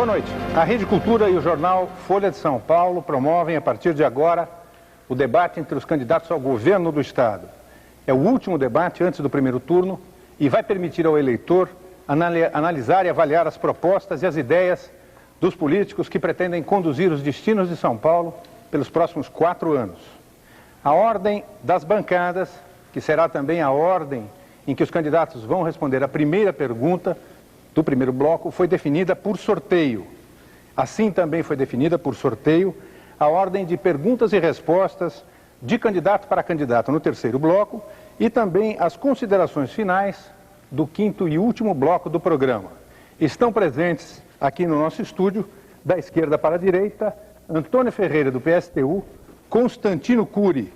Boa noite. A Rede Cultura e o jornal Folha de São Paulo promovem, a partir de agora, o debate entre os candidatos ao governo do Estado. É o último debate antes do primeiro turno e vai permitir ao eleitor analisar e avaliar as propostas e as ideias dos políticos que pretendem conduzir os destinos de São Paulo pelos próximos 4 anos. A ordem das bancadas, que será também a ordem em que os candidatos vão responder a primeira pergunta do primeiro bloco, foi definida por sorteio. Assim também foi definida por sorteio a ordem de perguntas e respostas de candidato para candidato no terceiro bloco e também as considerações finais do quinto e último bloco do programa. Estão presentes aqui no nosso estúdio, da esquerda para a direita, Antônio Ferreira, do PSTU, Constantino Cury,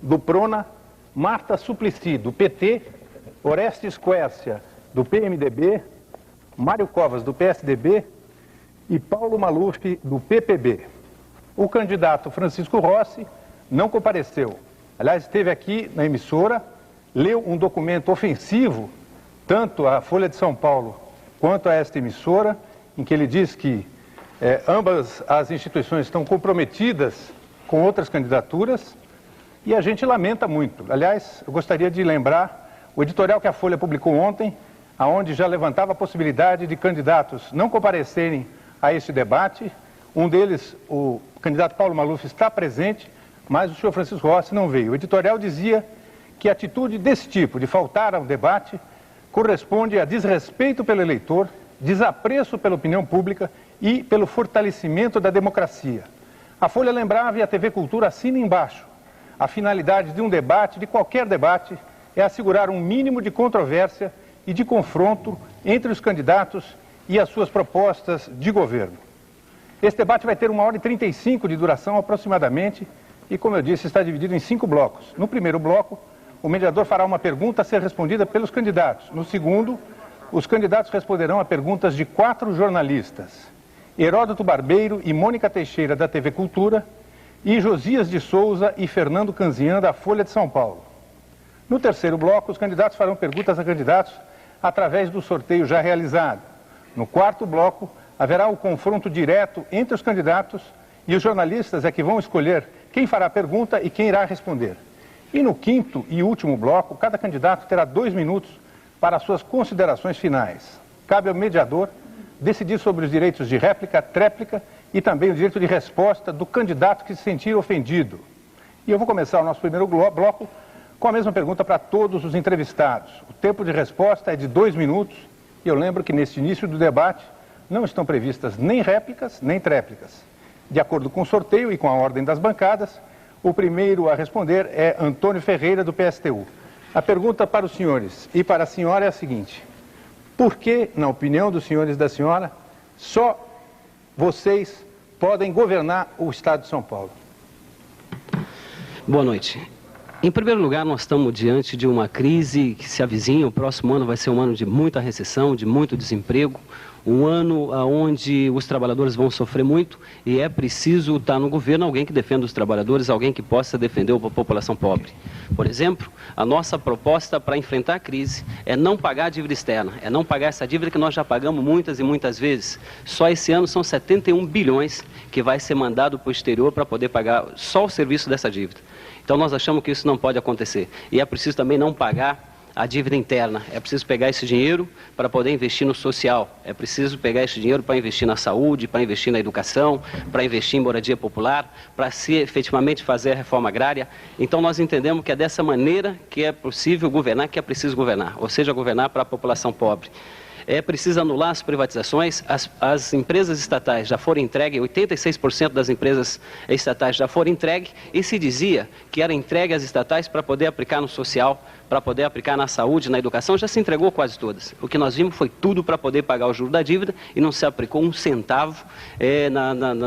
do Prona, Marta Suplicy, do PT, Orestes Quércia, do PMDB, Mário Covas, do PSDB e Paulo Maluf, do PPB. O candidato Francisco Rossi não compareceu. Aliás, esteve aqui na emissora, leu um documento ofensivo, tanto à Folha de São Paulo quanto a esta emissora, em que ele diz que ambas as instituições estão comprometidas com outras candidaturas e a gente lamenta muito. Aliás, eu gostaria de lembrar o editorial que a Folha publicou ontem, aonde já levantava a possibilidade de candidatos não comparecerem a este debate. Um deles, o candidato Paulo Maluf, está presente, mas o senhor Francisco Rossi não veio. O editorial dizia que a atitude desse tipo, de faltar ao debate, corresponde a desrespeito pelo eleitor, desapreço pela opinião pública e pelo fortalecimento da democracia. A Folha lembrava e a TV Cultura assina embaixo. A finalidade de um debate, de qualquer debate, é assegurar um mínimo de controvérsia e de confronto entre os candidatos e as suas propostas de governo. Esse debate vai ter 1h35 de duração aproximadamente e, como eu disse, está dividido em 5 blocos. No primeiro bloco, o mediador fará uma pergunta a ser respondida pelos candidatos. No segundo, os candidatos responderão a perguntas de 4 jornalistas: Heródoto Barbeiro e Mônica Teixeira, da TV Cultura, e Josias de Souza e Fernando Canzian, da Folha de São Paulo. No terceiro bloco, os candidatos farão perguntas a candidatos através do sorteio já realizado. No quarto bloco, haverá o confronto direto entre os candidatos e os jornalistas é que vão escolher quem fará a pergunta e quem irá responder. E no quinto e último bloco, cada candidato terá 2 minutos para as suas considerações finais. Cabe ao mediador decidir sobre os direitos de réplica, tréplica e também o direito de resposta do candidato que se sentir ofendido. E eu vou começar o nosso primeiro bloco com a mesma pergunta para todos os entrevistados. O tempo de resposta é de 2 minutos e eu lembro que neste início do debate não estão previstas nem réplicas nem tréplicas. De acordo com o sorteio e com a ordem das bancadas, o primeiro a responder é Antônio Ferreira, do PSTU. A pergunta para os senhores e para a senhora é a seguinte: por que, na opinião dos senhores e da senhora, só vocês podem governar o Estado de São Paulo? Boa noite. Em primeiro lugar, nós estamos diante de uma crise que se avizinha. O próximo ano vai ser um ano de muita recessão, de muito desemprego, um ano onde os trabalhadores vão sofrer muito e é preciso estar no governo alguém que defenda os trabalhadores, alguém que possa defender a população pobre. Por exemplo, a nossa proposta para enfrentar a crise é não pagar a dívida externa, é não pagar essa dívida que nós já pagamos muitas e muitas vezes. Só esse ano são 71 bilhões que vai ser mandado para o exterior para poder pagar só o serviço dessa dívida. Então nós achamos que isso não pode acontecer. E é preciso também não pagar a dívida interna. É preciso pegar esse dinheiro para poder investir no social. É preciso pegar esse dinheiro para investir na saúde, para investir na educação, para investir em moradia popular, para se efetivamente fazer a reforma agrária. Então nós entendemos que é dessa maneira que é possível governar, que é preciso governar. Ou seja, governar para a população pobre. É preciso anular as privatizações, as empresas estatais já foram entregues, 86% das empresas estatais já foram entregues, e se dizia que era entregue às estatais para poder aplicar no social, para poder aplicar na saúde, na educação, já se entregou quase todas. O que nós vimos foi tudo para poder pagar o juro da dívida e não se aplicou um centavo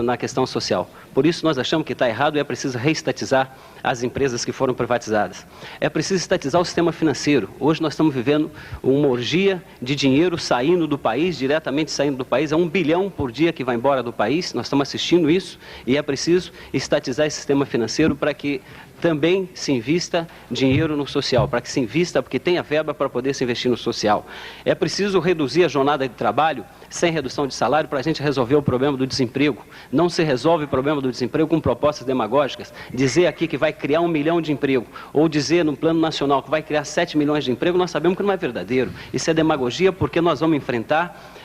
na questão social. Por isso nós achamos que está errado e é preciso reestatizar as empresas que foram privatizadas. É preciso estatizar o sistema financeiro. Hoje nós estamos vivendo uma orgia de dinheiro saindo do país, diretamente saindo do país. É 1 bilhão por dia que vai embora do país. Nós estamos assistindo isso e é preciso estatizar esse sistema financeiro para que também se invista dinheiro no social, para que se invista, porque tenha verba para poder se investir no social. É preciso reduzir a jornada de trabalho sem redução de salário para a gente resolver o problema do desemprego. Não se resolve o problema do desemprego com propostas demagógicas. Dizer aqui que vai criar 1 milhão de emprego, ou dizer no plano nacional que vai criar 7 milhões de emprego, nós sabemos que não é verdadeiro. Isso é demagogia, porque nós vamos enfrentar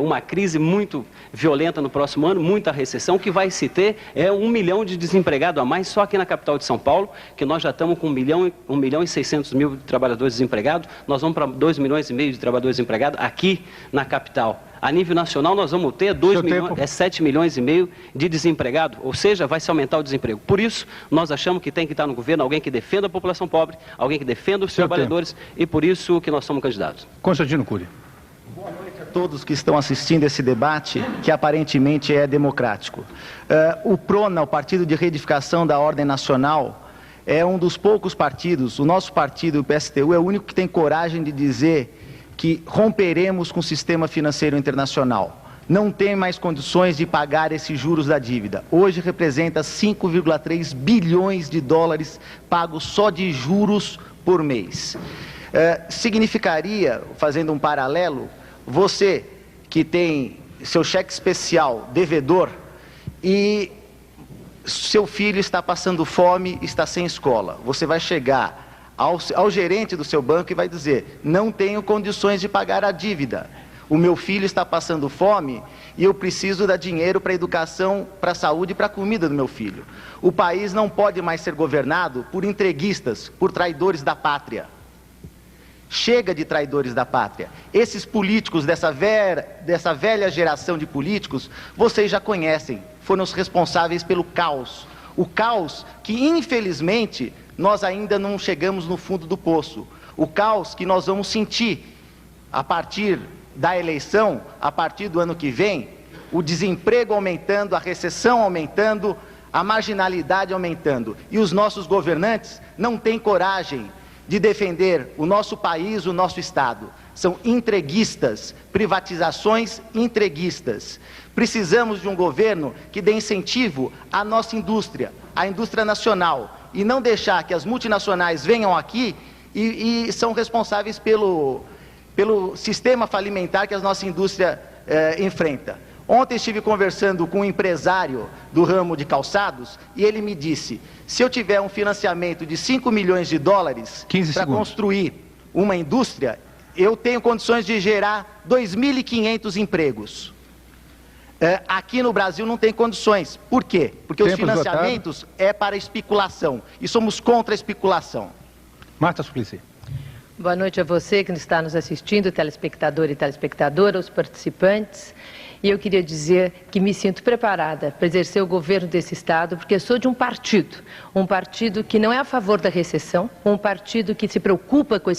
uma crise muito violenta no próximo ano, muita recessão. O que vai se ter é 1 milhão de desempregados a mais só aqui na capital de São Paulo, que nós já estamos com 1 milhão e 600 mil trabalhadores desempregados, nós vamos para 2 milhões e meio de trabalhadores desempregados aqui na capital. A nível nacional nós vamos ter 7 milhões e meio de desempregados, ou seja, vai se aumentar o desemprego. Por isso, nós achamos que tem que estar no governo alguém que defenda a população pobre, alguém que defenda os trabalhadores, e por isso que nós somos candidatos. Constantino Cury. Boa noite a todos que estão assistindo esse debate, que aparentemente é democrático. O PRONA, o Partido de Reedificação da Ordem Nacional, é um dos poucos partidos, o nosso partido, o PSTU, é o único que tem coragem de dizer que romperemos com o sistema financeiro internacional. Não tem mais condições de pagar esses juros da dívida. Hoje representa 5,3 bilhões de dólares pagos só de juros por mês. Significaria, fazendo um paralelo, você que tem seu cheque especial devedor e seu filho está passando fome, está sem escola. Você vai chegar ao gerente do seu banco e vai dizer: não tenho condições de pagar a dívida. O meu filho está passando fome e eu preciso dar dinheiro para a educação, para a saúde e para a comida do meu filho. O país não pode mais ser governado por entreguistas, por traidores da pátria. Chega de traidores da pátria. Esses políticos dessa velha geração de políticos, vocês já conhecem, foram os responsáveis pelo caos. O caos que, infelizmente, nós ainda não chegamos no fundo do poço. O caos que nós vamos sentir a partir da eleição, a partir do ano que vem, o desemprego aumentando, a recessão aumentando, a marginalidade aumentando. E os nossos governantes não têm coragem de defender o nosso país, o nosso Estado. São entreguistas, privatizações entreguistas. Precisamos de um governo que dê incentivo à nossa indústria, à indústria nacional, e não deixar que as multinacionais venham aqui e são responsáveis pelo sistema falimentar que a nossa indústria enfrenta. Ontem estive conversando com um empresário do ramo de calçados e ele me disse: se eu tiver um financiamento de 5 milhões de dólares para construir uma indústria, eu tenho condições de gerar 2.500 empregos. Aqui no Brasil não tem condições. Por quê? Porque os financiamentos é para especulação e somos contra a especulação. Marta Suplicy. Boa noite a você que está nos assistindo, telespectador e telespectadora, os participantes. E eu queria dizer que me sinto preparada para exercer o governo desse Estado, porque sou de um partido que não é a favor da recessão, um partido que se preocupa com a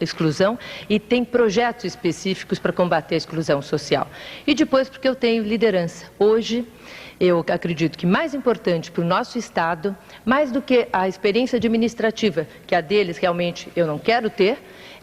exclusão e tem projetos específicos para combater a exclusão social. E depois porque eu tenho liderança. Hoje, eu acredito que mais importante para o nosso Estado, mais do que a experiência administrativa, que a deles realmente eu não quero ter,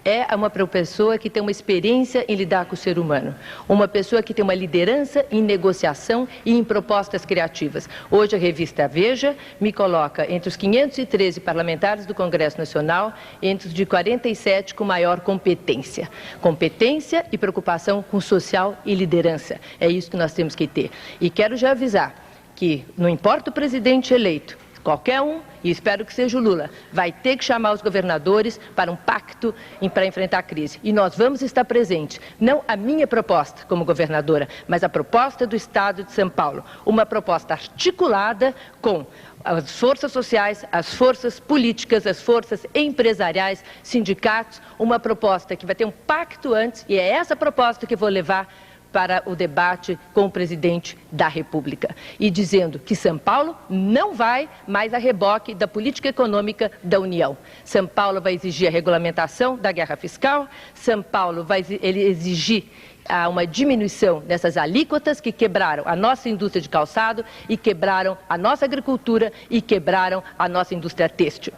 é uma pessoa que tem uma experiência em lidar com o ser humano, uma pessoa que tem uma liderança em negociação e em propostas criativas. Hoje a revista Veja me coloca entre os 513 parlamentares do Congresso Nacional, entre os de 47 com maior competência. Competência e preocupação com social e liderança. É isso que nós temos que ter. E quero já avisar que não importa o presidente eleito, qualquer um, e espero que seja o Lula, vai ter que chamar os governadores para um pacto para enfrentar a crise. E nós vamos estar presentes. Não a minha proposta como governadora, mas a proposta do Estado de São Paulo. Uma proposta articulada com as forças sociais, as forças políticas, as forças empresariais, sindicatos. Uma proposta que vai ter um pacto antes, e é essa proposta que eu vou levar para o debate com o presidente da República, e dizendo que São Paulo não vai mais a reboque da política econômica da União. São Paulo vai exigir a regulamentação da guerra fiscal, São Paulo vai exigir há uma diminuição dessas alíquotas que quebraram a nossa indústria de calçado e quebraram a nossa agricultura e quebraram a nossa indústria têxtil.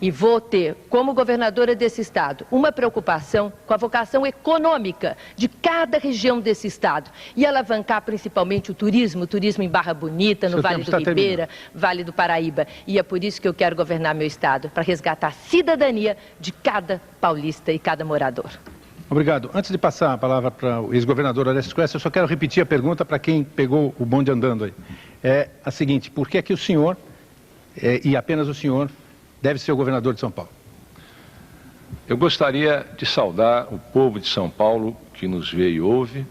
E vou ter, como governadora desse estado, uma preocupação com a vocação econômica de cada região desse estado e alavancar principalmente o turismo em Barra Bonita, no Vale do Ribeira, Vale do Paraíba. E é por isso que eu quero governar meu estado, para resgatar a cidadania de cada paulista e cada morador. Obrigado. Antes de passar a palavra para o ex-governador Orestes Quercia, eu só quero repetir a pergunta para quem pegou o bonde andando aí. É a seguinte: por que é que o senhor, e apenas o senhor, deve ser o governador de São Paulo? Eu gostaria de saudar o povo de São Paulo que nos vê e ouve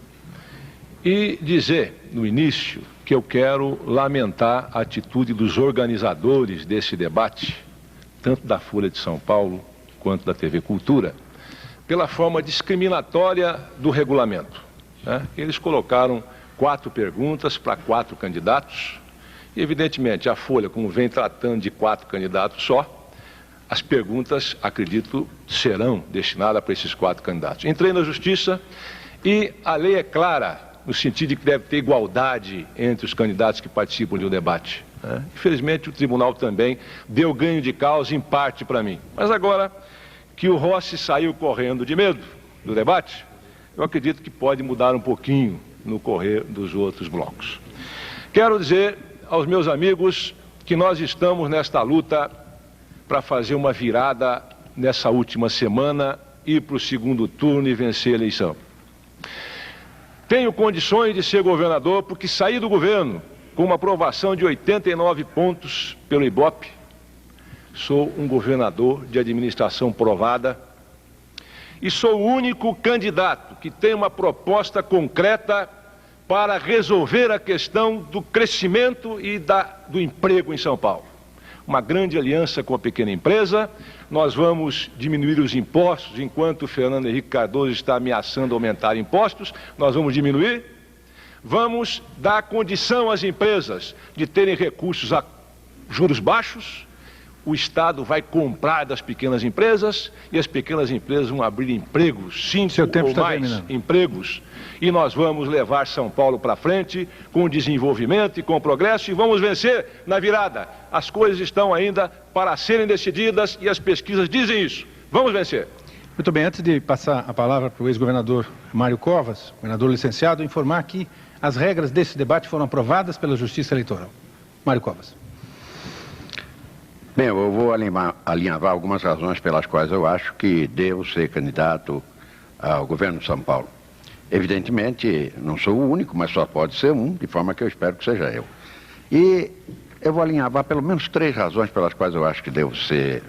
e dizer, no início, que eu quero lamentar a atitude dos organizadores desse debate, tanto da Folha de São Paulo quanto da TV Cultura, pela forma discriminatória do regulamento, né? Eles colocaram 4 perguntas para 4 candidatos e, evidentemente, a Folha, como vem tratando de 4 candidatos só, as perguntas, acredito, serão destinadas para esses 4 candidatos. Entrei na Justiça e a lei é clara, no sentido de que deve ter igualdade entre os candidatos que participam de um debate, né? Infelizmente, o tribunal também deu ganho de causa, em parte, para mim. Mas agora que o Rossi saiu correndo de medo do debate, eu acredito que pode mudar um pouquinho no correr dos outros blocos. Quero dizer aos meus amigos que nós estamos nesta luta para fazer uma virada nessa última semana, ir para o segundo turno e vencer a eleição. Tenho condições de ser governador porque saí do governo com uma aprovação de 89 pontos pelo Ibope. Sou um governador de administração provada e sou o único candidato que tem uma proposta concreta para resolver a questão do crescimento e do emprego em São Paulo. Uma grande aliança com a pequena empresa, nós vamos diminuir os impostos, enquanto o Fernando Henrique Cardoso está ameaçando aumentar impostos, nós vamos diminuir, vamos dar condição às empresas de terem recursos a juros baixos. O Estado vai comprar das pequenas empresas e as pequenas empresas vão abrir empregos, 5 ou mais empregos. E nós vamos levar São Paulo para frente com desenvolvimento e com progresso e vamos vencer na virada. As coisas estão ainda para serem decididas e as pesquisas dizem isso. Vamos vencer. Muito bem, antes de passar a palavra para o ex-governador Mário Covas, governador licenciado, informar que as regras desse debate foram aprovadas pela Justiça Eleitoral. Mário Covas. Bem, eu vou alinhavar algumas razões pelas quais eu acho que devo ser candidato ao governo de São Paulo. Evidentemente, não sou o único, mas só pode ser um, de forma que eu espero que seja eu. E eu vou alinhavar pelo menos 3 razões pelas quais eu acho que devo ser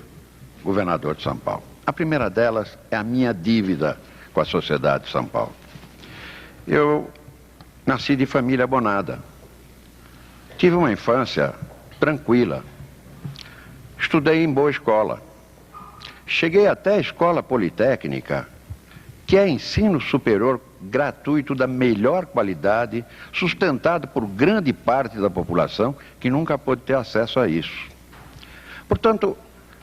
governador de São Paulo. A primeira delas é a minha dívida com a sociedade de São Paulo. Eu nasci de família abonada. Tive uma infância tranquila. Estudei em boa escola. Cheguei até a escola politécnica, que é ensino superior gratuito da melhor qualidade, sustentado por grande parte da população que nunca pôde ter acesso a isso. Portanto,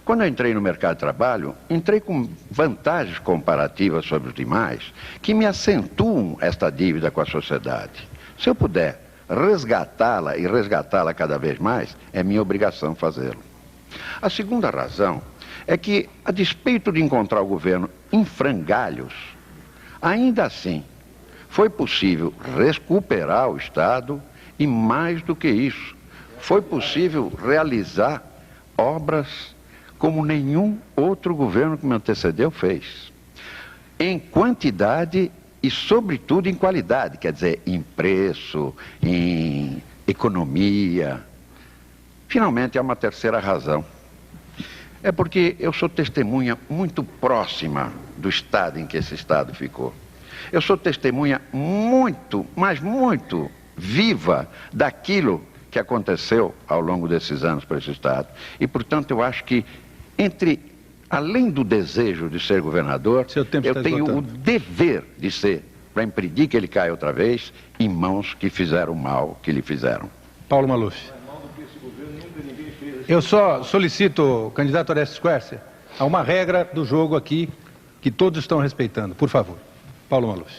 quando eu entrei no mercado de trabalho, entrei com vantagens comparativas sobre os demais que me acentuam esta dívida com a sociedade. Se eu puder resgatá-la e resgatá-la cada vez mais, é minha obrigação fazê-lo. A segunda razão é que, a despeito de encontrar o governo em frangalhos, ainda assim foi possível recuperar o Estado e, mais do que isso, foi possível realizar obras como nenhum outro governo que me antecedeu fez. Em quantidade e, sobretudo, em qualidade, quer dizer, em preço, em economia. Finalmente, há uma terceira razão. É porque eu sou testemunha muito próxima do estado em que esse estado ficou. Eu sou testemunha muito, mas muito viva daquilo que aconteceu ao longo desses anos para esse estado. E, portanto, eu acho que, além do desejo de ser governador, eu tenho o dever de ser, para impedir que ele caia outra vez, em mãos que fizeram o mal que lhe fizeram. Paulo Maluf. Eu só solicito, candidato Orestes Quercia, a uma regra do jogo aqui que todos estão respeitando. Por favor. Paulo Maluf.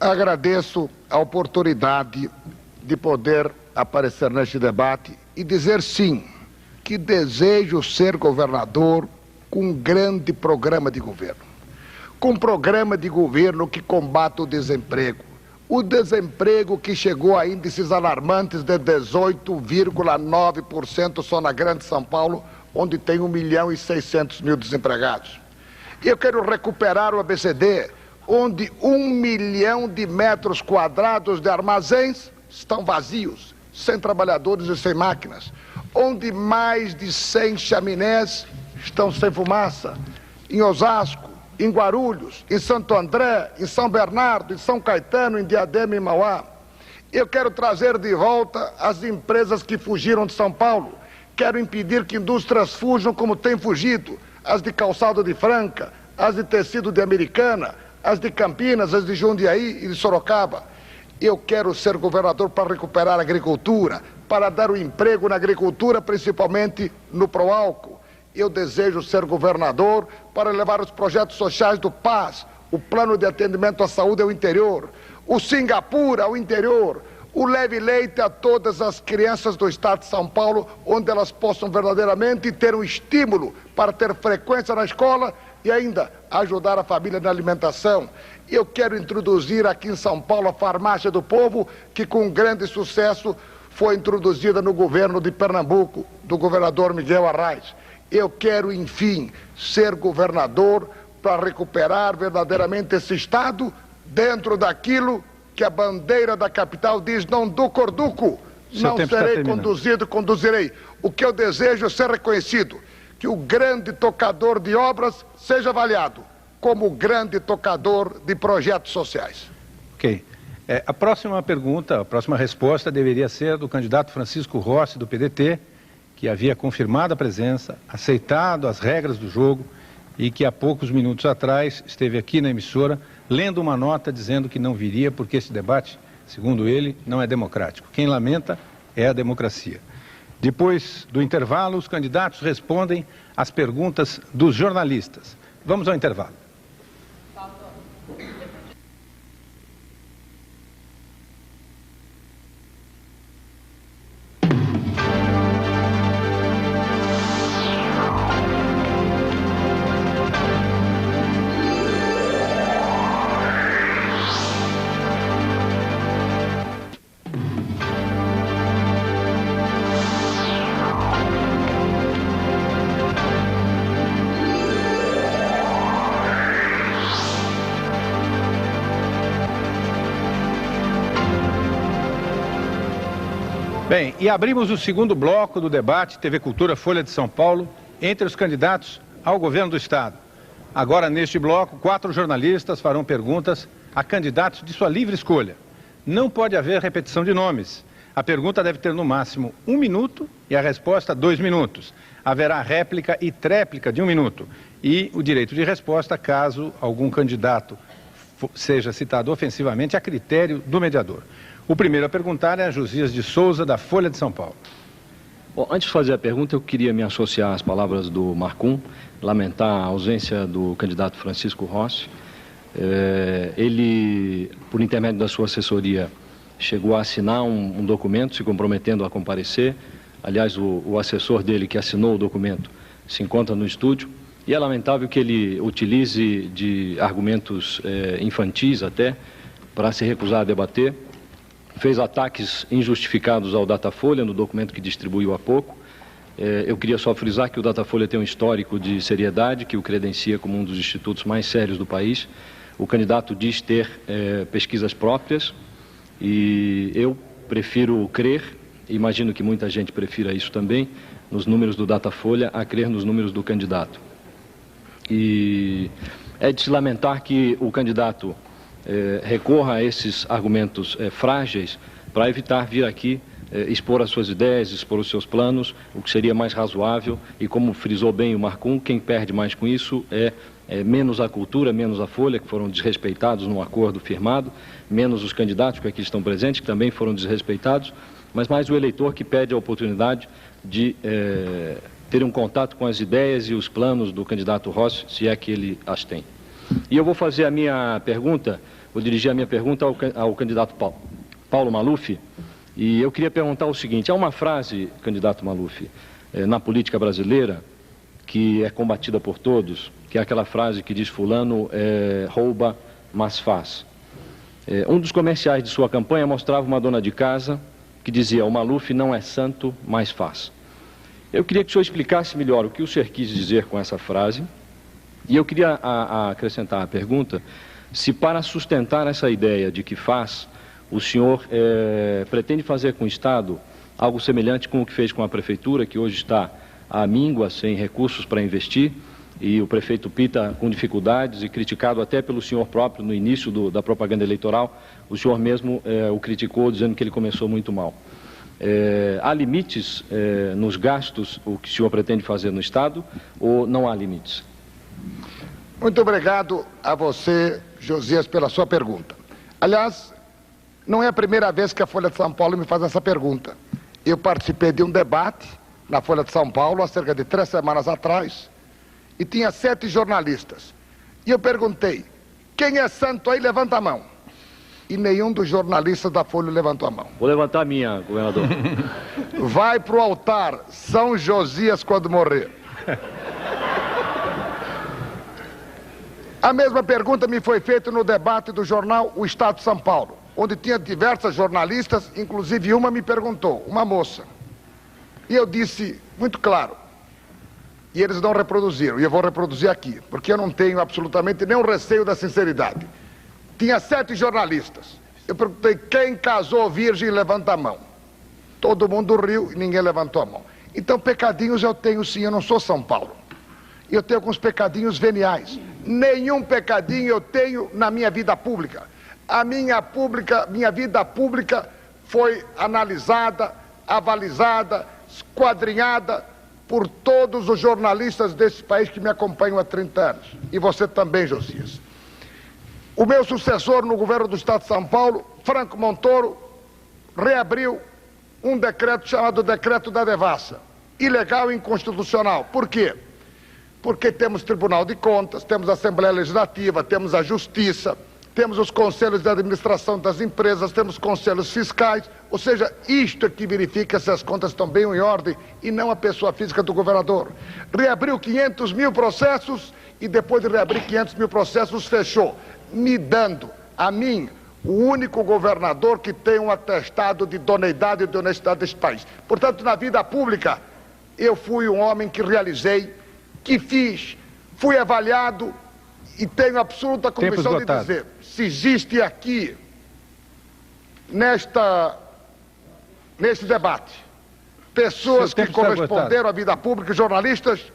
Agradeço a oportunidade de poder aparecer neste debate e dizer sim, que desejo ser governador com um grande programa de governo. Com um programa de governo que combata o desemprego. O desemprego que chegou a índices alarmantes de 18,9% só na Grande São Paulo, onde tem 1.600.000 desempregados. Eu quero recuperar o ABCD, onde 1 milhão de metros quadrados de armazéns estão vazios, sem trabalhadores e sem máquinas, onde mais de 100 chaminés estão sem fumaça, em Osasco, em Guarulhos, em Santo André, em São Bernardo, em São Caetano, em Diadema e Mauá. Eu quero trazer de volta as empresas que fugiram de São Paulo. Quero impedir que indústrias fujam como têm fugido, as de calçado de Franca, as de tecido de Americana, as de Campinas, as de Jundiaí e de Sorocaba. Eu quero ser governador para recuperar a agricultura, para dar o emprego na agricultura, principalmente no Proálcool. Eu desejo ser governador para levar os projetos sociais do PAS, o Plano de Atendimento à Saúde ao interior, o Singapura ao interior, o Leve Leite a todas as crianças do estado de São Paulo, onde elas possam verdadeiramente ter um estímulo para ter frequência na escola e ainda ajudar a família na alimentação. Eu quero introduzir aqui em São Paulo a Farmácia do Povo, que com grande sucesso foi introduzida no governo de Pernambuco, do governador Miguel Arraes. Eu quero, enfim, ser governador para recuperar verdadeiramente esse estado dentro daquilo que a bandeira da capital diz: não do corduco, não serei conduzido, conduzirei. O que eu desejo é ser reconhecido, que o grande tocador de obras seja avaliado como grande tocador de projetos sociais. Ok. A próxima pergunta, a próxima resposta deveria ser do candidato Francisco Rossi, do PDT, que havia confirmado a presença, aceitado as regras do jogo e que há poucos minutos atrás esteve aqui na emissora lendo uma nota dizendo que não viria porque esse debate, segundo ele, não é democrático. Quem lamenta é a democracia. Depois do intervalo, os candidatos respondem às perguntas dos jornalistas. Vamos ao intervalo. Bem, e abrimos o segundo bloco do debate TV Cultura Folha de São Paulo entre os candidatos ao governo do estado. Agora, neste bloco, 4 jornalistas farão perguntas a candidatos de sua livre escolha. Não pode haver repetição de nomes. A pergunta deve ter no máximo 1 minuto e a resposta 2 minutos. Haverá réplica e tréplica de 1 minuto. E o direito de resposta caso algum candidato seja citado ofensivamente a critério do mediador. O primeiro a perguntar é a Josias de Souza, da Folha de São Paulo. Bom, antes de fazer a pergunta, eu queria me associar às palavras do Marcum, lamentar a ausência do candidato Francisco Rossi. Ele, por intermédio da sua assessoria, chegou a assinar um documento se comprometendo a comparecer. Aliás, o assessor dele que assinou o documento se encontra no estúdio. E é lamentável que ele utilize de argumentos infantis até para se recusar a debater. Fez ataques injustificados ao Datafolha no documento que distribuiu há pouco. Eu queria só frisar que o Datafolha tem um histórico de seriedade que o credencia como um dos institutos mais sérios do país. O candidato diz ter pesquisas próprias e eu prefiro crer, imagino que muita gente prefira isso também, nos números do Datafolha a crer nos números do candidato. E é de se lamentar que o candidato recorra a esses argumentos frágeis para evitar vir aqui expor as suas ideias, expor os seus planos, o que seria mais razoável. E como frisou bem o Marcum, quem perde mais com isso é menos a cultura, menos a Folha, que foram desrespeitados num acordo firmado, menos os candidatos que aqui estão presentes, que também foram desrespeitados, mas mais o eleitor que pede a oportunidade de ter um contato com as ideias e os planos do candidato Rossi, se é que ele as tem. E eu vou fazer a minha pergunta Vou dirigir a minha pergunta ao candidato Paulo Maluf. E eu queria perguntar o seguinte: há uma frase, candidato Maluf, na política brasileira, que é combatida por todos, que é aquela frase que diz: fulano rouba, mas faz. Um dos comerciais de sua campanha mostrava uma dona de casa que dizia: o Maluf não é santo, mas faz. Eu queria que o senhor explicasse melhor o que o senhor quis dizer com essa frase, e eu queria acrescentar a pergunta se, para sustentar essa ideia de que faz, o senhor pretende fazer com o Estado algo semelhante com o que fez com a Prefeitura, que hoje está à míngua, sem recursos para investir, e o prefeito Pita com dificuldades e criticado até pelo senhor próprio no início da propaganda eleitoral. O senhor mesmo o criticou, dizendo que ele começou muito mal. Há limites nos gastos, o que o senhor pretende fazer no Estado, ou não há limites? Muito obrigado a você, Josias, pela sua pergunta. Aliás, não é a primeira vez que a Folha de São Paulo me faz essa pergunta. Eu participei de um debate na Folha de São Paulo há cerca de 3 semanas atrás, e tinha 7 jornalistas. E eu perguntei: quem é santo aí, levanta a mão. E nenhum dos jornalistas da Folha levantou a mão. Vou levantar a minha, governador. Vai pro altar, São Josias, quando morrer. A mesma pergunta me foi feita no debate do jornal O Estado de São Paulo, onde tinha diversas jornalistas, inclusive uma me perguntou, uma moça. E eu disse muito claro, e eles não reproduziram, e eu vou reproduzir aqui, porque eu não tenho absolutamente nenhum receio da sinceridade. Tinha 7 jornalistas. Eu perguntei: quem casou virgem, levanta a mão. Todo mundo riu e ninguém levantou a mão. Então, pecadinhos eu tenho sim, eu não sou São Paulo. Eu tenho alguns pecadinhos veniais. Nenhum pecadinho eu tenho na minha vida pública. A minha vida pública foi analisada, avalizada, esquadrinhada por todos os jornalistas desse país que me acompanham há 30 anos. E você também, Josias. O meu sucessor no governo do Estado de São Paulo, Franco Montoro, reabriu um decreto chamado Decreto da Devassa. Ilegal e inconstitucional. Por quê? Porque temos Tribunal de Contas, temos a Assembleia Legislativa, temos a Justiça, temos os conselhos de administração das empresas, temos conselhos fiscais, ou seja, isto é que verifica se as contas estão bem em ordem e não a pessoa física do governador. Reabriu 500 mil processos e depois de reabrir 500 mil processos fechou, me dando a mim, o único governador que tem um atestado de idoneidade e de honestidade deste país. Portanto, na vida pública, eu fui um homem que realizei, que fiz, fui avaliado e tenho absoluta convicção de dizer, se existe aqui, neste debate, pessoas que corresponderam à vida pública, jornalistas,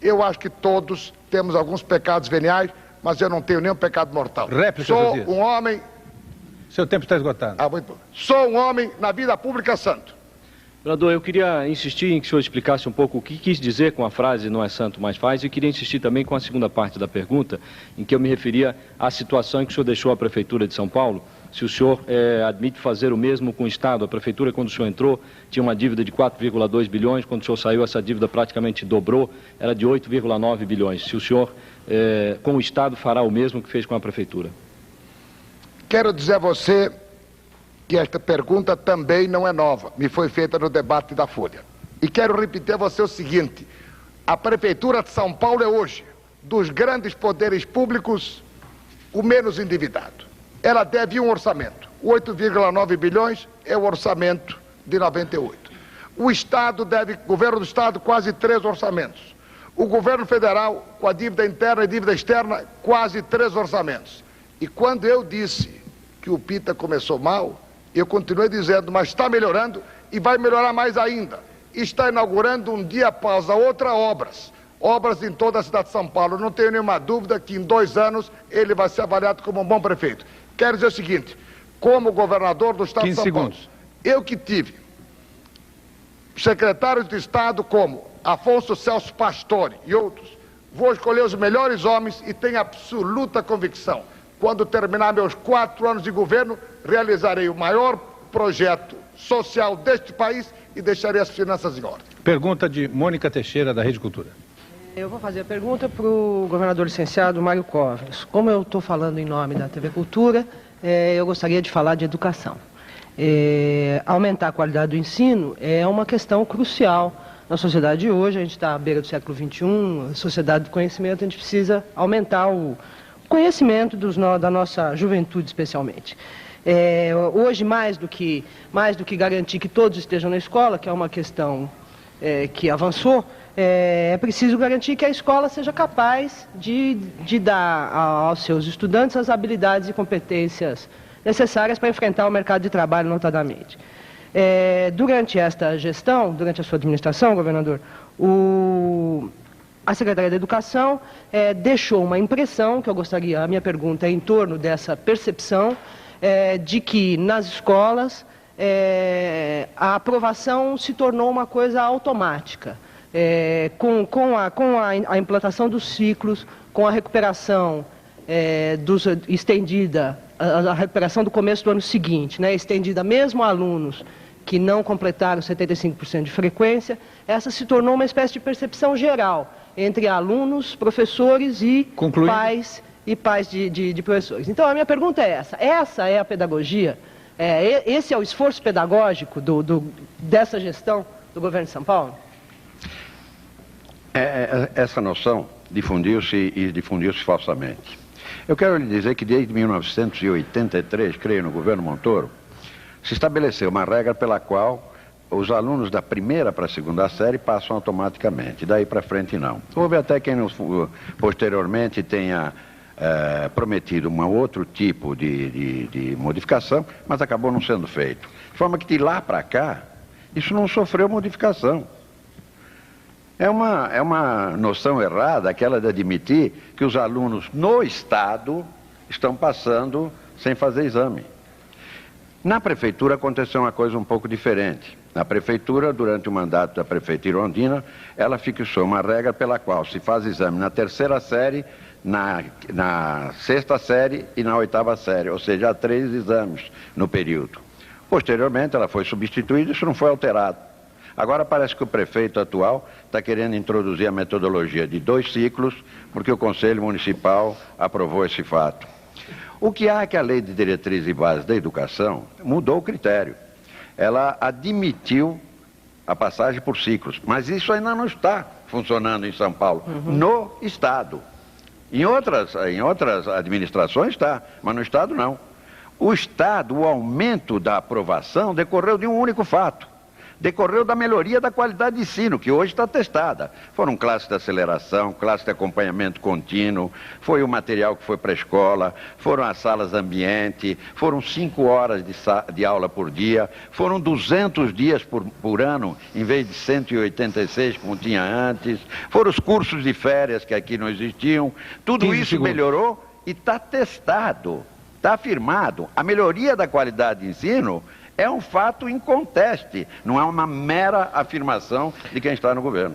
eu acho que todos temos alguns pecados veniais, mas eu não tenho nenhum pecado mortal. Réplica, sou Josias. um homem... Seu tempo está esgotado. Sou um homem na vida pública santo. Governador, eu queria insistir em que o senhor explicasse um pouco o que quis dizer com a frase "não é santo, mas faz", e queria insistir também com a segunda parte da pergunta, em que eu me referia à situação em que o senhor deixou a Prefeitura de São Paulo, se o senhor admite fazer o mesmo com o Estado. A Prefeitura, quando o senhor entrou, tinha uma dívida de 4,2 bilhões, quando o senhor saiu, essa dívida praticamente dobrou, era de 8,9 bilhões. Se o senhor, com o Estado, fará o mesmo que fez com a Prefeitura. Quero dizer a você que esta pergunta também não é nova, me foi feita no debate da Folha. E quero repetir a você o seguinte: a Prefeitura de São Paulo é hoje, dos grandes poderes públicos, o menos endividado. Ela deve um orçamento, 8,9 bilhões é o orçamento de 98. O Estado deve, o governo do Estado, quase 3 orçamentos. O governo federal, com a dívida interna e dívida externa, quase 3 orçamentos. E quando eu disse que o Pita começou mal, eu continuei dizendo, mas está melhorando e vai melhorar mais ainda. Está inaugurando um dia após a outra obras em toda a cidade de São Paulo. Não tenho nenhuma dúvida que em 2 anos ele vai ser avaliado como um bom prefeito. Quero dizer o seguinte, como governador do Estado de São Paulo, eu que tive secretários de Estado como Afonso Celso Pastore e outros, vou escolher os melhores homens e tenho absoluta convicção. Quando terminar meus 4 anos de governo, realizarei o maior projeto social deste país e deixarei as finanças em ordem. Pergunta de Mônica Teixeira, da Rede Cultura. Eu vou fazer a pergunta para o governador licenciado Mário Covas. Como eu estou falando em nome da TV Cultura, eu gostaria de falar de educação. Aumentar a qualidade do ensino é uma questão crucial na sociedade de hoje. A gente está à beira do século XXI, a sociedade do conhecimento, a gente precisa aumentar o conhecimento da nossa juventude, especialmente. Hoje, mais do que garantir que todos estejam na escola, que é uma questão que avançou, é preciso garantir que a escola seja capaz de dar aos seus estudantes as habilidades e competências necessárias para enfrentar o mercado de trabalho, notadamente. Durante esta gestão, durante a sua administração, governador, a Secretaria da Educação deixou uma impressão, que eu gostaria, a minha pergunta é em torno dessa percepção, de que nas escolas a aprovação se tornou uma coisa automática. Com a implantação dos ciclos, com a recuperação estendida, a recuperação do começo do ano seguinte, né, estendida mesmo a alunos que não completaram 75% de frequência, essa se tornou uma espécie de percepção geral entre alunos, professores e pais de professores. Então, a minha pergunta é essa. Essa é a pedagogia? Esse é o esforço pedagógico dessa gestão do governo de São Paulo? Essa noção difundiu-se falsamente. Eu quero lhe dizer que desde 1983, creio, no governo Montoro, se estabeleceu uma regra pela qual os alunos da primeira para a segunda série passam automaticamente, daí para frente não. Houve até quem posteriormente tenha prometido um outro tipo de modificação, mas acabou não sendo feito. De forma que de lá para cá, isso não sofreu modificação. É uma noção errada aquela de admitir que os alunos no Estado estão passando sem fazer exame. Na Prefeitura aconteceu uma coisa um pouco diferente. Na Prefeitura, durante o mandato da prefeita Irondina, ela fixou uma regra pela qual se faz exame na terceira série, na sexta série e na oitava série, ou seja, há 3 exames no período. Posteriormente, ela foi substituída e isso não foi alterado. Agora parece que o prefeito atual está querendo introduzir a metodologia de 2 ciclos, porque o Conselho Municipal aprovou esse fato. O que há é que a Lei de Diretrizes e Bases da Educação mudou o critério. Ela admitiu a passagem por ciclos, mas isso ainda não está funcionando em São Paulo, no Estado. Em outras administrações está, mas no Estado não. O Estado, o aumento da aprovação decorreu de um único fato. Decorreu da melhoria da qualidade de ensino, que hoje está testada. Foram classes de aceleração, classes de acompanhamento contínuo, foi o material que foi para a escola, foram as salas ambiente, foram 5 horas de aula por dia, foram 200 dias por ano, em vez de 186 como tinha antes, foram os cursos de férias que aqui não existiam. Tudo isso melhorou e está testado, está afirmado. A melhoria da qualidade de ensino é um fato inconteste, não é uma mera afirmação de quem está no governo.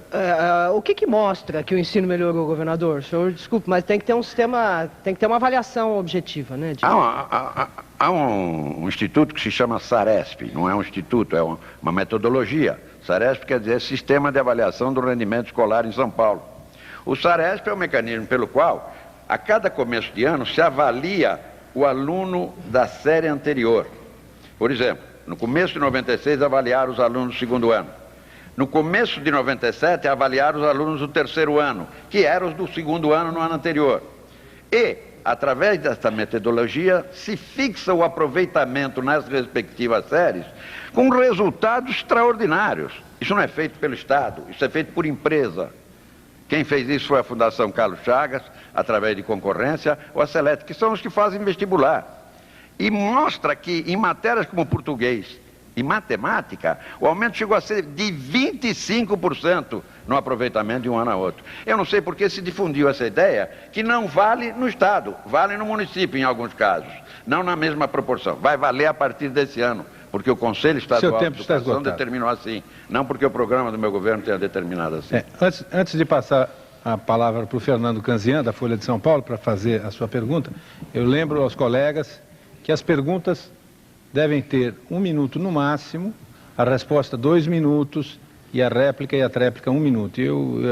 O que mostra que o ensino melhorou, governador? O senhor, desculpe, mas tem que ter um sistema, tem que ter uma avaliação objetiva, né? Há um instituto que se chama SARESP, não é um instituto, é uma metodologia. SARESP quer dizer Sistema de Avaliação do Rendimento Escolar em São Paulo. O SARESP é um mecanismo pelo qual, a cada começo de ano, se avalia o aluno da série anterior. Por exemplo, no começo de 96, avaliaram os alunos do 2º ano. No começo de 97, avaliaram os alunos do 3º ano, que eram os do 2º ano no ano anterior. E, através desta metodologia, se fixa o aproveitamento nas respectivas séries com resultados extraordinários. Isso não é feito pelo Estado, isso é feito por empresa. Quem fez isso foi a Fundação Carlos Chagas, através de concorrência, ou a Selete, que são os que fazem vestibular. E mostra que em matérias como português e matemática, o aumento chegou a ser de 25% no aproveitamento de um ano a outro. Eu não sei por que se difundiu essa ideia, que não vale no Estado, vale no município em alguns casos, não na mesma proporção. Vai valer a partir desse ano, porque o Conselho Estadual de Educação determinou assim, não porque o programa do meu governo tenha determinado assim. Antes de passar a palavra para o Fernando Canzian, da Folha de São Paulo, para fazer a sua pergunta, eu lembro aos colegas que as perguntas devem ter 1 minuto no máximo, a resposta 2 minutos e a réplica 1 minuto.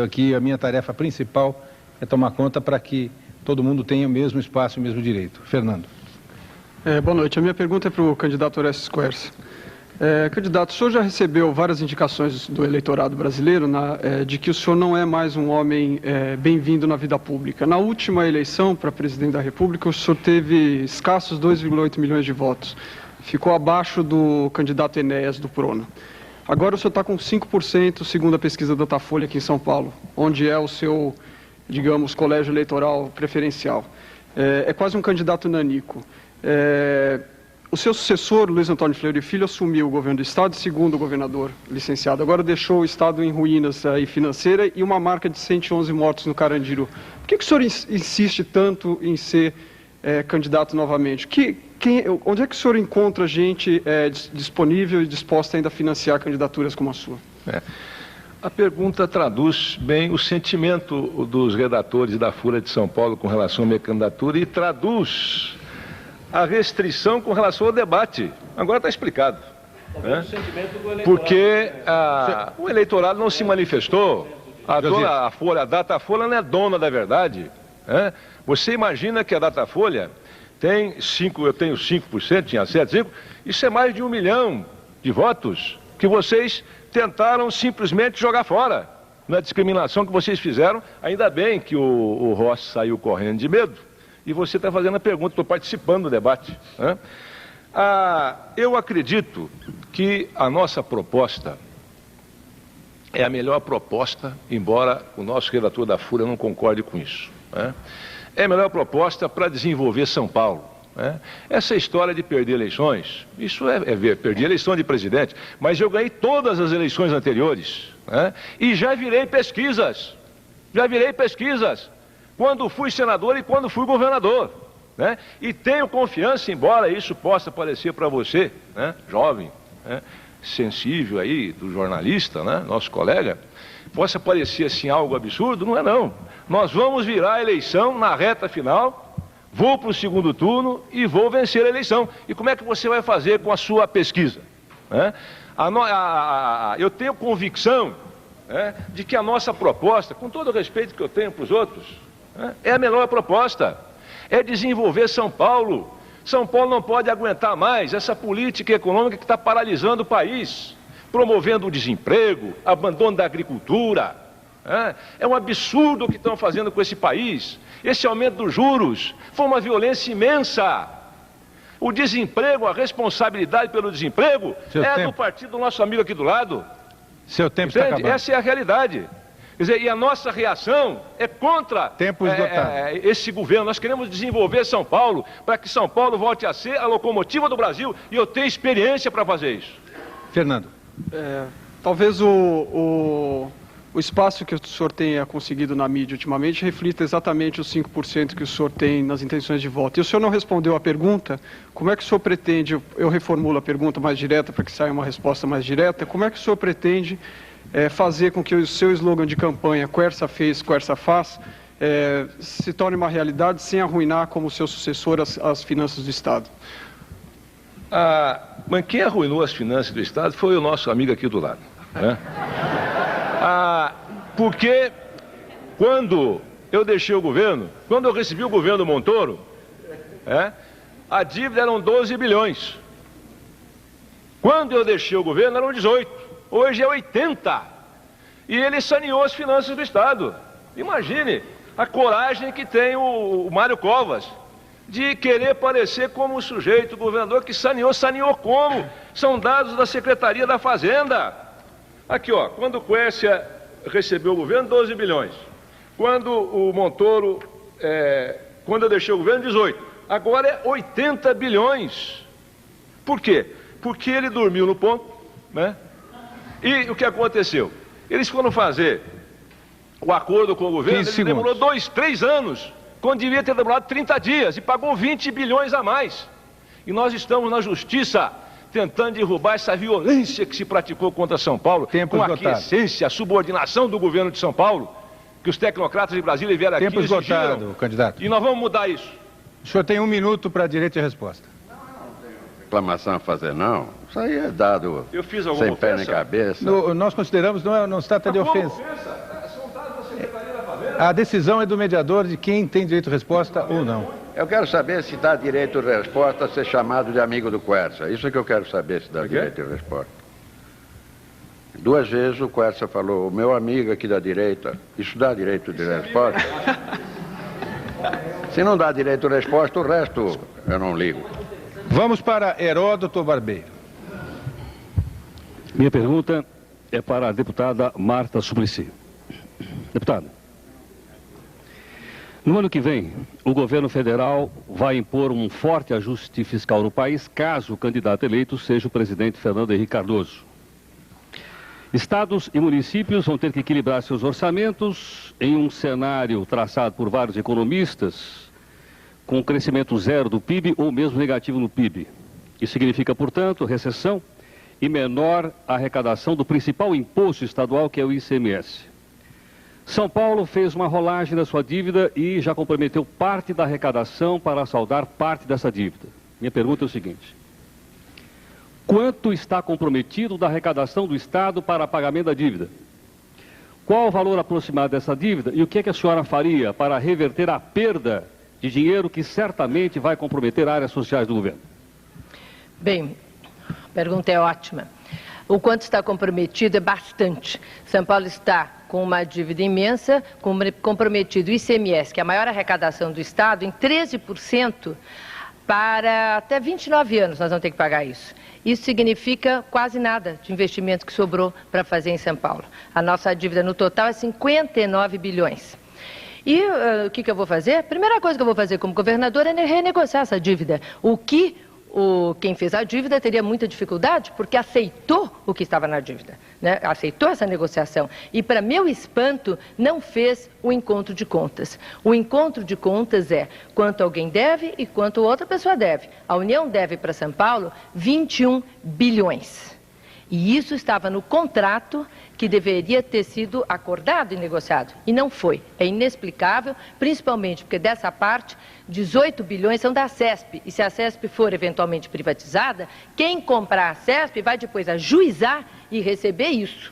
Aqui a minha tarefa principal é tomar conta para que todo mundo tenha o mesmo espaço e o mesmo direito. Fernando. Boa noite. A minha pergunta é para o candidato Orestes Quercia. Candidato, o senhor já recebeu várias indicações do eleitorado brasileiro de que o senhor não é mais um homem bem-vindo na vida pública. Na última eleição para presidente da República, o senhor teve escassos 2,8 milhões de votos. Ficou abaixo do candidato Enéas do Prona. Agora o senhor está com 5%, segundo a pesquisa da Datafolha aqui em São Paulo, onde é o seu, digamos, colégio eleitoral preferencial. É quase um candidato nanico. O seu sucessor, Luiz Antônio Fleury Filho, assumiu o governo do Estado, segundo o governador licenciado. Agora deixou o Estado em ruínas financeira e uma marca de 111 mortos no Carandiru. Por que o senhor insiste tanto em ser candidato novamente? Onde é que o senhor encontra gente disponível e disposta ainda a financiar candidaturas como a sua? A pergunta traduz bem o sentimento dos redatores da Folha de São Paulo com relação à minha candidatura e traduz a restrição com relação ao debate. Agora está explicado. Né? Porque o eleitorado não se manifestou. A Datafolha não é dona da verdade. Né? Você imagina que a Datafolha tem 5%, eu tenho 5%, tinha 7%, 5%, isso é mais de 1 milhão de votos que vocês tentaram simplesmente jogar fora. Na discriminação que vocês fizeram, ainda bem que o Rossi saiu correndo de medo. E você está fazendo a pergunta, estou participando do debate. Né? Eu acredito que a nossa proposta é a melhor proposta, embora o nosso redator da Folha não concorde com isso. Né? É a melhor proposta para desenvolver São Paulo. Né? Essa história de perder eleições, isso perdi a eleição de presidente, mas eu ganhei todas as eleições anteriores. Né? E já virei pesquisas. Quando fui senador e quando fui governador, né? E tenho confiança, embora isso possa parecer para você, né, jovem, né, sensível aí, do jornalista, né, nosso colega, possa parecer assim algo absurdo, não é não. Nós vamos virar a eleição na reta final, vou para o segundo turno e vou vencer a eleição. E como é que você vai fazer com a sua pesquisa? Né? Eu tenho convicção, né, de que a nossa proposta, com todo o respeito que eu tenho para os outros, é a melhor proposta, é desenvolver São Paulo. São Paulo não pode aguentar mais essa política econômica que está paralisando o país, promovendo o desemprego, abandono da agricultura. É um absurdo o que estão fazendo com esse país. Esse aumento dos juros foi uma violência imensa. O desemprego, a responsabilidade pelo desemprego do partido do nosso amigo aqui do lado. Seu tempo está acabando. Essa é a realidade. Quer dizer, e a nossa reação é contra esse governo. Nós queremos desenvolver São Paulo para que São Paulo volte a ser a locomotiva do Brasil e eu tenho experiência para fazer isso. Fernando. Talvez o espaço que o senhor tenha conseguido na mídia ultimamente reflita exatamente os 5% que o senhor tem nas intenções de voto. E o senhor não respondeu a pergunta, como é que o senhor pretende, eu reformulo a pergunta mais direta para que saia uma resposta mais direta, como é que o senhor pretende fazer com que o seu slogan de campanha, Quercia fez, Quercia faz, se torne uma realidade sem arruinar como seu sucessor as finanças do Estado? Mas quem arruinou as finanças do Estado foi o nosso amigo aqui do lado. Né? Porque quando eu deixei o governo, quando eu recebi o governo Montoro, a dívida eram 12 bilhões. Quando eu deixei o governo eram 18. Hoje é 80. E ele saneou as finanças do Estado. Imagine a coragem que tem o Mário Covas de querer parecer como o sujeito, o governador que saneou como? São dados da Secretaria da Fazenda. Aqui, ó, quando o Quercia recebeu o governo, 12 bilhões. Quando o Montoro, quando eu deixei o governo, 18. Agora é 80 bilhões. Por quê? Porque ele dormiu no ponto, né? E o que aconteceu? Eles foram fazer o acordo com o governo, ele demorou 2, 3 anos, quando devia ter demorado 30 dias, e pagou 20 bilhões a mais. E nós estamos na justiça tentando derrubar essa violência que se praticou contra São Paulo, com a aquiescência, a subordinação do governo de São Paulo, que os tecnocratas de Brasília vieram aqui e exigiram. Candidato. E nós vamos mudar isso. O senhor tem 1 minuto para direito de resposta. reclamação a fazer, não. Isso aí é dado Eu fiz alguma sem pé nem ofensa? cabeça. Nós consideramos, não se trata de ofensa. A decisão é do mediador de quem tem direito de resposta ou não. Eu quero saber se dá direito de resposta a ser chamado de amigo do Quercia. Isso é que eu quero saber, se dá direito de resposta. 2 vezes o Quercia falou, o meu amigo aqui da direita, isso dá direito de resposta? Se não dá direito de resposta, o resto eu não ligo. Vamos para Heródoto Barbeiro. Minha pergunta é para a deputada Marta Suplicy. Deputada, no ano que vem, o governo federal vai impor um forte ajuste fiscal no país, caso o candidato eleito seja o presidente Fernando Henrique Cardoso. Estados e municípios vão ter que equilibrar seus orçamentos em um cenário traçado por vários economistas, com crescimento zero do PIB ou mesmo negativo no PIB. Isso significa, portanto, recessão e menor arrecadação do principal imposto estadual, que é o ICMS. São Paulo fez uma rolagem da sua dívida e já comprometeu parte da arrecadação para saldar parte dessa dívida. Minha pergunta é o seguinte: quanto está comprometido da arrecadação do Estado para pagamento da dívida? Qual o valor aproximado dessa dívida e o que é que a senhora faria para reverter a perda de dinheiro que certamente vai comprometer áreas sociais do governo? Bem, a pergunta é ótima. O quanto está comprometido é bastante. São Paulo está com uma dívida imensa, comprometido o ICMS, que é a maior arrecadação do Estado, em 13% para até 29 anos nós vamos ter que pagar isso. Isso significa quase nada de investimento que sobrou para fazer em São Paulo. A nossa dívida no total é 59 bilhões. E o que eu vou fazer? A primeira coisa que eu vou fazer como governador é renegociar essa dívida. Quem fez a dívida teria muita dificuldade, porque aceitou o que estava na dívida, né? Aceitou essa negociação. E, para meu espanto, não fez o encontro de contas. O encontro de contas é quanto alguém deve e quanto outra pessoa deve. A União deve para São Paulo 21 bilhões. E isso estava no contrato que deveria ter sido acordado e negociado. E não foi. É inexplicável, principalmente porque dessa parte, 18 bilhões são da CESP. E se a CESP for eventualmente privatizada, quem comprar a CESP vai depois ajuizar e receber isso.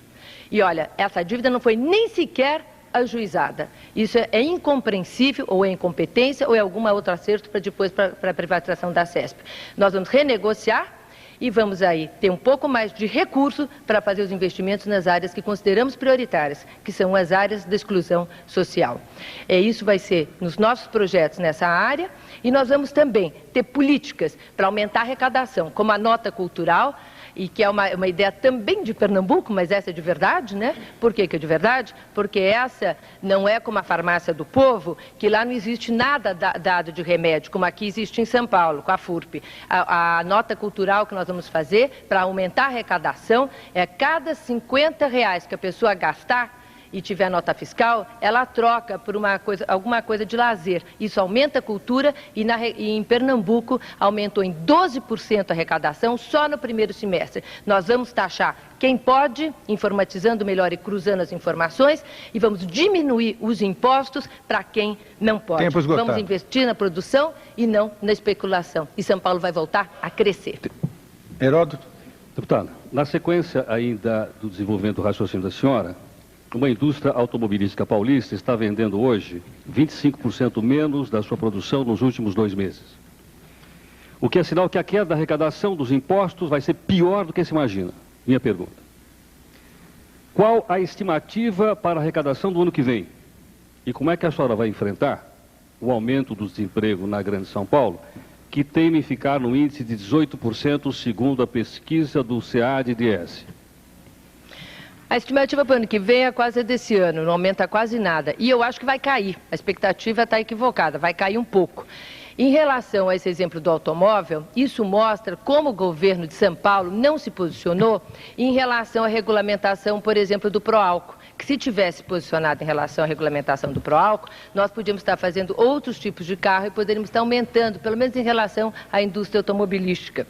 E olha, essa dívida não foi nem sequer ajuizada. Isso é incompreensível, ou é incompetência, ou é alguma outro acerto para depois para a privatização da CESP. Nós vamos renegociar e vamos aí ter um pouco mais de recurso para fazer os investimentos nas áreas que consideramos prioritárias, que são as áreas da exclusão social. Isso vai ser nos nossos projetos nessa área, e nós vamos também ter políticas para aumentar a arrecadação, como a nota cultural, e que é uma ideia também de Pernambuco, mas essa é de verdade, né? Por que é de verdade? Porque essa não é como a farmácia do povo, que lá não existe nada dado de remédio, como aqui existe em São Paulo, com a FURP. A nota cultural que nós vamos fazer para aumentar a arrecadação é cada R$50 que a pessoa gastar e tiver nota fiscal, ela troca por alguma coisa de lazer. Isso aumenta a cultura e em Pernambuco aumentou em 12% a arrecadação só no primeiro semestre. Nós vamos taxar quem pode, informatizando melhor e cruzando as informações, e vamos diminuir os impostos para quem não pode. Vamos investir na produção e não na especulação. E São Paulo vai voltar a crescer. Heródoto. Deputado, na sequência ainda do desenvolvimento do raciocínio da senhora, uma indústria automobilística paulista está vendendo hoje 25% menos da sua produção nos últimos 2 meses. O que é sinal que a queda da arrecadação dos impostos vai ser pior do que se imagina. Minha pergunta: qual a estimativa para a arrecadação do ano que vem? E como é que a senhora vai enfrentar o aumento do desemprego na Grande São Paulo, que teme em ficar no índice de 18% segundo a pesquisa do CAD-DS? A estimativa para o ano que vem é quase desse ano, não aumenta quase nada. E eu acho que vai cair. A expectativa está equivocada, vai cair um pouco. Em relação a esse exemplo do automóvel, isso mostra como o governo de São Paulo não se posicionou em relação à regulamentação, por exemplo, do Proálcool. Que se tivesse posicionado em relação à regulamentação do Proálcool, nós podíamos estar fazendo outros tipos de carro e poderíamos estar aumentando, pelo menos em relação à indústria automobilística.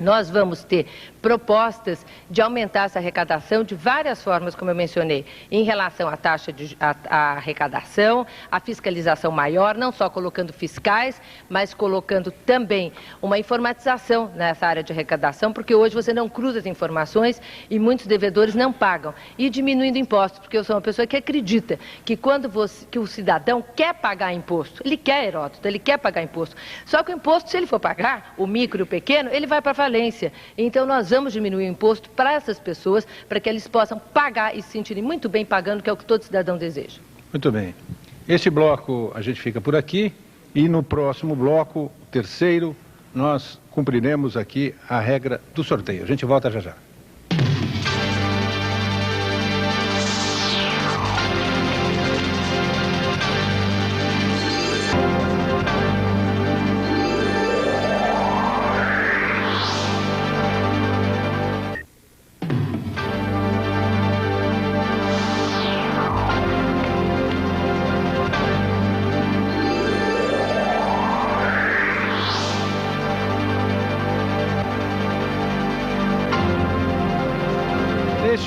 Nós vamos ter propostas de aumentar essa arrecadação de várias formas, como eu mencionei, em relação à taxa de arrecadação, a fiscalização maior, não só colocando fiscais, mas colocando também uma informatização nessa área de arrecadação, porque hoje você não cruza as informações e muitos devedores não pagam. E diminuindo impostos, porque eu sou uma pessoa que acredita que quando que o cidadão quer pagar imposto, ele quer, Heródoto, ele quer pagar imposto. Só que o imposto, se ele for pagar, o micro e o pequeno, ele vai para a falência. Então nós vamos diminuir o imposto para essas pessoas, para que eles possam pagar e se sentirem muito bem pagando, que é o que todo cidadão deseja. Muito bem. Este bloco a gente fica por aqui e no próximo bloco, terceiro, nós cumpriremos aqui a regra do sorteio. A gente volta já já.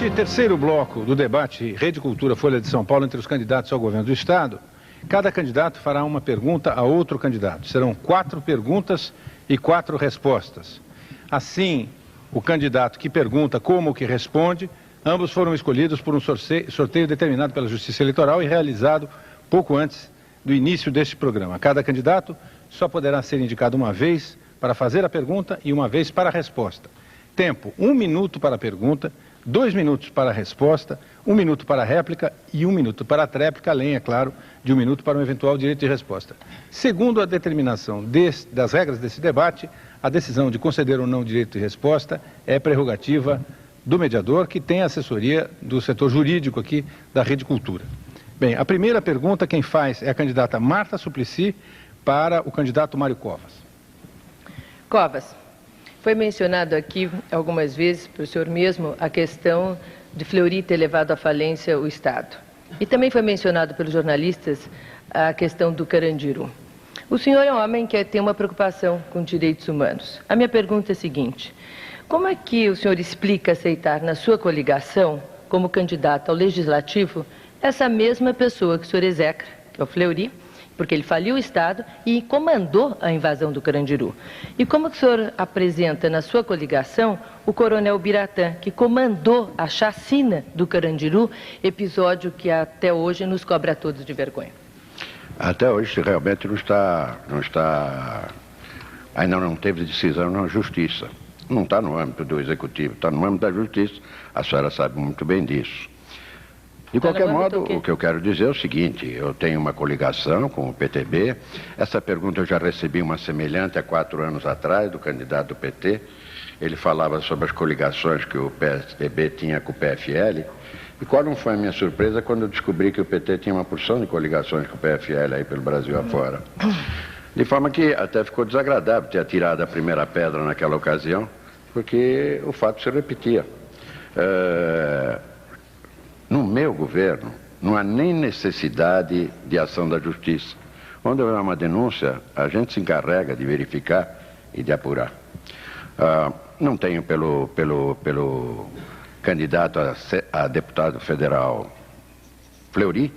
Neste terceiro bloco do debate Rede Cultura Folha de São Paulo entre os candidatos ao governo do Estado, cada candidato fará uma pergunta a outro candidato. Serão 4 perguntas e 4 respostas. Assim, o candidato que pergunta como que responde, ambos foram escolhidos por um sorteio determinado pela Justiça Eleitoral e realizado pouco antes do início deste programa. Cada candidato só poderá ser indicado uma vez para fazer a pergunta e uma vez para a resposta. Tempo, 1 minuto para a pergunta, 2 minutos para a resposta, 1 minuto para a réplica e 1 minuto para a tréplica, além, é claro, de 1 minuto para um eventual direito de resposta. Segundo a determinação das regras desse debate, a decisão de conceder ou não direito de resposta é prerrogativa do mediador, que tem a assessoria do setor jurídico aqui da Rede Cultura. Bem, a primeira pergunta quem faz é a candidata Marta Suplicy para o candidato Mário Covas. Covas, foi mencionado aqui algumas vezes, pelo senhor mesmo, a questão de Fleury ter levado à falência o Estado. E também foi mencionado pelos jornalistas a questão do Carandiru. O senhor é um homem que tem uma preocupação com direitos humanos. A minha pergunta é a seguinte: como é que o senhor explica aceitar na sua coligação, como candidato ao Legislativo, essa mesma pessoa que o senhor execra, que é o Fleury, porque ele faliu o Estado e comandou a invasão do Carandiru? E como que o senhor apresenta na sua coligação o coronel Biratã, que comandou a chacina do Carandiru, episódio que até hoje nos cobra a todos de vergonha? Até hoje realmente ainda não teve decisão na Justiça. Não está no âmbito do Executivo, está no âmbito da Justiça. A senhora sabe muito bem disso. De qualquer modo, o que eu quero dizer é o seguinte: eu tenho uma coligação com o PTB. Essa pergunta eu já recebi uma semelhante há 4 anos atrás, do candidato do PT. Ele falava sobre as coligações que o PSDB tinha com o PFL. E qual não foi a minha surpresa quando eu descobri que o PT tinha uma porção de coligações com o PFL aí pelo Brasil afora. De forma que até ficou desagradável ter atirado a primeira pedra naquela ocasião, porque o fato se repetia. No meu governo, não há nem necessidade de ação da Justiça. Quando houver uma denúncia, a gente se encarrega de verificar e de apurar. Não tenho pelo candidato a deputado federal Fleury,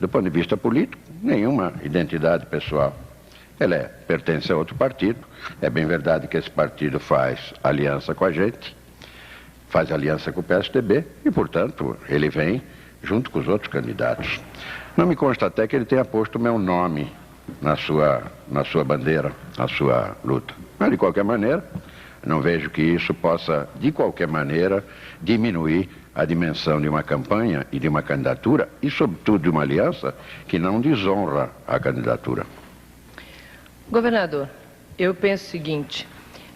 do ponto de vista político, nenhuma identidade pessoal. Ele pertence a outro partido. É bem verdade que esse partido faz aliança com a gente, faz aliança com o PSDB e, portanto, ele vem junto com os outros candidatos. Não me consta até que ele tenha posto o meu nome na sua bandeira, na sua luta. Mas, de qualquer maneira, não vejo que isso possa, de qualquer maneira, diminuir a dimensão de uma campanha e de uma candidatura e, sobretudo, de uma aliança que não desonra a candidatura. Governador, eu penso o seguinte: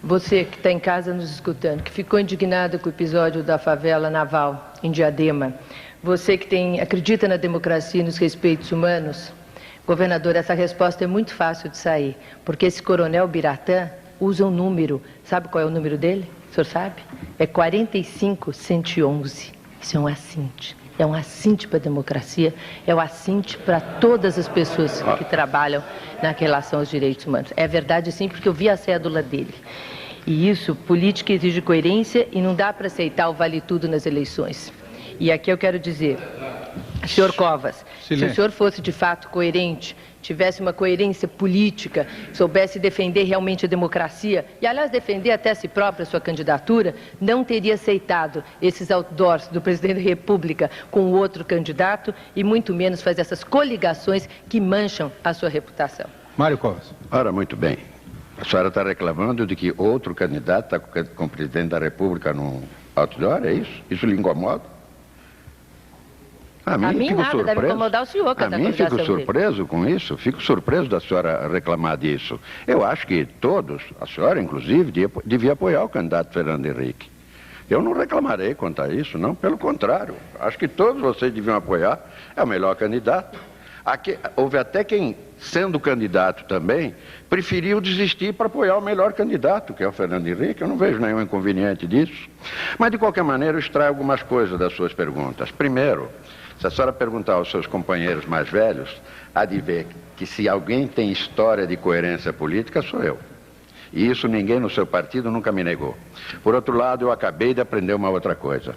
você que está em casa nos escutando, que ficou indignado com o episódio da favela naval em Diadema, você que acredita na democracia e nos respeitos humanos, governador, essa resposta é muito fácil de sair, porque esse coronel Biratã usa um número. Sabe qual é o número dele? O senhor sabe? É 45111. Isso é um assinte. É um assinte para a democracia, é um assinte para todas as pessoas que trabalham na relação aos direitos humanos. É verdade, sim, porque eu vi a cédula dele. E isso, política exige coerência e não dá para aceitar o vale tudo nas eleições. E aqui eu quero dizer, senhor Covas, se o senhor fosse de fato coerente, tivesse uma coerência política, soubesse defender realmente a democracia, e aliás defender até a si própria a sua candidatura, não teria aceitado esses outdoors do presidente da República com o outro candidato e muito menos fazer essas coligações que mancham a sua reputação. Mário Covas. Ora, muito bem. A senhora está reclamando de que outro candidato está com o presidente da República no outdoor, é isso? Isso lhe incomoda? A mim fico nada, deve incomodar o senhor com a mim fico surpreso com isso, fico surpreso da senhora reclamar disso. Eu acho que todos, a senhora inclusive, devia apoiar o candidato Fernando Henrique. Eu não reclamarei quanto a isso, não, pelo contrário. Acho que todos vocês deviam apoiar, é o melhor candidato. Aqui, houve até quem, sendo candidato também, preferiu desistir para apoiar o melhor candidato, que é o Fernando Henrique. Eu não vejo nenhum inconveniente disso. Mas, de qualquer maneira, eu extraio algumas coisas das suas perguntas. Primeiro, se a senhora perguntar aos seus companheiros mais velhos, há de ver que se alguém tem história de coerência política, sou eu. E isso ninguém no seu partido nunca me negou. Por outro lado, eu acabei de aprender uma outra coisa.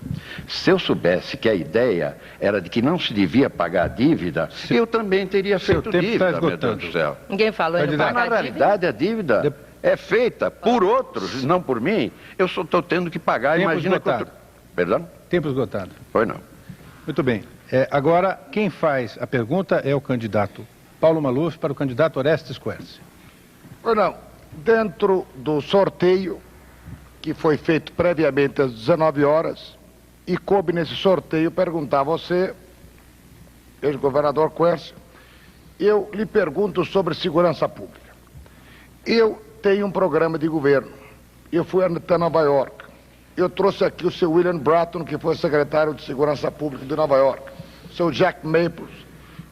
Se eu soubesse que a ideia era de que não se devia pagar a dívida, eu também teria feito dívida, meu Deus do céu. Ninguém falou em não pagar a dívida. Na realidade, a dívida é feita por outros, não por mim. Eu só estou tendo que pagar. Tempo Imagina esgotado. Perdão? Tempo esgotado. Foi não. Muito bem. Agora, quem faz a pergunta é o candidato Paulo Maluf para o candidato Orestes Quercia. Pois não. Dentro do sorteio, que foi feito previamente às 19 horas, e coube nesse sorteio perguntar a você, ex-governador Quercia, eu lhe pergunto sobre segurança pública. Eu tenho um programa de governo. Eu fui até Nova York. Eu trouxe aqui o seu William Bratton, que foi secretário de Segurança Pública de Nova York, o seu Jack Maples,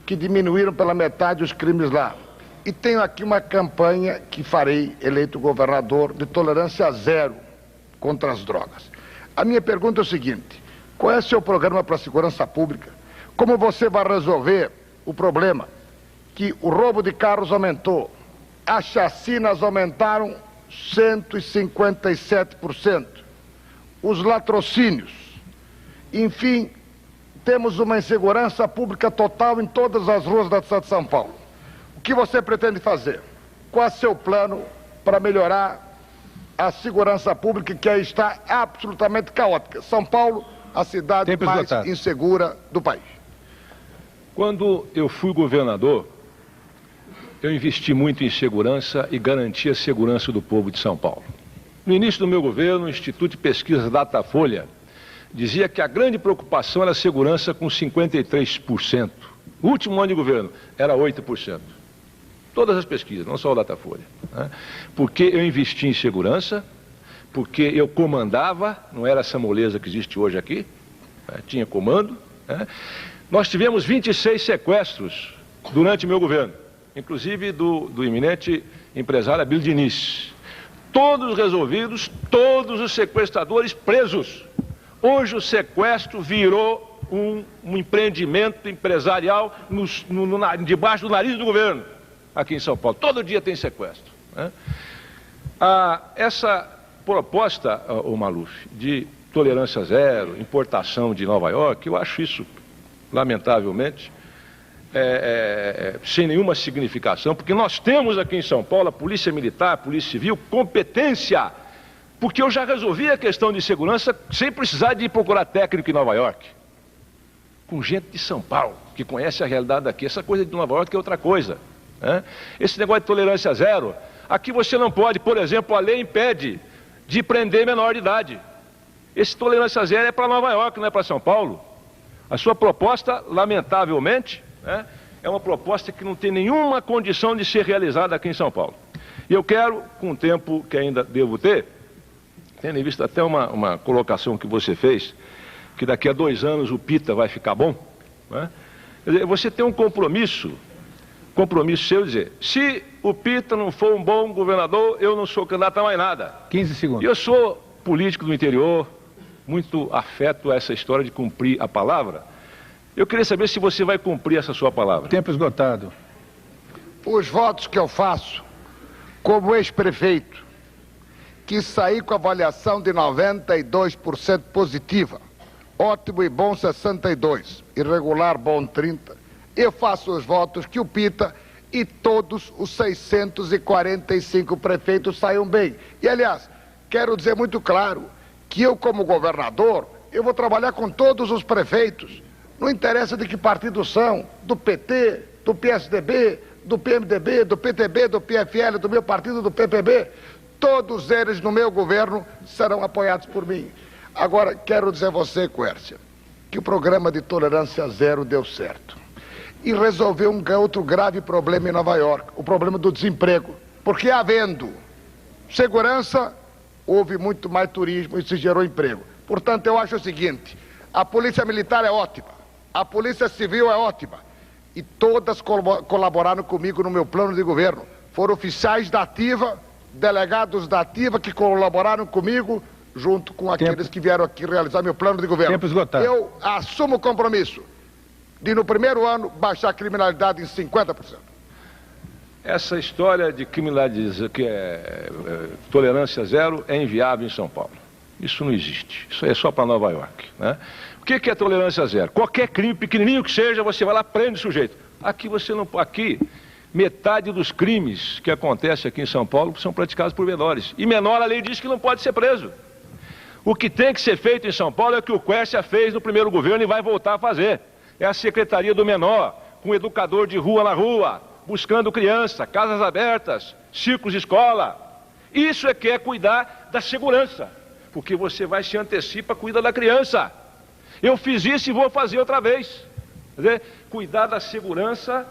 que diminuíram pela metade os crimes lá. E tenho aqui uma campanha que farei, eleito governador, de tolerância zero contra as drogas. A minha pergunta é o seguinte: qual é o seu programa para a segurança pública? Como você vai resolver o problema que o roubo de carros aumentou, as chacinas aumentaram 157%, os latrocínios, enfim, temos uma insegurança pública total em todas as ruas da cidade de São Paulo. O que você pretende fazer? Qual é o seu plano para melhorar a segurança pública, que aí está absolutamente caótica? São Paulo, a cidade mais insegura do país. Quando eu fui governador, eu investi muito em segurança e garanti a segurança do povo de São Paulo. No início do meu governo, o Instituto de Pesquisa Datafolha dizia que a grande preocupação era a segurança, com 53%. O último ano de governo era 8%. Todas as pesquisas, não só o Datafolha. Né? Porque eu investi em segurança, porque eu comandava, não era essa moleza que existe hoje aqui, né? Tinha comando. Né? Nós tivemos 26 sequestros durante o meu governo, inclusive do iminente empresário Abílio Diniz. Todos resolvidos, todos os sequestradores presos. Hoje o sequestro virou um empreendimento empresarial debaixo do nariz do governo, aqui em São Paulo. Todo dia tem sequestro. Né? Essa proposta, o Maluf, de tolerância zero, importação de Nova York, eu acho isso, lamentavelmente, sem nenhuma significação, porque nós temos aqui em São Paulo a Polícia Militar, a Polícia Civil, competência, porque eu já resolvi a questão de segurança sem precisar de ir procurar técnico em Nova York. Com gente de São Paulo, que conhece a realidade daqui. Essa coisa de Nova York é outra coisa. Né? Esse negócio de tolerância zero, aqui você não pode, por exemplo, a lei impede de prender menor de idade. Esse tolerância zero é para Nova York, não é para São Paulo. A sua proposta, lamentavelmente, né, é uma proposta que não tem nenhuma condição de ser realizada aqui em São Paulo. E eu quero, com o tempo que ainda devo ter, tendo em vista até uma colocação que você fez, que daqui a 2 anos o PITA vai ficar bom, né? Você tem um compromisso seu, dizer, se o PITA não for um bom governador, eu não sou candidato a mais nada. 15 segundos. Eu sou político do interior, muito afeto a essa história de cumprir a palavra. Eu queria saber se você vai cumprir essa sua palavra. Tempo esgotado. Os votos que eu faço como ex-prefeito, que saí com avaliação de 92% positiva. Ótimo e bom 62%. Irregular bom 30%. Eu faço os votos que o Pita e todos os 645 prefeitos saiam bem. E, aliás, quero dizer muito claro que eu, como governador, eu vou trabalhar com todos os prefeitos. Não interessa de que partido são, do PT, do PSDB, do PMDB, do PTB, do PFL, do meu partido, do PPB. Todos eles no meu governo serão apoiados por mim. Agora, quero dizer a você, Quércia, que o programa de tolerância zero deu certo. E resolveu um outro grave problema em Nova York, o problema do desemprego. Porque havendo segurança, houve muito mais turismo e se gerou emprego. Portanto, eu acho o seguinte, a polícia militar é ótima, a polícia civil é ótima, e todas colaboraram comigo no meu plano de governo. Foram oficiais da ativa, delegados da ativa que colaboraram comigo, junto com aqueles que vieram aqui realizar meu plano de governo. Tempo esgotado. Eu assumo o compromisso de, no primeiro ano, baixar a criminalidade em 50%. Essa história de criminalidade, que é tolerância zero, é inviável em São Paulo. Isso não existe. Isso é só para Nova York, né? O que é tolerância zero? Qualquer crime, pequenininho que seja, você vai lá, prende o sujeito. Aqui você não... Aqui, metade dos crimes que acontecem aqui em São Paulo são praticados por menores. E menor, a lei diz que não pode ser preso. O que tem que ser feito em São Paulo é o que o Quércia fez no primeiro governo e vai voltar a fazer. É a Secretaria do Menor, com educador de rua na rua, buscando criança, casas abertas, círculos de escola. Isso é que é cuidar da segurança, porque você vai se antecipa, cuida da criança. Eu fiz isso e vou fazer outra vez. Quer dizer, cuidar da segurança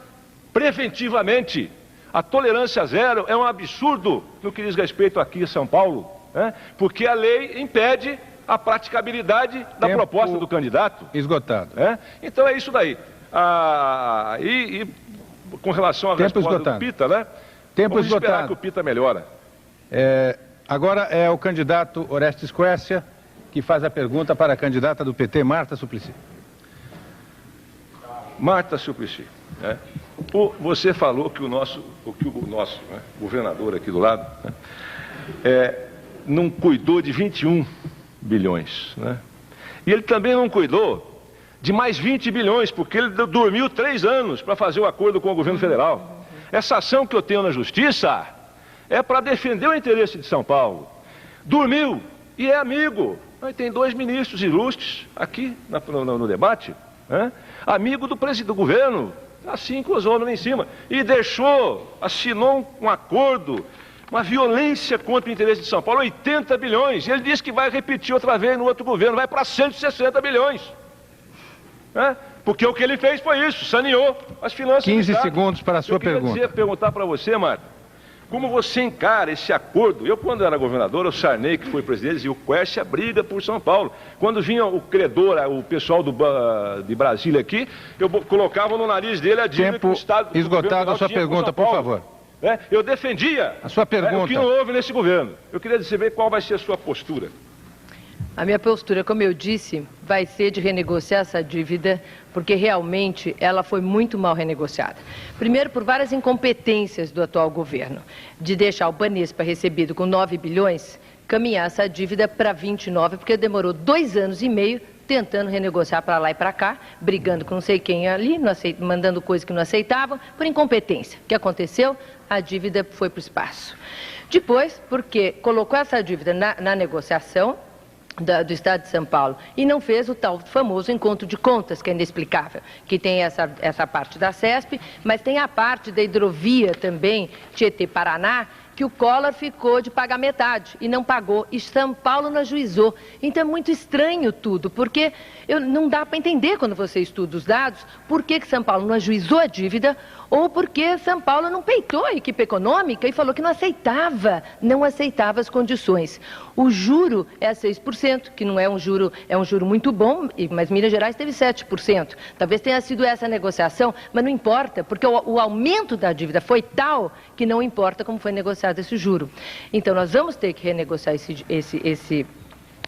preventivamente. A tolerância zero é um absurdo no que diz respeito aqui em São Paulo, né? Porque a lei impede a praticabilidade da proposta do candidato. Esgotado. Então é isso daí. Com relação à resposta do Pita, né? Vamos esperar que o Pita melhora. Agora é o candidato Orestes Quércia que faz a pergunta para a candidata do PT, Marta Suplicy. Marta Suplicy, né? Você falou que o nosso né, governador aqui do lado, né, não cuidou de 21 bilhões, né? E ele também não cuidou de mais 20 bilhões, porque ele dormiu 3 anos para fazer o acordo com o governo federal. Essa ação que eu tenho na justiça é para defender o interesse de São Paulo. Dormiu e é amigo. Tem 2 ministros ilustres aqui no debate, né? Amigo do presidente do governo, assim com os ombros lá em cima, e assinou um acordo, uma violência contra o interesse de São Paulo, 80 bilhões, e ele disse que vai repetir outra vez no outro governo, vai para 160 bilhões, né? Porque o que ele fez foi isso, saneou as finanças. 15 segundos para a sua pergunta. Eu queria perguntar para você, Marta, como você encara esse acordo? Eu, quando era governador, o Sarney, que foi presidente, e o Quércia briga por São Paulo. Quando vinha o credor, o pessoal de Brasília aqui, eu colocava no nariz dele a dívida que o Estado... Esgotado a sua pergunta, por favor. Eu defendia a sua pergunta. O que não houve nesse governo. Eu queria saber qual vai ser a sua postura. A minha postura, como eu disse, vai ser de renegociar essa dívida, porque realmente ela foi muito mal renegociada. Primeiro, por várias incompetências do atual governo, de deixar o Banespa recebido com 9 bilhões, caminhar essa dívida para 29, porque demorou 2 anos e meio tentando renegociar para lá e para cá, brigando com não sei quem ali, mandando coisas que não aceitavam, por incompetência. O que aconteceu? A dívida foi para o espaço. Depois, porque colocou essa dívida na negociação do Estado de São Paulo e não fez o tal famoso encontro de contas, que é inexplicável, que tem essa parte da CESP, mas tem a parte da hidrovia também, Tietê-Paraná, que o Collor ficou de pagar metade e não pagou, e São Paulo não ajuizou. Então é muito estranho tudo, porque não dá para entender quando você estuda os dados, por que São Paulo não ajuizou a dívida, ou porque São Paulo não peitou a equipe econômica e falou que não aceitava as condições. O juro é 6%, que não é um juro muito bom, mas Minas Gerais teve 7%. Talvez tenha sido essa a negociação, mas não importa, porque o aumento da dívida foi tal que não importa como foi negociado esse juro. Então nós vamos ter que renegociar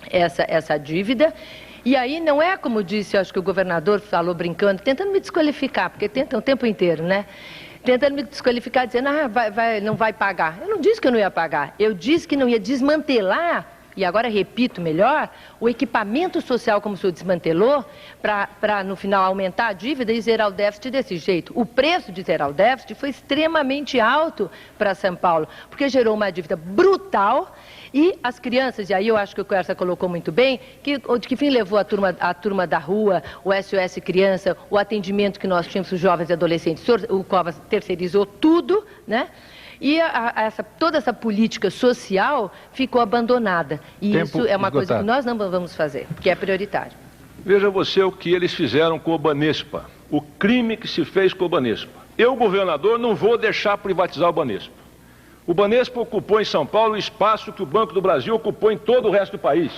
essa dívida. E aí não é como disse, acho que o governador falou brincando, tentando me desqualificar, porque tentam o tempo inteiro, né? tentando me desqualificar, dizendo, não vai pagar. Eu não disse que eu não ia pagar, eu disse que não ia desmantelar, e agora repito melhor, o equipamento social como o senhor desmantelou, para no final aumentar a dívida e zerar o déficit desse jeito. O preço de zerar o déficit foi extremamente alto para São Paulo, porque gerou uma dívida brutal. E as crianças, e aí eu acho que o Quercia colocou muito bem, de que fim levou a turma da rua, o SOS Criança, o atendimento que nós tínhamos os jovens e adolescentes, o Covas terceirizou tudo, né? E toda essa política social ficou abandonada. E isso é uma coisa que nós não vamos fazer, porque é prioritário. Veja você o que eles fizeram com o Banespa, o crime que se fez com o Banespa. Eu, governador, não vou deixar privatizar o Banespa. O Banespa ocupou em São Paulo o espaço que o Banco do Brasil ocupou em todo o resto do país.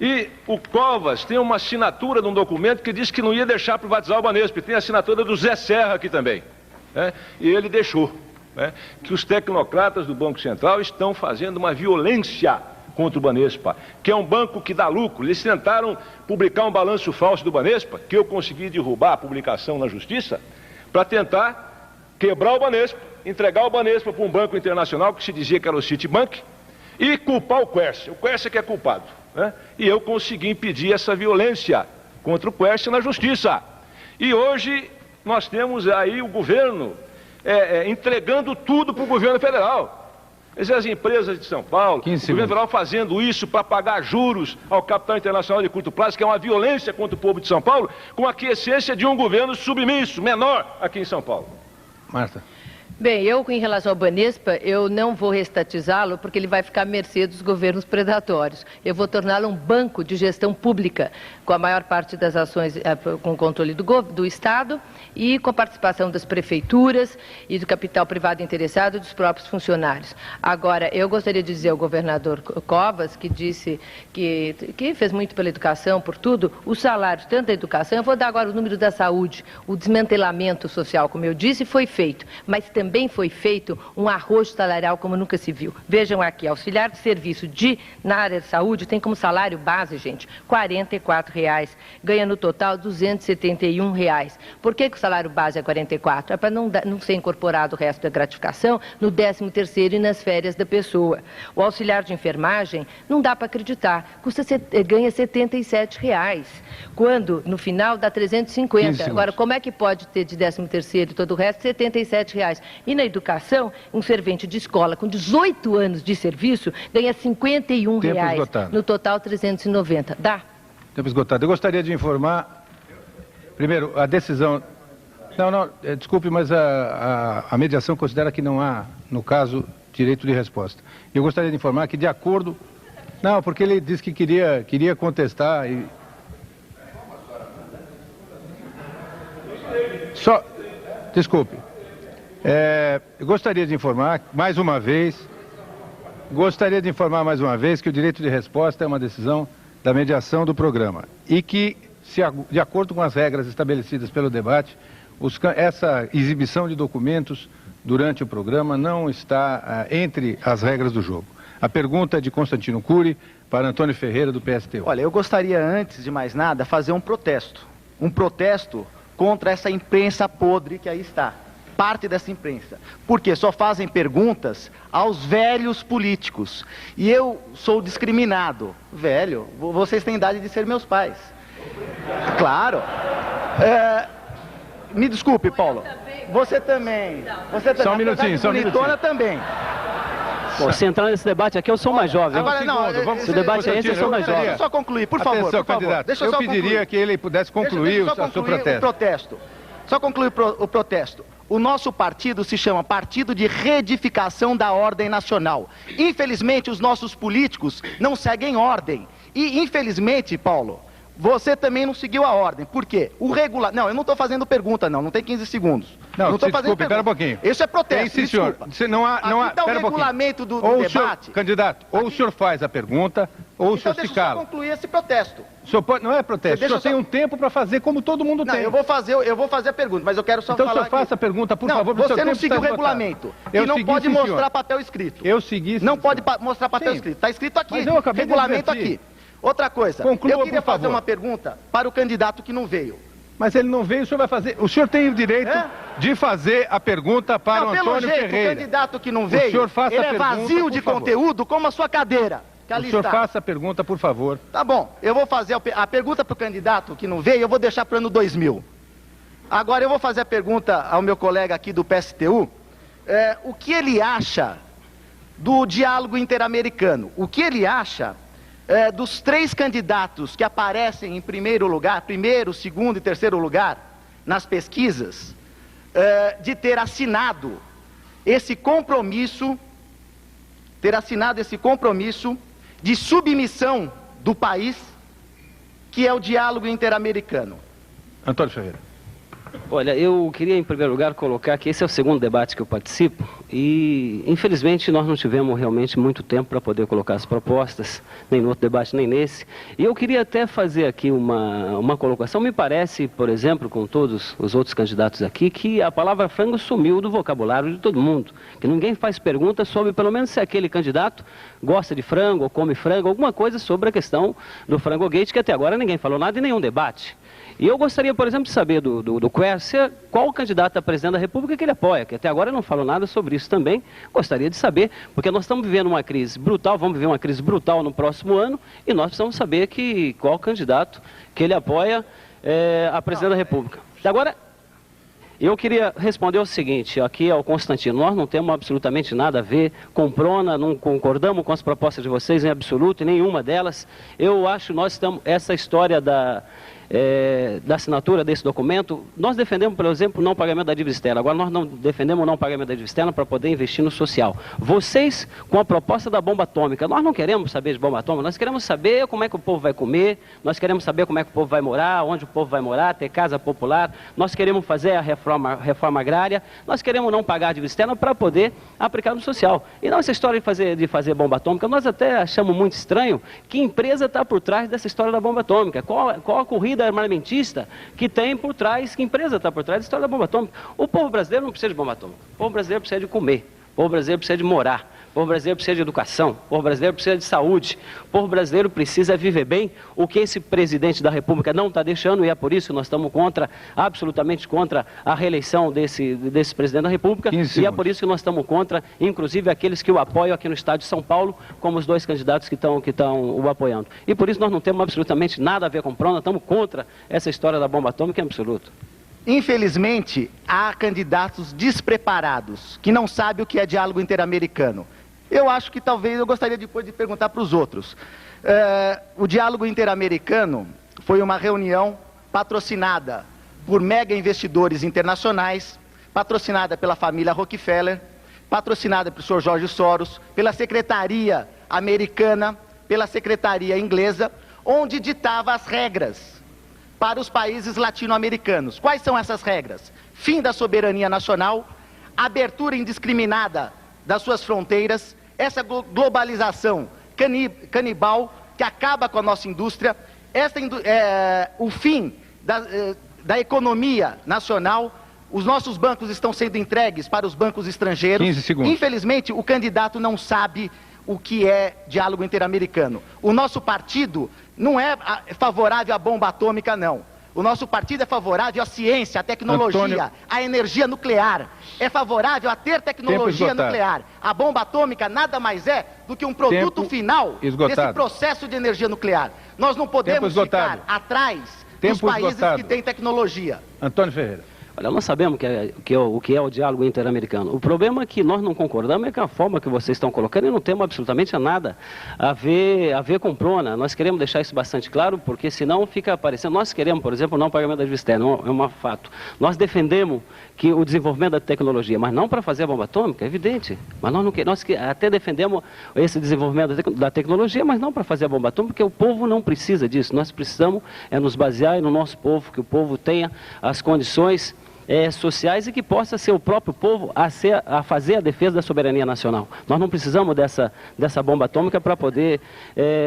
E o Covas tem uma assinatura num documento que diz que não ia deixar privatizar o Banespa. E tem a assinatura do Zé Serra aqui também, né? E ele deixou, né? Que os tecnocratas do Banco Central estão fazendo uma violência contra o Banespa, que é um banco que dá lucro. Eles tentaram publicar um balanço falso do Banespa, que eu consegui derrubar a publicação na Justiça, para tentar quebrar o Banespa, entregar o Banespa para um banco internacional que se dizia que era o Citibank e culpar o Quercia que é culpado, né? E eu consegui impedir essa violência contra o Quercia na Justiça. E hoje nós temos aí o governo entregando tudo para o governo federal. As empresas de São Paulo, o governo federal fazendo isso para pagar juros ao capital internacional de curto prazo, que é uma violência contra o povo de São Paulo, com a aquiescência de um governo submisso, menor, aqui em São Paulo. Marta. Bem, em relação ao Banespa, eu não vou restatizá-lo porque ele vai ficar à mercê dos governos predatórios. Eu vou torná-lo um banco de gestão pública, com a maior parte das ações com controle do Estado e com a participação das prefeituras e do capital privado interessado e dos próprios funcionários. Agora, eu gostaria de dizer ao governador Covas, que disse que fez muito pela educação, por tudo, os salários, tanto da educação, eu vou dar agora o número da saúde, o desmantelamento social, como eu disse, foi feito, mas também foi feito um arrojo salarial como nunca se viu. Vejam aqui, auxiliar de serviço na área de saúde tem como salário base, gente, R$ 44,00, ganha no total R$ 271,00. Por que o salário base é 44? É para não ser incorporado o resto da gratificação no 13º e nas férias da pessoa. O auxiliar de enfermagem, não dá para acreditar, ganha R$ 77,00, quando no final dá 350. Agora, como é que pode ter de 13º e todo o resto R$ 77,00? E na educação, um servente de escola com 18 anos de serviço ganha R$ 51,00, no total 390. Dá? Tempo esgotado. Eu gostaria de informar, primeiro, a decisão... desculpe, mas a mediação considera que não há, no caso, direito de resposta. Eu gostaria de informar que, de acordo... Não, porque ele disse que queria contestar e... Desculpe. Eu gostaria de informar mais uma vez que o direito de resposta é uma decisão da mediação do programa e que, de acordo com as regras estabelecidas pelo debate, essa exibição de documentos durante o programa não está entre as regras do jogo. A pergunta é de Constantino Cury para Antônio Ferreira, do PSTU. Olha, eu gostaria, antes de mais nada, fazer um protesto contra essa imprensa podre que aí está. Parte dessa imprensa, porque só fazem perguntas aos velhos políticos. E eu sou discriminado. Velho, vocês têm idade de ser meus pais. Claro. Me desculpe, Paulo. Você também. Só um minutinho, também. Pô, se entrar nesse debate aqui, eu sou mais jovem. Agora, se o debate é esse, eu sou mais jovem. Deixa eu só concluir, por favor. Atenção, candidato. Eu pediria que ele pudesse concluir o seu protesto. Só concluir o protesto. O nosso partido se chama Partido de Reedificação da Ordem Nacional. Infelizmente, os nossos políticos não seguem ordem. E, infelizmente, Paulo, você também não seguiu a ordem. Por quê? Não, eu não estou fazendo pergunta, não tem 15 segundos. Não estou fazendo pergunta. Espera um pouquinho. Isso é protesto, sim, senhor. Não há, aqui está o regulamento do debate. Candidato, ou o senhor faz a pergunta, ou o senhor se cala. Deixa eu só concluir esse protesto. Não é protesto, o senhor tem um tempo para fazer como todo mundo tem. Eu vou fazer a pergunta, mas eu quero só falar. Então o senhor faça a pergunta, por favor. Você não seguiu o regulamento. E não pode mostrar papel escrito. Eu segui. Não pode mostrar papel escrito. Está escrito aqui. Mas eu acabei regulamento aqui. Outra coisa, eu queria fazer uma pergunta para o candidato que não veio. Mas ele não veio, o senhor vai fazer... O senhor tem o direito de fazer a pergunta para o Antônio Ferreira. Pelo jeito, o candidato que não veio, o senhor faça ele a pergunta, vazio de conteúdo, como a sua cadeira. O senhor faça a pergunta, por favor. Tá bom, eu vou fazer a pergunta para o candidato que não veio, eu vou deixar para o ano 2000. Agora eu vou fazer a pergunta ao meu colega aqui do PSTU, o que ele acha do diálogo interamericano? O que ele acha dos 3 candidatos que aparecem em primeiro lugar, primeiro, segundo e terceiro lugar, nas pesquisas, de ter assinado esse compromisso, de submissão do país, que é o diálogo interamericano? Antônio Ferreira. Olha, eu queria em primeiro lugar colocar que esse é o segundo debate que eu participo e infelizmente nós não tivemos realmente muito tempo para poder colocar as propostas, nem no outro debate, nem nesse. E eu queria até fazer aqui uma colocação. Me parece, por exemplo, com todos os outros candidatos aqui, que a palavra frango sumiu do vocabulário de todo mundo. Que ninguém faz pergunta sobre, pelo menos, se aquele candidato gosta de frango ou come frango, alguma coisa sobre a questão do Frangogate, que até agora ninguém falou nada em nenhum debate. E eu gostaria, por exemplo, de saber do Quércia qual o candidato a presidente da República que ele apoia, que até agora não falou nada sobre isso também. Gostaria de saber, porque nós estamos vivendo uma crise brutal, vamos viver uma crise brutal no próximo ano, e nós precisamos saber qual candidato que ele apoia a presidente da República. Agora, eu queria responder o seguinte, aqui ao Constantino, nós não temos absolutamente nada a ver com Prona, não concordamos com as propostas de vocês em absoluto, em nenhuma delas. Eu acho que nós estamos, essa história da assinatura desse documento, nós defendemos, por exemplo, o não pagamento da dívida externa. Agora nós não defendemos o não pagamento da dívida externa para poder investir no social. Vocês, com a proposta da bomba atômica, nós não queremos saber de bomba atômica, nós queremos saber como é que o povo vai comer, nós queremos saber como é que o povo vai morar, onde o povo vai morar, ter casa popular, nós queremos fazer a reforma agrária, nós queremos não pagar a dívida externa para poder aplicar no social. E não essa história de fazer bomba atômica, nós até achamos muito estranho que empresa está por trás dessa história da bomba atômica. Qual a corrida armamentista que tem por trás, que empresa está por trás da história da bomba atômica? O povo brasileiro não precisa de bomba atômica. O povo brasileiro precisa de comer. O povo brasileiro precisa de morar. O povo brasileiro precisa de educação. O povo brasileiro precisa de saúde. O povo brasileiro precisa viver bem, o que esse presidente da República não está deixando, e é por isso que nós estamos absolutamente contra a reeleição desse presidente da República, e é por isso que nós estamos contra, inclusive, aqueles que o apoiam aqui no estado de São Paulo, como os 2 candidatos que estão o apoiando. E por isso nós não temos absolutamente nada a ver com Prona, estamos contra essa história da bomba atômica em absoluto. Infelizmente, há candidatos despreparados, que não sabem o que é diálogo interamericano. Eu acho que talvez eu gostaria depois de perguntar para os outros. O diálogo interamericano foi uma reunião patrocinada por mega investidores internacionais, patrocinada pela família Rockefeller, patrocinada pelo Sr. George Soros, pela secretaria americana, pela secretaria inglesa, onde ditava as regras para os países latino-americanos. Quais são essas regras? Fim da soberania nacional, abertura indiscriminada das suas fronteiras, essa globalização canibal que acaba com a nossa indústria, o fim da economia nacional. Os nossos bancos estão sendo entregues para os bancos estrangeiros. 15 segundos. Infelizmente, o candidato não sabe o que é diálogo interamericano. O nosso partido não é favorável à bomba atômica, não. O nosso partido é favorável à ciência, à tecnologia, à energia nuclear. É favorável a ter tecnologia nuclear. A bomba atômica nada mais é do que um produto final desse processo de energia nuclear. Nós não podemos ficar atrás dos países que têm tecnologia. Antônio Ferreira. Olha, nós sabemos o que é o diálogo interamericano. O problema é que nós não concordamos é com a forma que vocês estão colocando e não temos absolutamente nada a ver com Prona. Nós queremos deixar isso bastante claro, porque senão fica aparecendo. Nós queremos, por exemplo, não pagamento da dívida externa, é um fato. Nós defendemos o desenvolvimento da tecnologia, mas não para fazer a bomba atômica, é evidente. Mas nós até defendemos esse desenvolvimento da tecnologia, mas não para fazer a bomba atômica, porque o povo não precisa disso. Nós precisamos nos basear no nosso povo, que o povo tenha as condições sociais e que possa ser o próprio povo a fazer a defesa da soberania nacional. Nós não precisamos dessa bomba atômica para poder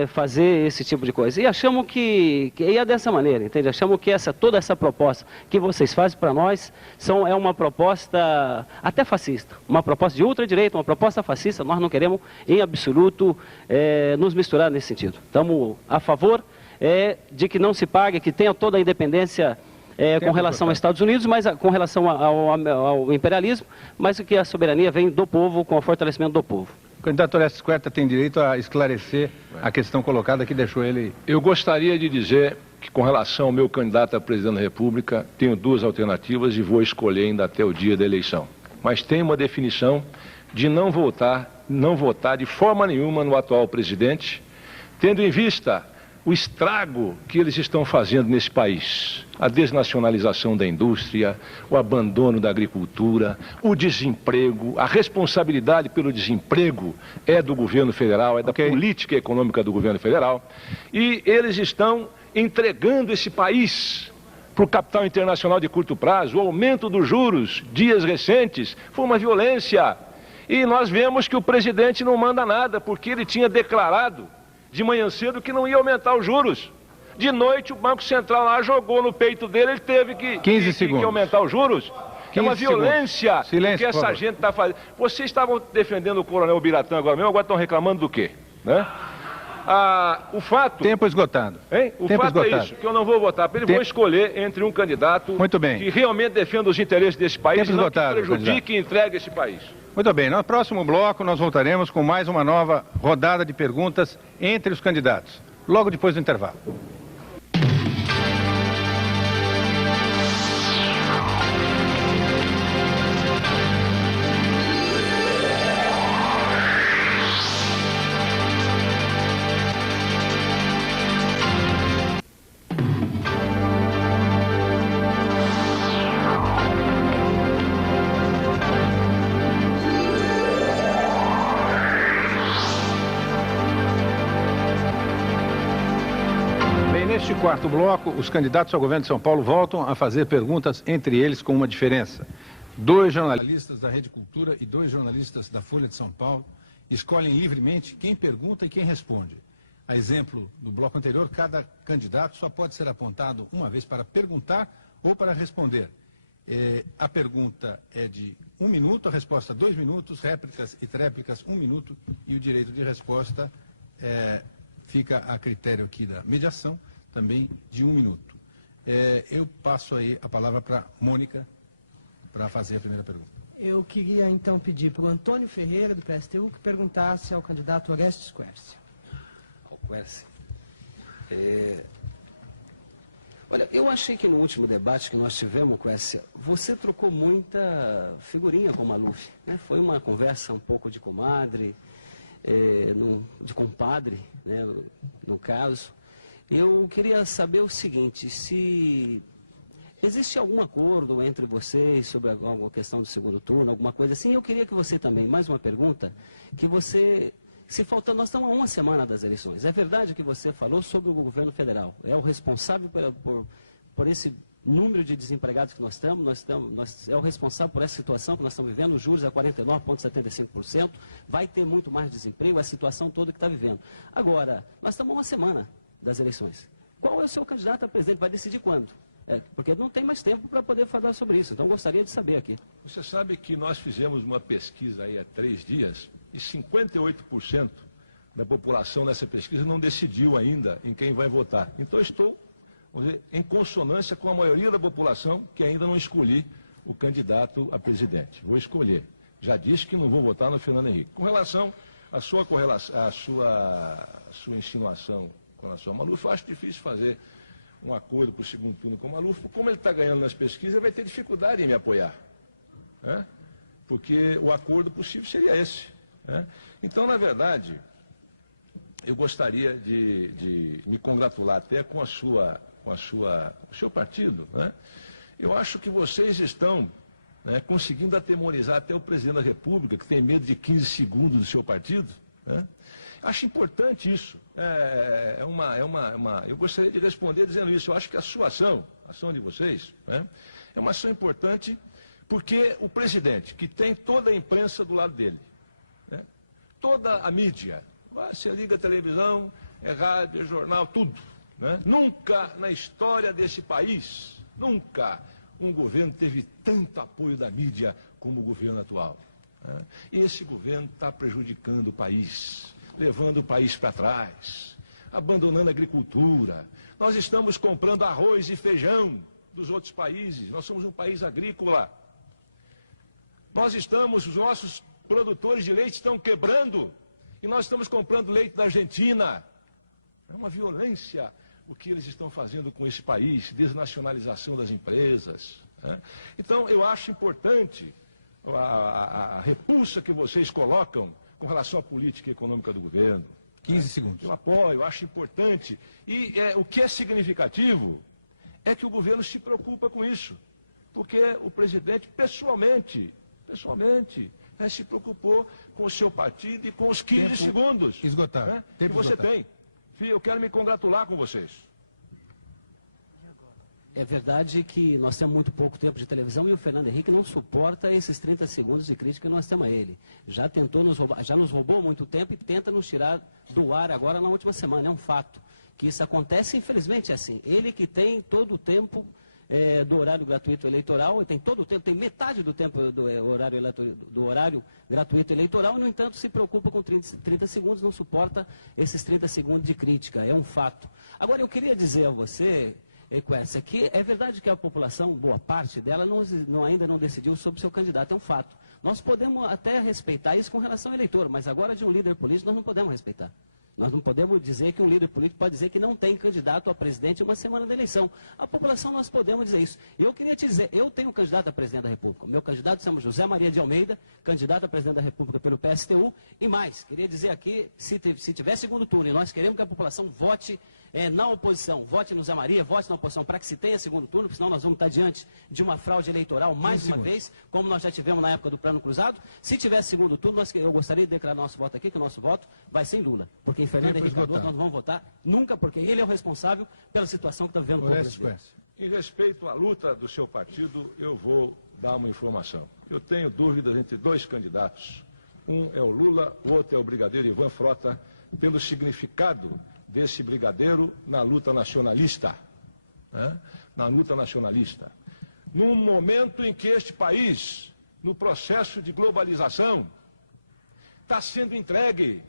fazer esse tipo de coisa. E achamos que é dessa maneira, entende? Achamos que toda essa proposta que vocês fazem para nós é uma proposta até fascista, uma proposta de ultradireita, uma proposta fascista. Nós não queremos, em absoluto, nos misturar nesse sentido. Estamos a favor de que não se pague, que tenha toda a independência com relação aos Estados Unidos, mas com relação ao imperialismo, mas que a soberania vem do povo, com o fortalecimento do povo. O candidato Orestes Quercia tem direito a esclarecer a questão colocada que deixou ele... Eu gostaria de dizer que, com relação ao meu candidato a presidente da República, tenho duas alternativas e vou escolher ainda até o dia da eleição. Mas tem uma definição de não votar de forma nenhuma no atual presidente, tendo em vista o estrago que eles estão fazendo nesse país. A desnacionalização da indústria, o abandono da agricultura, o desemprego, a responsabilidade pelo desemprego é do governo federal, é da política econômica do governo federal. E eles estão entregando esse país para o capital internacional de curto prazo. O aumento dos juros, dias recentes, foi uma violência. E nós vemos que o presidente não manda nada, porque ele tinha declarado de manhã cedo que não ia aumentar os juros. De noite o Banco Central lá jogou no peito dele, ele teve que aumentar os juros. É uma violência que essa gente está fazendo. Vocês estavam defendendo o coronel Biratã agora mesmo, agora estão reclamando do quê? Né? O fato... Tempo esgotado. Hein? O fato é isso, que eu não vou votar. Ele vou escolher entre um candidato que realmente defenda os interesses desse país e não que prejudique e entregue esse país. Muito bem, no próximo bloco nós voltaremos com mais uma nova rodada de perguntas entre os candidatos, logo depois do intervalo. Neste quarto bloco, os candidatos ao governo de São Paulo voltam a fazer perguntas entre eles com uma diferença. 2 jornalistas da Rede Cultura e 2 jornalistas da Folha de São Paulo escolhem livremente quem pergunta e quem responde. A exemplo do bloco anterior, cada candidato só pode ser apontado uma vez para perguntar ou para responder. A pergunta é de 1 minuto, a resposta 2 minutos, réplicas e tréplicas 1 minuto e o direito de resposta fica a critério aqui da mediação, também de 1 minuto. Eu passo aí a palavra para Mônica para fazer a primeira pergunta. Eu queria então pedir para o Antônio Ferreira, do PSTU, que perguntasse ao candidato Orestes Quercia. Ao Quercia. Olha, eu achei que no último debate que nós tivemos, Quercia, você trocou muita figurinha com o Maluf, né? Foi uma conversa um pouco de comadre, de compadre, né, no caso. Eu queria saber o seguinte, se existe algum acordo entre vocês sobre alguma questão do segundo turno, alguma coisa assim. Eu queria que você também, mais uma pergunta, que você, se faltando, nós estamos a 1 semana das eleições. É verdade que você falou sobre o governo federal, é o responsável por esse número de desempregados que nós estamos, é o responsável por essa situação que nós estamos vivendo, os juros a 49,75%, vai ter muito mais desemprego, a situação toda que está vivendo. Agora, nós estamos a 1 semana das eleições. Qual é o seu candidato a presidente? Vai decidir quando? Porque não tem mais tempo para poder falar sobre isso, então gostaria de saber aqui. Você sabe que nós fizemos uma pesquisa aí há 3 dias e 58% da população nessa pesquisa não decidiu ainda em quem vai votar. Então estou, vamos dizer, em consonância com a maioria da população que ainda não escolhi o candidato a presidente. Vou escolher. Já disse que não vou votar no Fernando Henrique. Com relação à sua insinuação com relação ao Maluf, eu acho difícil fazer um acordo para o segundo turno com o Maluf. Como ele está ganhando nas pesquisas, vai ter dificuldade em me apoiar. Né? Porque o acordo possível seria esse. Né? Então, na verdade, eu gostaria de me congratular até com o seu partido. Né? Eu acho que vocês estão conseguindo atemorizar até o presidente da República, que tem medo de 15 segundos do seu partido. Né? Acho importante isso. Eu gostaria de responder dizendo isso. Eu acho que a sua ação, a ação de vocês, é uma ação importante porque o presidente, que tem toda a imprensa do lado dele, toda a mídia, você liga a televisão, é rádio, é jornal, tudo. Né? Nunca na história desse país, nunca um governo teve tanto apoio da mídia como o governo atual. Né? E esse governo está prejudicando o país, levando o país para trás, abandonando a agricultura. Nós estamos comprando arroz e feijão dos outros países. Nós somos um país agrícola. Os nossos produtores de leite estão quebrando e nós estamos comprando leite da Argentina. É uma violência o que eles estão fazendo com esse país, desnacionalização das empresas. Né? Então, eu acho importante a repulsa que vocês colocam com relação à política econômica do governo. 15 segundos. Eu apoio, eu acho importante. E o que é significativo é que o governo se preocupa com isso. Porque o presidente, pessoalmente, se preocupou com o seu partido e com os 15 segundos esgotado. Que você tem. Eu quero me congratular com vocês. É verdade que nós temos muito pouco tempo de televisão e o Fernando Henrique não suporta esses 30 segundos de crítica que nós temos a ele. Já tentou nos roubar, já nos roubou muito tempo e tenta nos tirar do ar agora na última semana. É um fato que isso acontece, infelizmente é assim. Ele que tem todo o tempo do horário gratuito eleitoral, e tem todo o tempo, tem metade do tempo do horário gratuito eleitoral, e, no entanto, se preocupa com 30 segundos, não suporta esses 30 segundos de crítica, é um fato. Agora, eu queria dizer a você, Quércia, que é verdade que a população, boa parte dela, ainda não decidiu sobre o seu candidato, é um fato. Nós podemos até respeitar isso com relação ao eleitor, mas agora de um líder político nós não podemos respeitar. Nós não podemos dizer que um líder político pode dizer que não tem candidato a presidente em uma semana da eleição. A população, nós podemos dizer isso. E eu queria te dizer, eu tenho candidato a presidente da República. O meu candidato se chama José Maria de Almeida, candidato a presidente da República pelo PSTU. E mais, queria dizer aqui, se tiver segundo turno e nós queremos que a população vote na oposição, vote no Zé Maria, vote na oposição, para que se tenha segundo turno, porque senão nós vamos estar diante de uma fraude eleitoral mais uma vez, como nós já tivemos na época do Plano Cruzado. Se tiver segundo turno, eu gostaria de declarar nosso voto aqui, que o nosso voto vai sem Lula. Porque em Fernando Henrique Cardoso nós não vamos votar nunca, porque ele é o responsável pela situação que está vivendo o povo brasileiro. Em respeito à luta do seu partido, eu vou dar uma informação. Eu tenho dúvidas entre dois candidatos. Um é o Lula, o outro é o brigadeiro Ivan Frota, pelo significado desse brigadeiro na luta nacionalista. Né? Na luta nacionalista. Num momento em que este país, no processo de globalização, está sendo entregue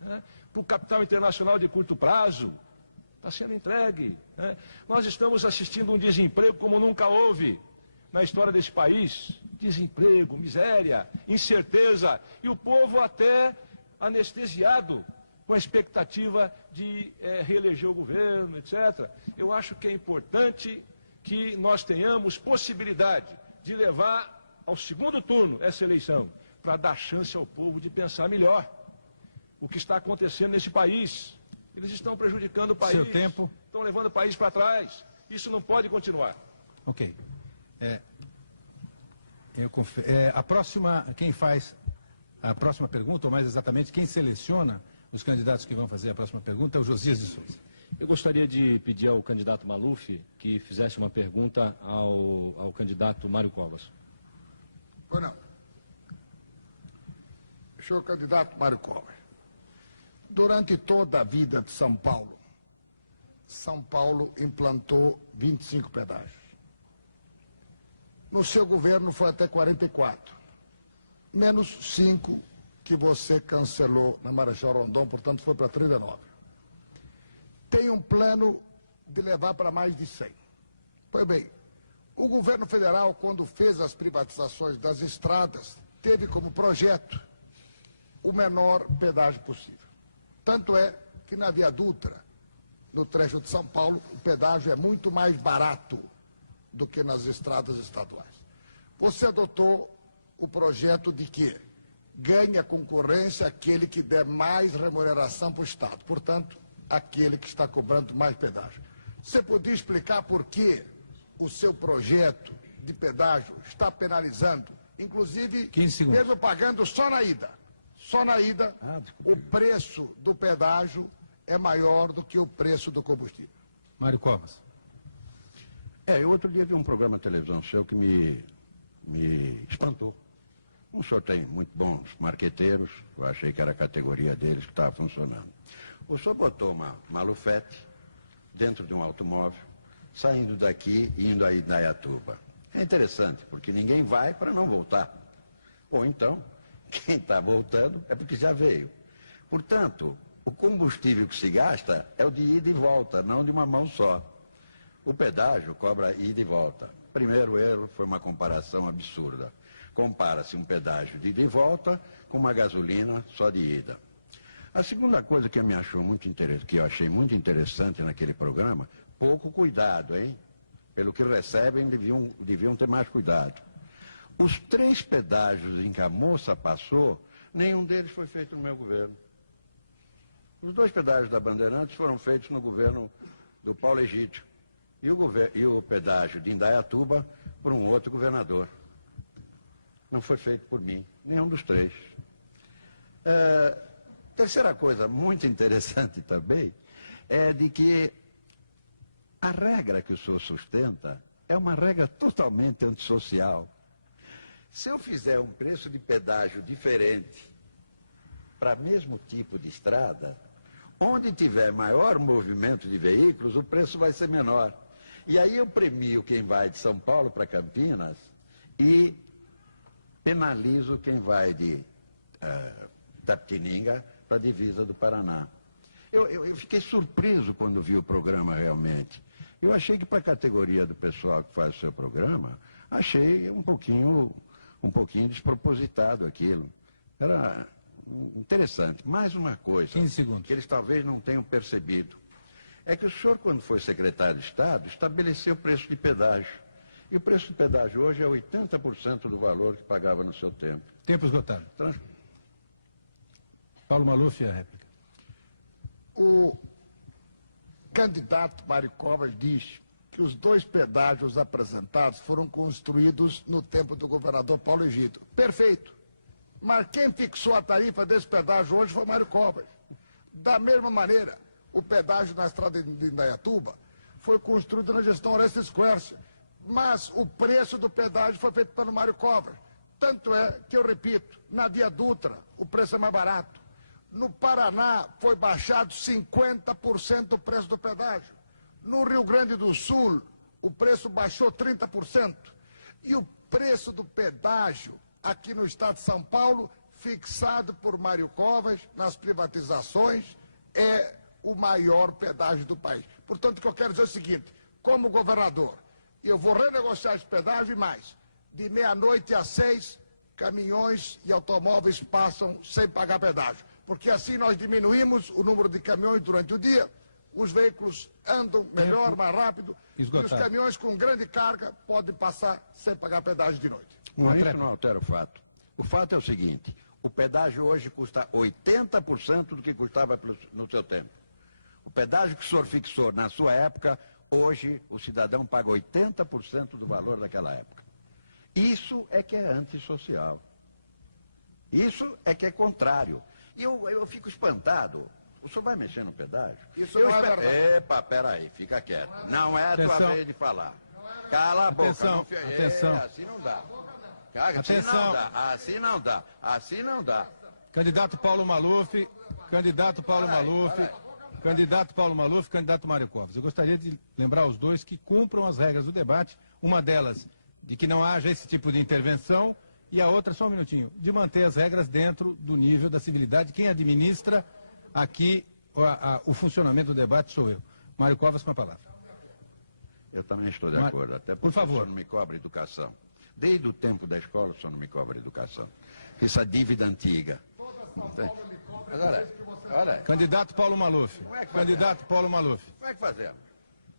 né, para o capital internacional de curto prazo, está sendo entregue. Né? Nós estamos assistindo um desemprego como nunca houve na história desse país. Desemprego, miséria, incerteza, e o povo até anestesiado com a expectativa de reeleger o governo, etc. Eu acho que é importante que nós tenhamos possibilidade de levar ao segundo turno essa eleição, para dar chance ao povo de pensar melhor o que está acontecendo nesse país. Eles estão prejudicando o país, estão levando o país para trás. Isso não pode continuar. Ok. Quem faz a próxima pergunta, ou mais exatamente, quem seleciona os candidatos que vão fazer a próxima pergunta, é o Josias de Souza. Eu gostaria de pedir ao candidato Maluf que fizesse uma pergunta ao candidato Mário Covas. Pois não. Senhor candidato Mário Covas, durante toda a vida de São Paulo implantou 25 pedágios. No seu governo foi até 44, menos 5 que você cancelou na Marechal Rondon, portanto foi para 39. Tem um plano de levar para mais de 100. Pois bem, o governo federal, quando fez as privatizações das estradas, teve como projeto o menor pedágio possível. Tanto é que na Via Dutra, no trecho de São Paulo, o pedágio é muito mais barato do que nas estradas estaduais. Você adotou o projeto de que ganha concorrência aquele que der mais remuneração para o Estado, portanto, aquele que está cobrando mais pedágio. Você podia explicar por que o seu projeto de pedágio está penalizando, inclusive, mesmo pagando só na ida, o preço do pedágio é maior do que o preço do combustível. Mário Covas. Eu outro dia vi um programa de televisão seu que me espantou. O senhor tem muito bons marqueteiros, eu achei que era a categoria deles que estava funcionando. O senhor botou uma malufete dentro de um automóvel, saindo daqui e indo a Indaiatuba. É interessante, porque ninguém vai para não voltar. Ou então, quem está voltando é porque já veio. Portanto, o combustível que se gasta é o de ida e volta, não de uma mão só. O pedágio cobra ida e volta. Primeiro erro foi uma comparação absurda. Compara-se um pedágio de ida e volta com uma gasolina só de ida. A segunda coisa que eu achei muito interessante naquele programa, pouco cuidado, hein? Pelo que recebem, deviam ter mais cuidado. Os 3 pedágios em que a moça passou, nenhum deles foi feito no meu governo. Os 2 pedágios da Bandeirantes foram feitos no governo do Paulo Egídio. E o pedágio de Indaiatuba por um outro governador. Não foi feito por mim, nenhum dos 3. Terceira coisa muito interessante também é de que a regra que o senhor sustenta é uma regra totalmente antissocial. Se eu fizer um preço de pedágio diferente para mesmo tipo de estrada, onde tiver maior movimento de veículos, o preço vai ser menor. E aí eu premio quem vai de São Paulo para Campinas e penalizo quem vai de Tapetininga para a divisa do Paraná. Eu fiquei surpreso quando vi o programa realmente. Eu achei que para a categoria do pessoal que faz o seu programa, achei um pouquinho despropositado aquilo. Era interessante. Mais uma coisa 15 segundos. Que eles talvez não tenham percebido. É que o senhor, quando foi secretário de Estado, estabeleceu o preço de pedágio. E o preço de pedágio hoje é 80% do valor que pagava no seu tempo. Tempo esgotado. Paulo Maluf, a réplica. O candidato Mário Covas diz que os 2 pedágios apresentados foram construídos no tempo do governador Paulo Egídio. Perfeito. Mas quem fixou a tarifa desse pedágio hoje foi Mário Covas. Da mesma maneira, o pedágio na estrada de Indaiatuba foi construído na gestão Orestes Quercia. Mas o preço do pedágio foi feito pelo Mário Covas. Tanto é que, eu repito, na Via Dutra o preço é mais barato. No Paraná foi baixado 50% o preço do pedágio. No Rio Grande do Sul o preço baixou 30%. E o preço do pedágio aqui no estado de São Paulo, fixado por Mário Covas nas privatizações, é o maior pedágio do país. Portanto, o que eu quero dizer é o seguinte, como governador, eu vou renegociar esse pedágio e mais. De meia-noite às 6, caminhões e automóveis passam sem pagar pedágio. Porque assim nós diminuímos o número de caminhões durante o dia, os veículos andam melhor, mais rápido, esgotado. E os caminhões com grande carga podem passar sem pagar pedágio de noite. Isso não altera o fato. O fato é o seguinte, o pedágio hoje custa 80% do que custava no seu tempo. O pedágio que o senhor fixou na sua época, hoje o cidadão paga 80% do valor daquela época. Isso é que é antissocial. Isso é que é contrário. E eu fico espantado. O senhor vai mexer no pedágio? Isso não é verdade. Epa, peraí, fica quieto. Não é a tua vez de falar. Cala a boca. Atenção. Assim não dá. Atenção. Assim não dá. Assim não dá. Candidato Paulo Maluf, candidato Mário Covas. Eu gostaria de lembrar aos dois que cumpram as regras do debate. Uma delas, de que não haja esse tipo de intervenção. E a outra, só um minutinho, de manter as regras dentro do nível da civilidade. Quem administra aqui o funcionamento do debate sou eu. Mário Covas com a palavra. Eu também estou de acordo, até porque por favor. O senhor não me cobra educação. Desde o tempo da escola, o senhor não me cobra educação. Essa dívida antiga. Mas olha aí. Candidato Paulo Maluf. Candidato Paulo Maluf. Como é que fazemos?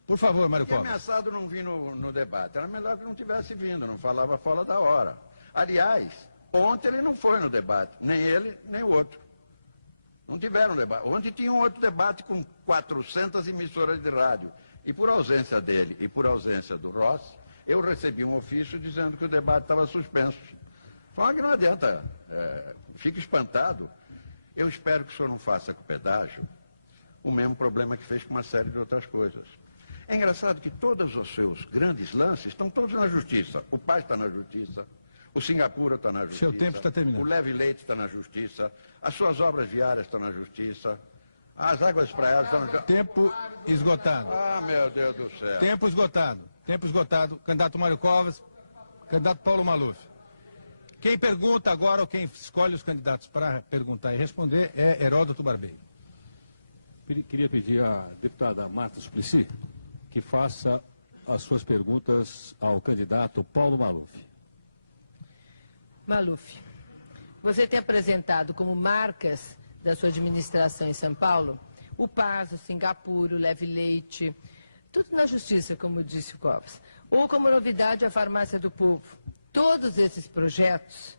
Por favor, Mário Covas. Ameaçado não vir no debate. Era melhor que não tivesse vindo, não falava fora da hora. Aliás, ontem ele não foi no debate, nem ele, nem o outro. Não tiveram debate. Ontem tinha um outro debate com 400 emissoras de rádio. E por ausência dele e por ausência do Rossi, eu recebi um ofício dizendo que o debate estava suspenso. Fala que não adianta, fica espantado. Eu espero que o senhor não faça com o pedágio o mesmo problema que fez com uma série de outras coisas. É engraçado que todos os seus grandes lances estão todos na justiça. O Paz está na justiça. O Singapura está na justiça. Seu tempo está terminando. O Leve Leite está na justiça. As suas obras viárias estão na justiça. As águas praiadas estão na justiça. Tempo esgotado. Ah, meu Deus do céu. Tempo esgotado. Tempo esgotado. Candidato Mário Covas. Candidato Paulo Maluf. Quem pergunta agora, ou quem escolhe os candidatos para perguntar e responder, é Heródoto Barbeiro. Queria pedir à deputada Marta Suplicy que faça as suas perguntas ao candidato Paulo Maluf. Maluf, você tem apresentado como marcas da sua administração em São Paulo o PAS, o Singapura, o Leve Leite, tudo na justiça, como disse o Covas. Ou como novidade a Farmácia do Povo. Todos esses projetos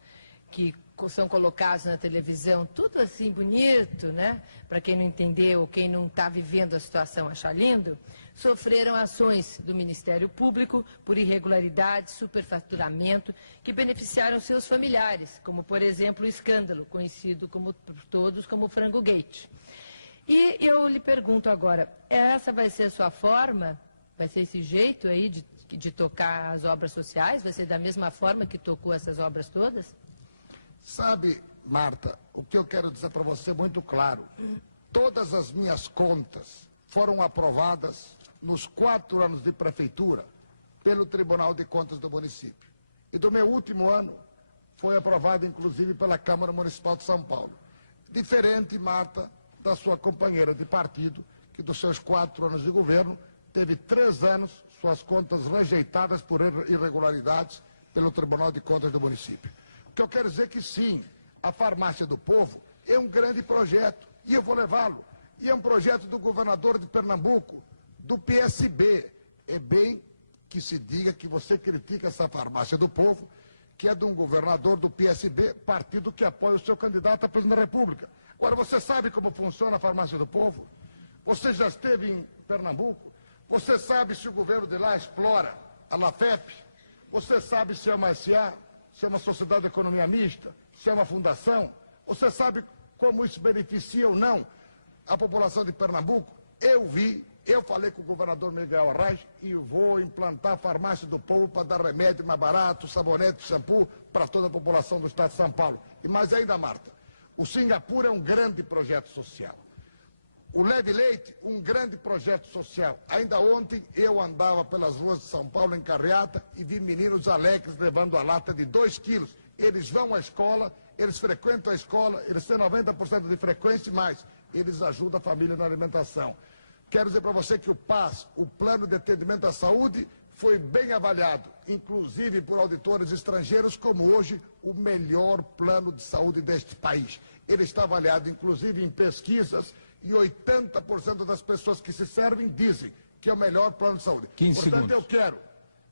que são colocados na televisão, tudo assim bonito, né? Para quem não entendeu, quem não está vivendo a situação achar lindo, sofreram ações do Ministério Público por irregularidades, superfaturamento, que beneficiaram seus familiares, como, por exemplo, o escândalo, conhecido por todos como Frango Gate. E eu lhe pergunto agora, essa vai ser a sua forma, vai ser esse jeito aí de tocar as obras sociais? Vai ser da mesma forma que tocou essas obras todas? Sabe, Marta, o que eu quero dizer para você é muito claro. Todas as minhas contas foram aprovadas nos 4 anos de prefeitura pelo Tribunal de Contas do município. E do meu último ano foi aprovado, inclusive, pela Câmara Municipal de São Paulo. Diferente, Marta, da sua companheira de partido, que dos seus 4 anos de governo teve 3 anos suas contas rejeitadas por irregularidades pelo Tribunal de Contas do município. O que eu quero dizer é que sim, a Farmácia do Povo é um grande projeto e eu vou levá-lo. E é um projeto do governador de Pernambuco, do PSB. É bem que se diga que você critica essa Farmácia do Povo, que é de um governador do PSB, partido que apoia o seu candidato a presidente da República. Agora, você sabe como funciona a Farmácia do Povo? Você já esteve em Pernambuco? Você sabe se o governo de lá explora a LAFEP? Você sabe se é uma SA, se é uma sociedade de economia mista, se é uma fundação? Você sabe como isso beneficia ou não a população de Pernambuco? Eu vi, eu falei com o governador Miguel Arraes e vou implantar a Farmácia do Povo para dar remédio mais barato, sabonete, shampoo para toda a população do estado de São Paulo. E mais ainda, Marta, o Singapura é um grande projeto social. O Leve Leite, um grande projeto social. Ainda ontem eu andava pelas ruas de São Paulo em carreata e vi meninos alegres levando a lata de 2 quilos. Eles vão à escola, eles frequentam a escola, eles têm 90% de frequência e mais. Eles ajudam a família na alimentação. Quero dizer para você que o PAS, o Plano de Atendimento à Saúde, foi bem avaliado, inclusive por auditores estrangeiros, como hoje o melhor plano de saúde deste país. Ele está avaliado, inclusive, em pesquisas, e 80% das pessoas que se servem dizem que é o melhor plano de saúde. 15 Portanto, segundos. eu quero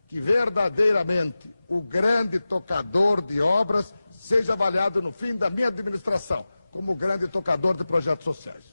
que verdadeiramente o grande tocador de obras seja avaliado no fim da minha administração como o grande tocador de projetos sociais.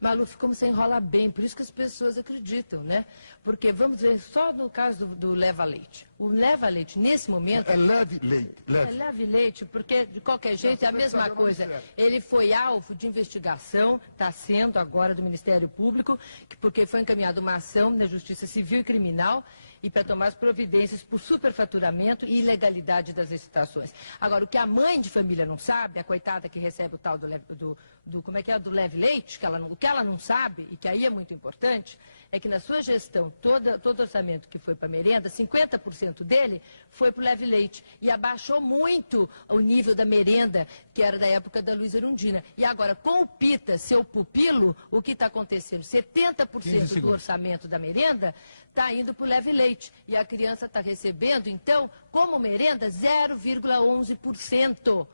Maluf, como você enrola bem, por isso que as pessoas acreditam, né? Porque, vamos ver, só no caso do Leva Leite. O Leva Leite, nesse momento... É Leve Leite. É Leve Leite, porque, de qualquer jeito, é a mesma coisa. Ele foi alvo de investigação, está sendo agora do Ministério Público, porque foi encaminhada uma ação na Justiça Civil e Criminal e para tomar as providências por superfaturamento e ilegalidade das licitações. Agora, o que a mãe de família não sabe, a coitada que recebe o tal do Leve Leite, o que ela não sabe, e que aí é muito importante, é que na sua gestão, todo orçamento que foi para a merenda, 50% dele foi para o Leve Leite. E abaixou muito o nível da merenda, que era da época da Luiza Erundina. E agora, com o PITA, seu pupilo, o que está acontecendo? 70% do orçamento da merenda está indo para o Leve Leite. E a criança está recebendo, então, como merenda, 0,11%.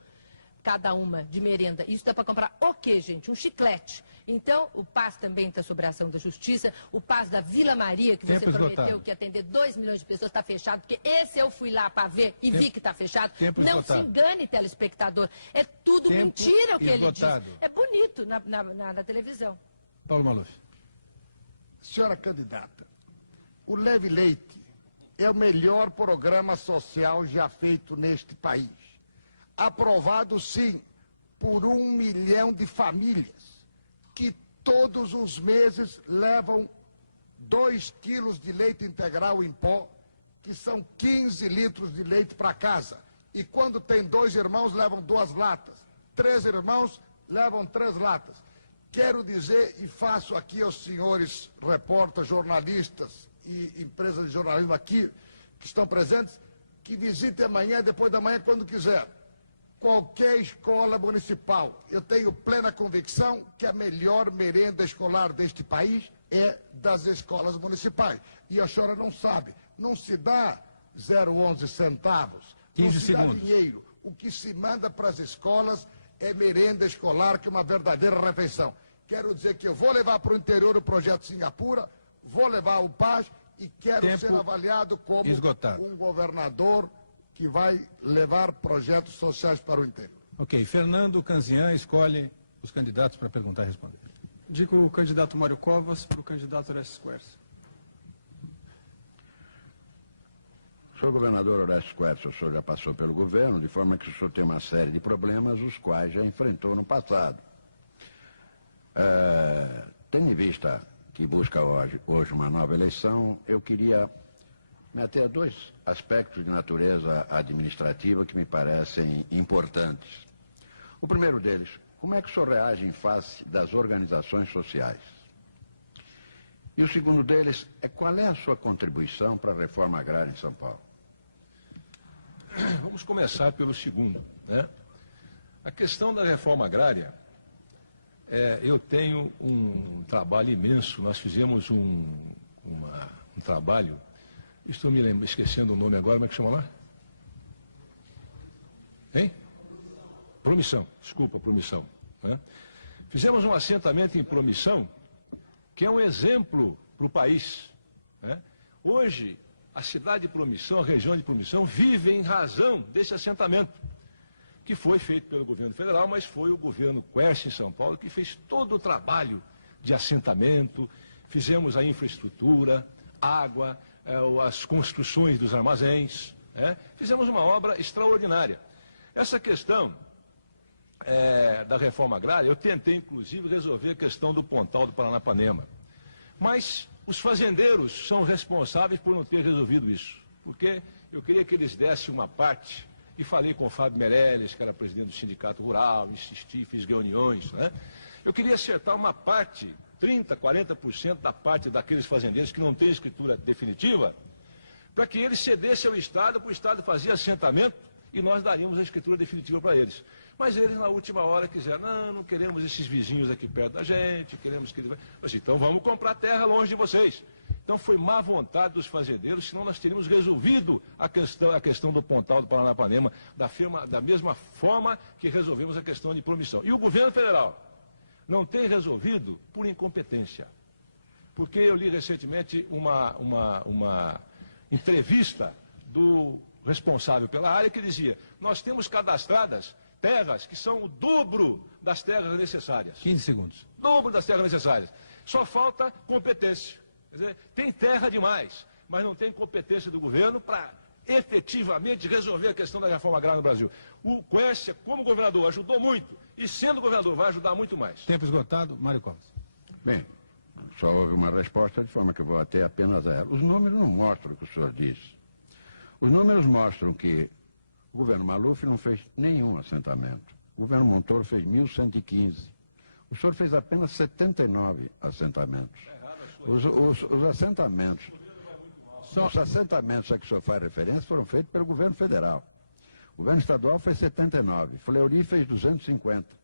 Cada uma de merenda. Isso dá para comprar o quê, gente? Um chiclete. Então, o PAS também está sob a ação da Justiça. O PAS da Vila Maria, que você prometeu que ia atender 2 milhões de pessoas, está fechado, porque esse eu fui lá para ver e vi que está fechado. Não se engane, telespectador. É tudo mentira o que ele diz. É bonito na televisão. Paulo Maluf. Senhora candidata, o Leve Leite é o melhor programa social já feito neste país. Aprovado, sim, por 1 milhão de famílias, que todos os meses levam 2 quilos de leite integral em pó, que são 15 litros de leite para casa. E quando tem 2 irmãos, levam 2 latas. 3 irmãos, levam 3 latas. Quero dizer, e faço aqui aos senhores repórteres, jornalistas e empresas de jornalismo aqui, que estão presentes, que visitem amanhã, depois da manhã, quando quiser. qualquer escola municipal. Eu tenho plena convicção que a melhor merenda escolar deste país é das escolas municipais. E a senhora não sabe, não se dá 0,11 centavos, 15 não se segundos. dá dinheiro. O que se manda para as escolas é merenda escolar, que é uma verdadeira refeição. Quero dizer que eu vou levar para o interior o projeto Singapura, vou levar o PAS e quero ser avaliado como um governador que vai levar projetos sociais para o interior. Ok, Fernando Canzian escolhe os candidatos para perguntar e responder. Digo o candidato Mário Covas para o candidato Orestes Quercia. Senhor governador Orestes Quercia, o senhor já passou pelo governo, de forma que o senhor tem uma série de problemas, os quais já enfrentou no passado. Tendo em vista que busca hoje uma nova eleição, eu queria me ater a dois aspectos de natureza administrativa que me parecem importantes. O primeiro deles, como é que o senhor reage em face das organizações sociais? E o segundo deles é qual é a sua contribuição para a reforma agrária em São Paulo? Vamos começar pelo segundo, né? A questão da reforma agrária, eu tenho um trabalho imenso. Nós fizemos um trabalho, estou me esquecendo o nome agora, como é que chama lá? Hein? Promissão, desculpa, Promissão. Né? Fizemos um assentamento em Promissão, que é um exemplo para o país. Né? Hoje, a cidade de Promissão, a região de Promissão, vive em razão desse assentamento, que foi feito pelo governo federal, mas foi o governo Quercia em São Paulo que fez todo o trabalho de assentamento, fizemos a infraestrutura, água, as construções dos armazéns, fizemos uma obra extraordinária. Essa questão da reforma agrária, eu tentei inclusive resolver a questão do Pontal do Paranapanema, mas os fazendeiros são responsáveis por não ter resolvido isso, porque eu queria que eles dessem uma parte, e falei com o Fábio Meirelles, que era presidente do Sindicato Rural, insisti, fiz reuniões, né? Eu queria acertar uma parte, 30%, 40% da parte daqueles fazendeiros que não têm escritura definitiva, para que eles cedessem ao Estado, para o Estado fazer assentamento e nós daríamos a escritura definitiva para eles. Mas eles, na última hora, quiseram, não queremos esses vizinhos aqui perto da gente, queremos que eles... Eu disse, então vamos comprar terra longe de vocês. Então foi má vontade dos fazendeiros, senão nós teríamos resolvido a questão do Pontal do Paranapanema da mesma forma que resolvemos a questão de Promissão. E o governo federal não tem resolvido por incompetência. Porque eu li recentemente uma entrevista do responsável pela área que dizia, nós temos cadastradas terras que são o dobro das terras necessárias. 15 segundos. Dobro das terras necessárias. Só falta competência. Quer dizer, tem terra demais, mas não tem competência do governo para efetivamente resolver a questão da reforma agrária no Brasil. O Quercia, como governador, ajudou muito e, sendo governador, vai ajudar muito mais. Tempo esgotado. Mário Covas. Bem, só houve uma resposta, de forma que eu vou até apenas a ela. Os números não mostram o que o senhor disse. Os números mostram que o governo Maluf não fez nenhum assentamento. O governo Montoro fez 1.115. O senhor fez apenas 79 assentamentos. Os assentamentos... Os assentamentos a que o senhor faz referência foram feitos pelo governo federal. O governo estadual fez 79, Fleury fez 250.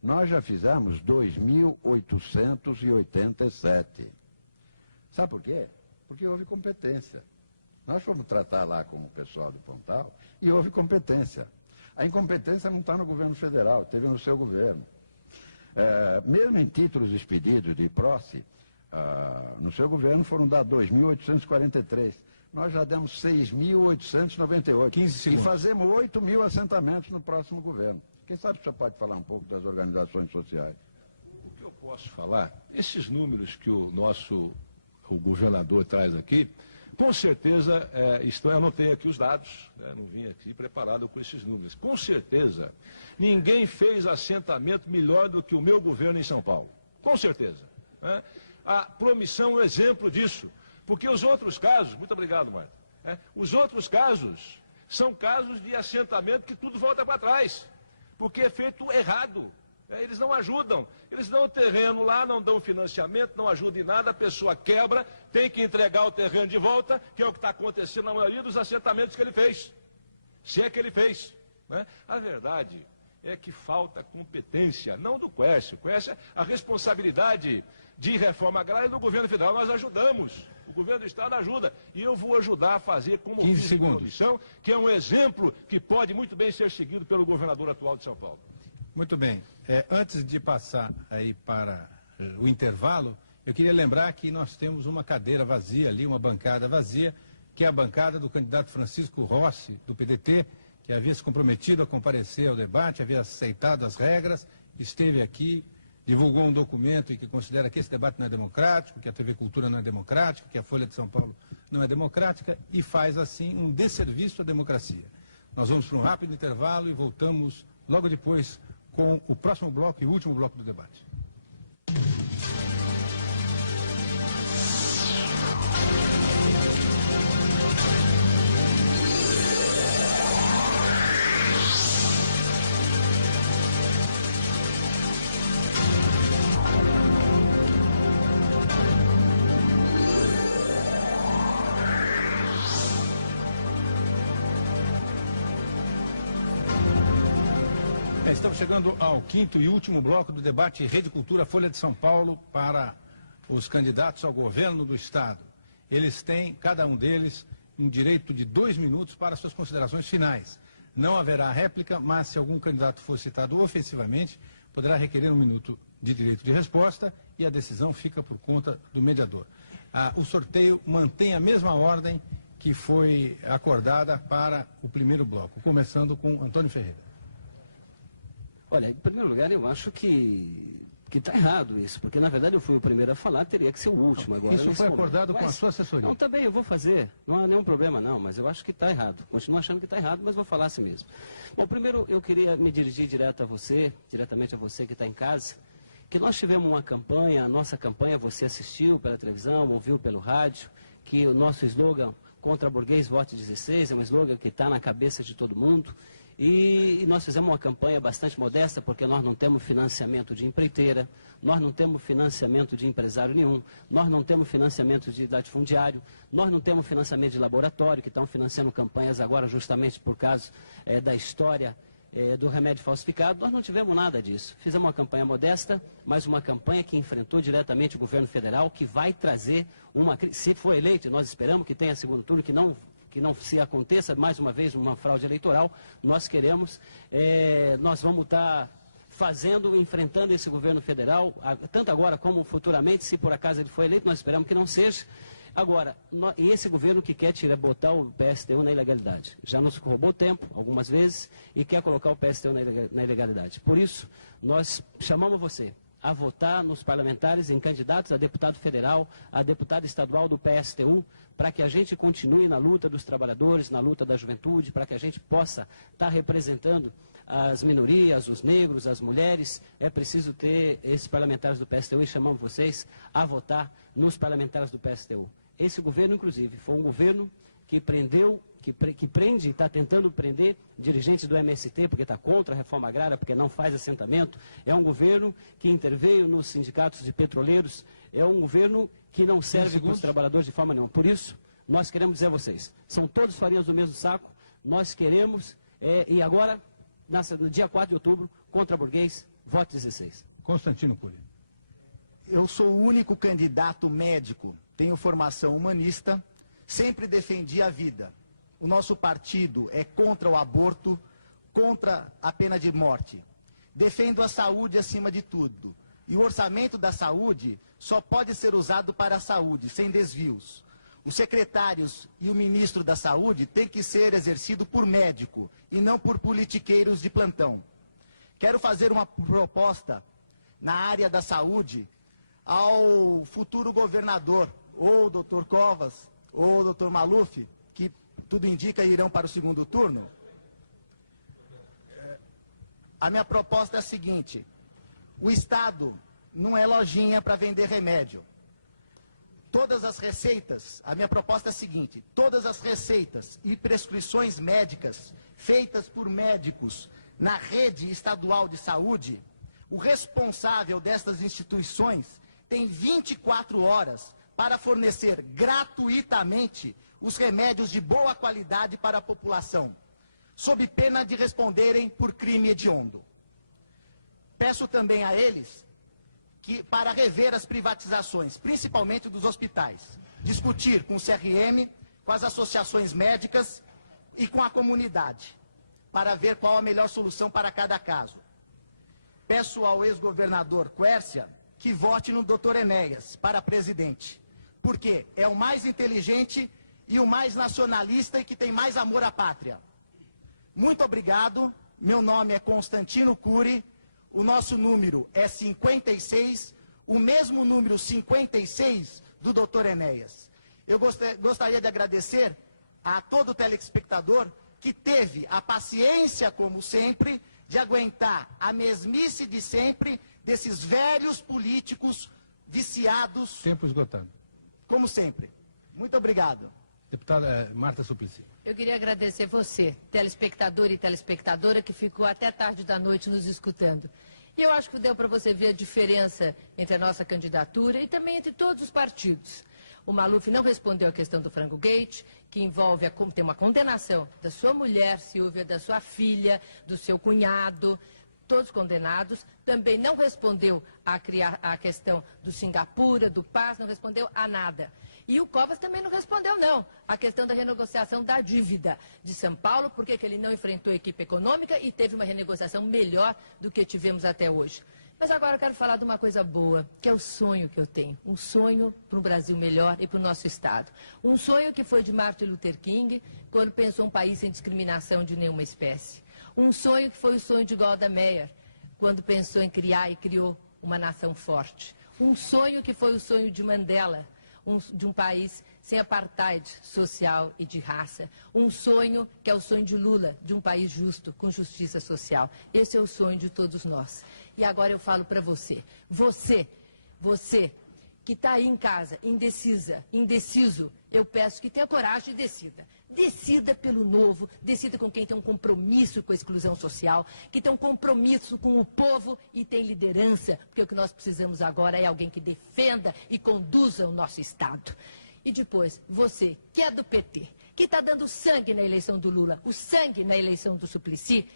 Nós já fizemos 2.887. Sabe por quê? Porque houve competência. Nós fomos tratar lá com o pessoal do Pontal e houve competência. A incompetência não está no governo federal, teve no seu governo. Mesmo em títulos expedidos de Proce, no seu governo foram dados 2.843. Nós já demos 6.898. 15 segundos. E fazemos 8.000 assentamentos no próximo governo. Quem sabe o senhor pode falar um pouco das organizações sociais? O que eu posso falar, esses números que o governador traz aqui, com certeza eu não tenho aqui os dados, não vim aqui preparado com esses números. Com certeza, ninguém fez assentamento melhor do que o meu governo em São Paulo. Com certeza. A Promissão é um exemplo disso. Porque os outros casos, muito obrigado, Marta, os outros casos são casos de assentamento que tudo volta para trás, porque é feito errado. Eles não ajudam, eles dão o terreno lá, não dão financiamento, não ajudam em nada, a pessoa quebra, tem que entregar o terreno de volta, que é o que está acontecendo na maioria dos assentamentos que ele fez. Se é que ele fez. né? A verdade é que falta competência, não do Quércio. Quércio, a responsabilidade de reforma agrária é do governo federal. Nós ajudamos, o governo do estado ajuda, e eu vou ajudar a fazer como fiz de comissão, que é um exemplo que pode muito bem ser seguido pelo governador atual de São Paulo. Muito bem. Antes de passar aí para o intervalo, eu queria lembrar que nós temos uma cadeira vazia ali, uma bancada vazia, que é a bancada do candidato Francisco Rossi, do PDT, que havia se comprometido a comparecer ao debate, havia aceitado as regras, esteve aqui, divulgou um documento e que considera que esse debate não é democrático, que a TV Cultura não é democrática, que a Folha de São Paulo não é democrática e faz, assim, um desserviço à democracia. Nós vamos para um rápido intervalo e voltamos logo depois com o próximo bloco e o último bloco do debate. Estamos chegando ao quinto e último bloco do debate Rede Cultura Folha de São Paulo para os candidatos ao governo do Estado. Eles têm, cada um deles, um direito de 2 minutos para suas considerações finais. Não haverá réplica, mas se algum candidato for citado ofensivamente, poderá requerer 1 minuto de direito de resposta e a decisão fica por conta do mediador. O sorteio mantém a mesma ordem que foi acordada para o primeiro bloco, começando com Antônio Ferreira. Olha, em primeiro lugar, eu acho que está errado isso, porque na verdade eu fui o primeiro a falar, teria que ser o último agora. Isso foi acordado com a sua assessoria? Não, também eu vou fazer, não há nenhum problema não, mas eu acho que está errado. Continuo achando que está errado, mas vou falar assim mesmo. Bom, primeiro eu queria me dirigir diretamente a você que está em casa, que nós tivemos uma campanha, a nossa campanha você assistiu pela televisão, ouviu pelo rádio, que o nosso slogan Contra Burguês Vote 16 é um slogan que está na cabeça de todo mundo. E nós fizemos uma campanha bastante modesta, porque nós não temos financiamento de empreiteira, nós não temos financiamento de empresário nenhum, nós não temos financiamento de latifundiário, nós não temos financiamento de laboratório, que estão financiando campanhas agora justamente por causa da história do remédio falsificado. Nós não tivemos nada disso. Fizemos uma campanha modesta, mas uma campanha que enfrentou diretamente o governo federal, que vai trazer uma crise. Se for eleito, e nós esperamos que tenha segundo turno, que não se aconteça mais uma vez uma fraude eleitoral, nós queremos, nós vamos estar enfrentando esse governo federal, tanto agora como futuramente, se por acaso ele for eleito, nós esperamos que não seja. Agora, e esse governo que quer botar o PSTU na ilegalidade, já nos roubou tempo, algumas vezes, e quer colocar o PSTU na ilegalidade. Por isso, nós chamamos você a votar nos parlamentares em candidatos a deputado federal, a deputado estadual do PSTU, para que a gente continue na luta dos trabalhadores, na luta da juventude, para que a gente possa estar representando as minorias, os negros, as mulheres. É preciso ter esses parlamentares do PSTU e chamamos vocês a votar nos parlamentares do PSTU. Esse governo, inclusive, foi um governo que prendeu, que prende, está tentando prender dirigentes do MST, porque está contra a reforma agrária, porque não faz assentamento. É um governo que interveio nos sindicatos de petroleiros. É um governo que não serve para os trabalhadores de forma nenhuma. Por isso, nós queremos dizer a vocês, são todos farinhas do mesmo saco, nós queremos, e agora, no dia 4 de outubro, contra burguês, vote 16. Constantino Cury. Eu sou o único candidato médico, tenho formação humanista, sempre defendi a vida. O nosso partido é contra o aborto, contra a pena de morte. Defendo a saúde acima de tudo. E o orçamento da saúde só pode ser usado para a saúde, sem desvios. Os secretários e o ministro da saúde têm que ser exercido por médico e não por politiqueiros de plantão. Quero fazer uma proposta na área da saúde ao futuro governador, ou o Dr. Covas, ou o Dr. Maluf, que tudo indica irão para o segundo turno. A minha proposta é a seguinte: o Estado não é lojinha para vender remédio. Todas as receitas, a minha proposta é a seguinte: todas as receitas e prescrições médicas feitas por médicos na rede estadual de saúde, o responsável destas instituições tem 24 horas para fornecer gratuitamente os remédios de boa qualidade para a população. sob pena de responderem por crime hediondo. Peço também a eles para rever as privatizações, principalmente dos hospitais, discutir com o CRM, com as associações médicas e com a comunidade, para ver qual a melhor solução para cada caso. Peço ao ex-governador Quércia que vote no Dr. Enéas para presidente, porque é o mais inteligente e o mais nacionalista e que tem mais amor à pátria. Muito obrigado, meu nome é Constantino Cury, o nosso número é 56, o mesmo número 56 do Dr. Enéas. Eu gostaria de agradecer a todo telespectador que teve a paciência, como sempre, de aguentar a mesmice de sempre desses velhos políticos viciados. Tempo esgotando. Como sempre. Muito obrigado. Deputada Marta Suplicy. Eu queria agradecer você, telespectador e telespectadora, que ficou até tarde da noite nos escutando. E eu acho que deu para você ver a diferença entre a nossa candidatura e também entre todos os partidos. O Maluf não respondeu à questão do Frango Gate, que envolve tem uma condenação da sua mulher, Silvia, da sua filha, do seu cunhado, todos condenados. Também não respondeu à questão do Singapura, do Paz, não respondeu a nada. E o Covas também não respondeu, não, a questão da renegociação da dívida de São Paulo, porque ele não enfrentou a equipe econômica e teve uma renegociação melhor do que tivemos até hoje. Mas agora eu quero falar de uma coisa boa, que é o sonho que eu tenho. Um sonho para um Brasil melhor e para o nosso Estado. Um sonho que foi de Martin Luther King, quando pensou um país sem discriminação de nenhuma espécie. Um sonho que foi o sonho de Golda Meir, quando pensou em criar e criou uma nação forte. Um sonho que foi o sonho de Mandela, de um país sem apartheid social e de raça. Um sonho que é o sonho de Lula, de um país justo, com justiça social. Esse é o sonho de todos nós. E agora eu falo para você, você que está aí em casa, indeciso, eu peço que tenha coragem e decida. Decida pelo novo, decida com quem tem um compromisso com a exclusão social, que tem um compromisso com o povo e tem liderança, porque o que nós precisamos agora é alguém que defenda e conduza o nosso Estado. E depois, você, que é do PT, que está dando sangue na eleição do Lula, o sangue na eleição do Suplicy,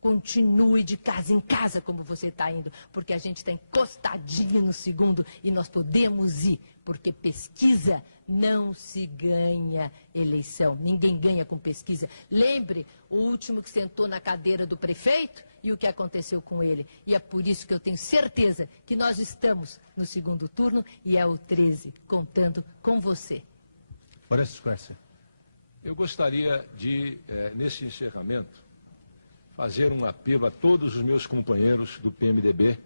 continue de casa em casa como você está indo, porque a gente está encostadinho no segundo e nós podemos ir, porque pesquisa não se ganha eleição, ninguém ganha com pesquisa. Lembre o último que sentou na cadeira do prefeito e o que aconteceu com ele. E é por isso que eu tenho certeza que nós estamos no segundo turno e é o 13, contando com você. Orestes Quércia. Eu gostaria de, nesse encerramento, fazer um apelo a todos os meus companheiros do PMDB,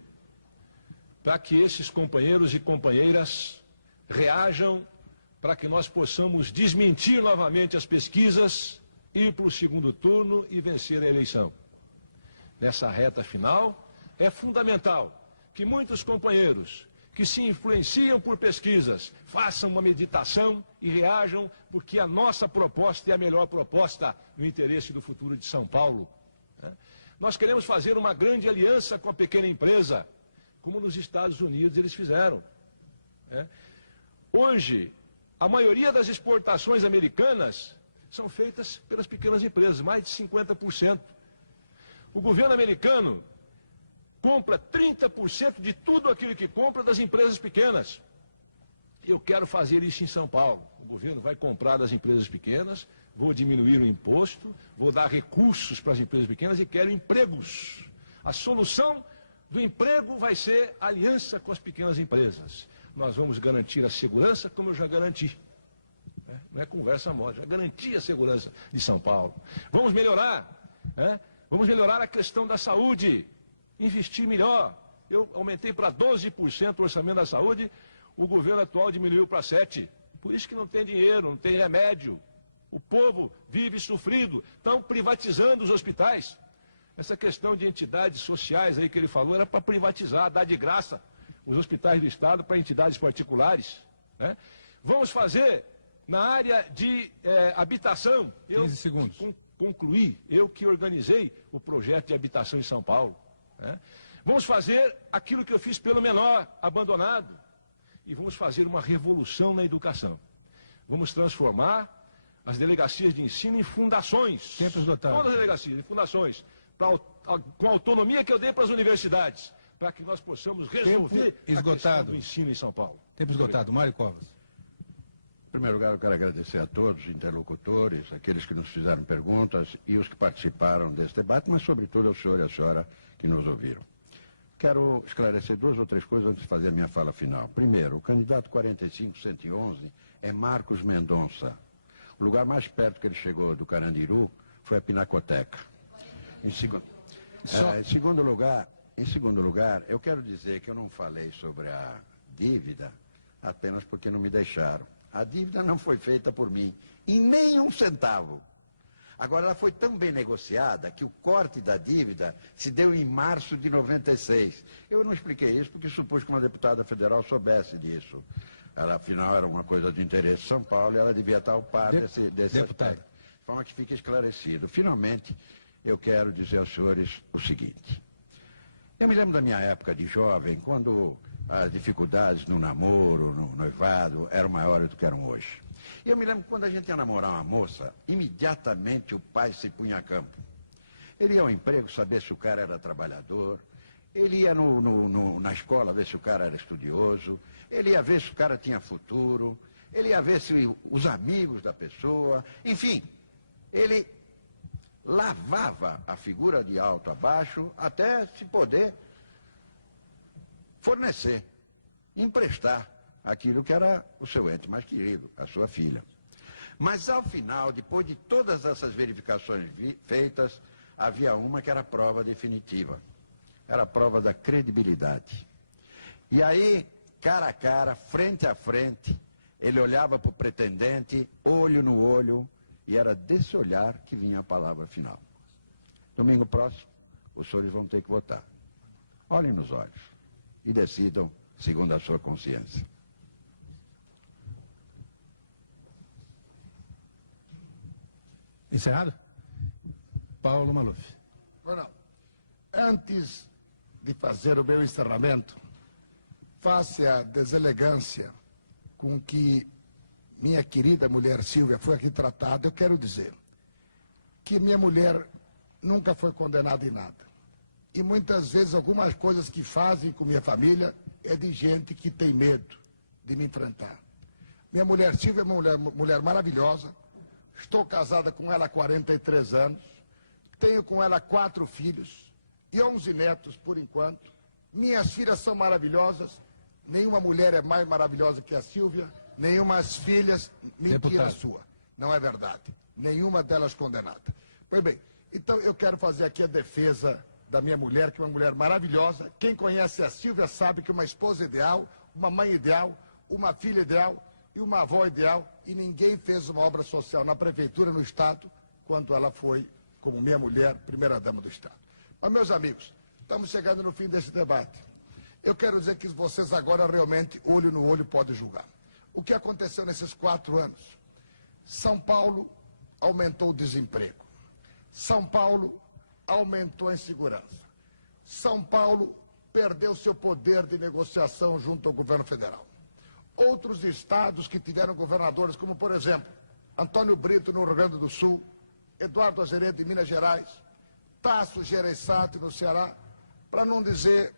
para que esses companheiros e companheiras reajam para que nós possamos desmentir novamente as pesquisas, ir para o segundo turno e vencer a eleição. Nessa reta final, é fundamental que muitos companheiros que se influenciam por pesquisas façam uma meditação e reajam, porque a nossa proposta é a melhor proposta no interesse do futuro de São Paulo. Nós queremos fazer uma grande aliança com a pequena empresa, como nos Estados Unidos eles fizeram. Hoje, a maioria das exportações americanas são feitas pelas pequenas empresas, mais de 50%. O governo americano compra 30% de tudo aquilo que compra das empresas pequenas. Eu quero fazer isso em São Paulo. O governo vai comprar das empresas pequenas, vou diminuir o imposto, vou dar recursos para as empresas pequenas e quero empregos. A solução do emprego vai ser aliança com as pequenas empresas. Nós vamos garantir a segurança, como eu já garanti. Não é conversa mole, já garanti a segurança de São Paulo. Vamos melhorar, vamos melhorar a questão da saúde, investir melhor. Eu aumentei para 12% o orçamento da saúde, o governo atual diminuiu para 7%. Por isso que não tem dinheiro, não tem remédio. O povo vive sofrido, estão privatizando os hospitais. Essa questão de entidades sociais aí que ele falou era para privatizar, dar de graça os hospitais do Estado para entidades particulares. Vamos fazer na área de habitação. 15 segundos. Concluí, eu que organizei o projeto de habitação em São Paulo. Vamos fazer aquilo que eu fiz pelo menor abandonado. E vamos fazer uma revolução na educação. Vamos transformar as delegacias de ensino em fundações. Tempo esgotado. Todas as delegacias, em fundações, com a autonomia que eu dei para as universidades, para que nós possamos resolver a questão do ensino em São Paulo. Tempo esgotado. Mário Covas. Em primeiro lugar, eu quero agradecer a todos os interlocutores, aqueles que nos fizeram perguntas e os que participaram desse debate, mas sobretudo ao senhor e à senhora que nos ouviram. Quero esclarecer 2 ou 3 coisas antes de fazer a minha fala final. Primeiro, o candidato 45111 é Marcos Mendonça. O lugar mais perto que ele chegou do Carandiru foi a Pinacoteca. Em segundo lugar, eu quero dizer que eu não falei sobre a dívida apenas porque não me deixaram. A dívida não foi feita por mim, em nenhum centavo. Agora, ela foi tão bem negociada que o corte da dívida se deu em março de 96. Eu não expliquei isso porque supus que uma deputada federal soubesse disso. Ela, afinal, era uma coisa de interesse de São Paulo e ela devia estar ao par desse aspecto. De forma que fique esclarecido. Finalmente, eu quero dizer aos senhores o seguinte. Eu me lembro da minha época de jovem, quando as dificuldades no namoro, no noivado, eram maiores do que eram hoje. E eu me lembro que quando a gente ia namorar uma moça, imediatamente o pai se punha a campo. Ele ia ao emprego saber se o cara era trabalhador, ele ia na escola ver se o cara era estudioso, ele ia ver se o cara tinha futuro, ele ia ver se os amigos da pessoa, enfim, ele lavava a figura de alto a baixo até se poder fornecer, emprestar aquilo que era o seu ente mais querido, a sua filha. Mas ao final, depois de todas essas verificações feitas, havia uma que era a prova definitiva. Era a prova da credibilidade. E aí, cara a cara, frente a frente, ele olhava para o pretendente, olho no olho, e era desse olhar que vinha a palavra final. Domingo próximo, os senhores vão ter que votar. Olhem nos olhos e decidam segundo a sua consciência. Encerrado? Paulo Maluf. Bueno, antes de fazer o meu encerramento, face à deselegância com que minha querida mulher Silvia foi aqui tratada, eu quero dizer que minha mulher nunca foi condenada em nada. E muitas vezes algumas coisas que fazem com minha família é de gente que tem medo de me enfrentar. Minha mulher Silvia é uma mulher maravilhosa, estou casada com ela há 43 anos, tenho com ela 4 filhos e 11 netos por enquanto. Minhas filhas são maravilhosas, nenhuma mulher é mais maravilhosa que a Silvia, nenhuma das filhas, mentira sua, não é verdade, nenhuma delas condenada. Pois bem, então eu quero fazer aqui a defesa da minha mulher, que é uma mulher maravilhosa. Quem conhece a Silvia sabe que é uma esposa ideal, uma mãe ideal, uma filha ideal e uma avó ideal, e ninguém fez uma obra social na prefeitura, no Estado, quando ela foi, como minha mulher, primeira-dama do Estado. Mas, meus amigos, estamos chegando no fim deste debate. Eu quero dizer que vocês agora realmente, olho no olho, podem julgar. O que aconteceu nesses 4 anos? São Paulo aumentou o desemprego. São Paulo aumentou a insegurança. São Paulo perdeu seu poder de negociação junto ao governo federal. Outros estados que tiveram governadores, como por exemplo, Antônio Brito no Rio Grande do Sul, Eduardo Azeredo em Minas Gerais, Tasso Gereissati no Ceará, para não dizer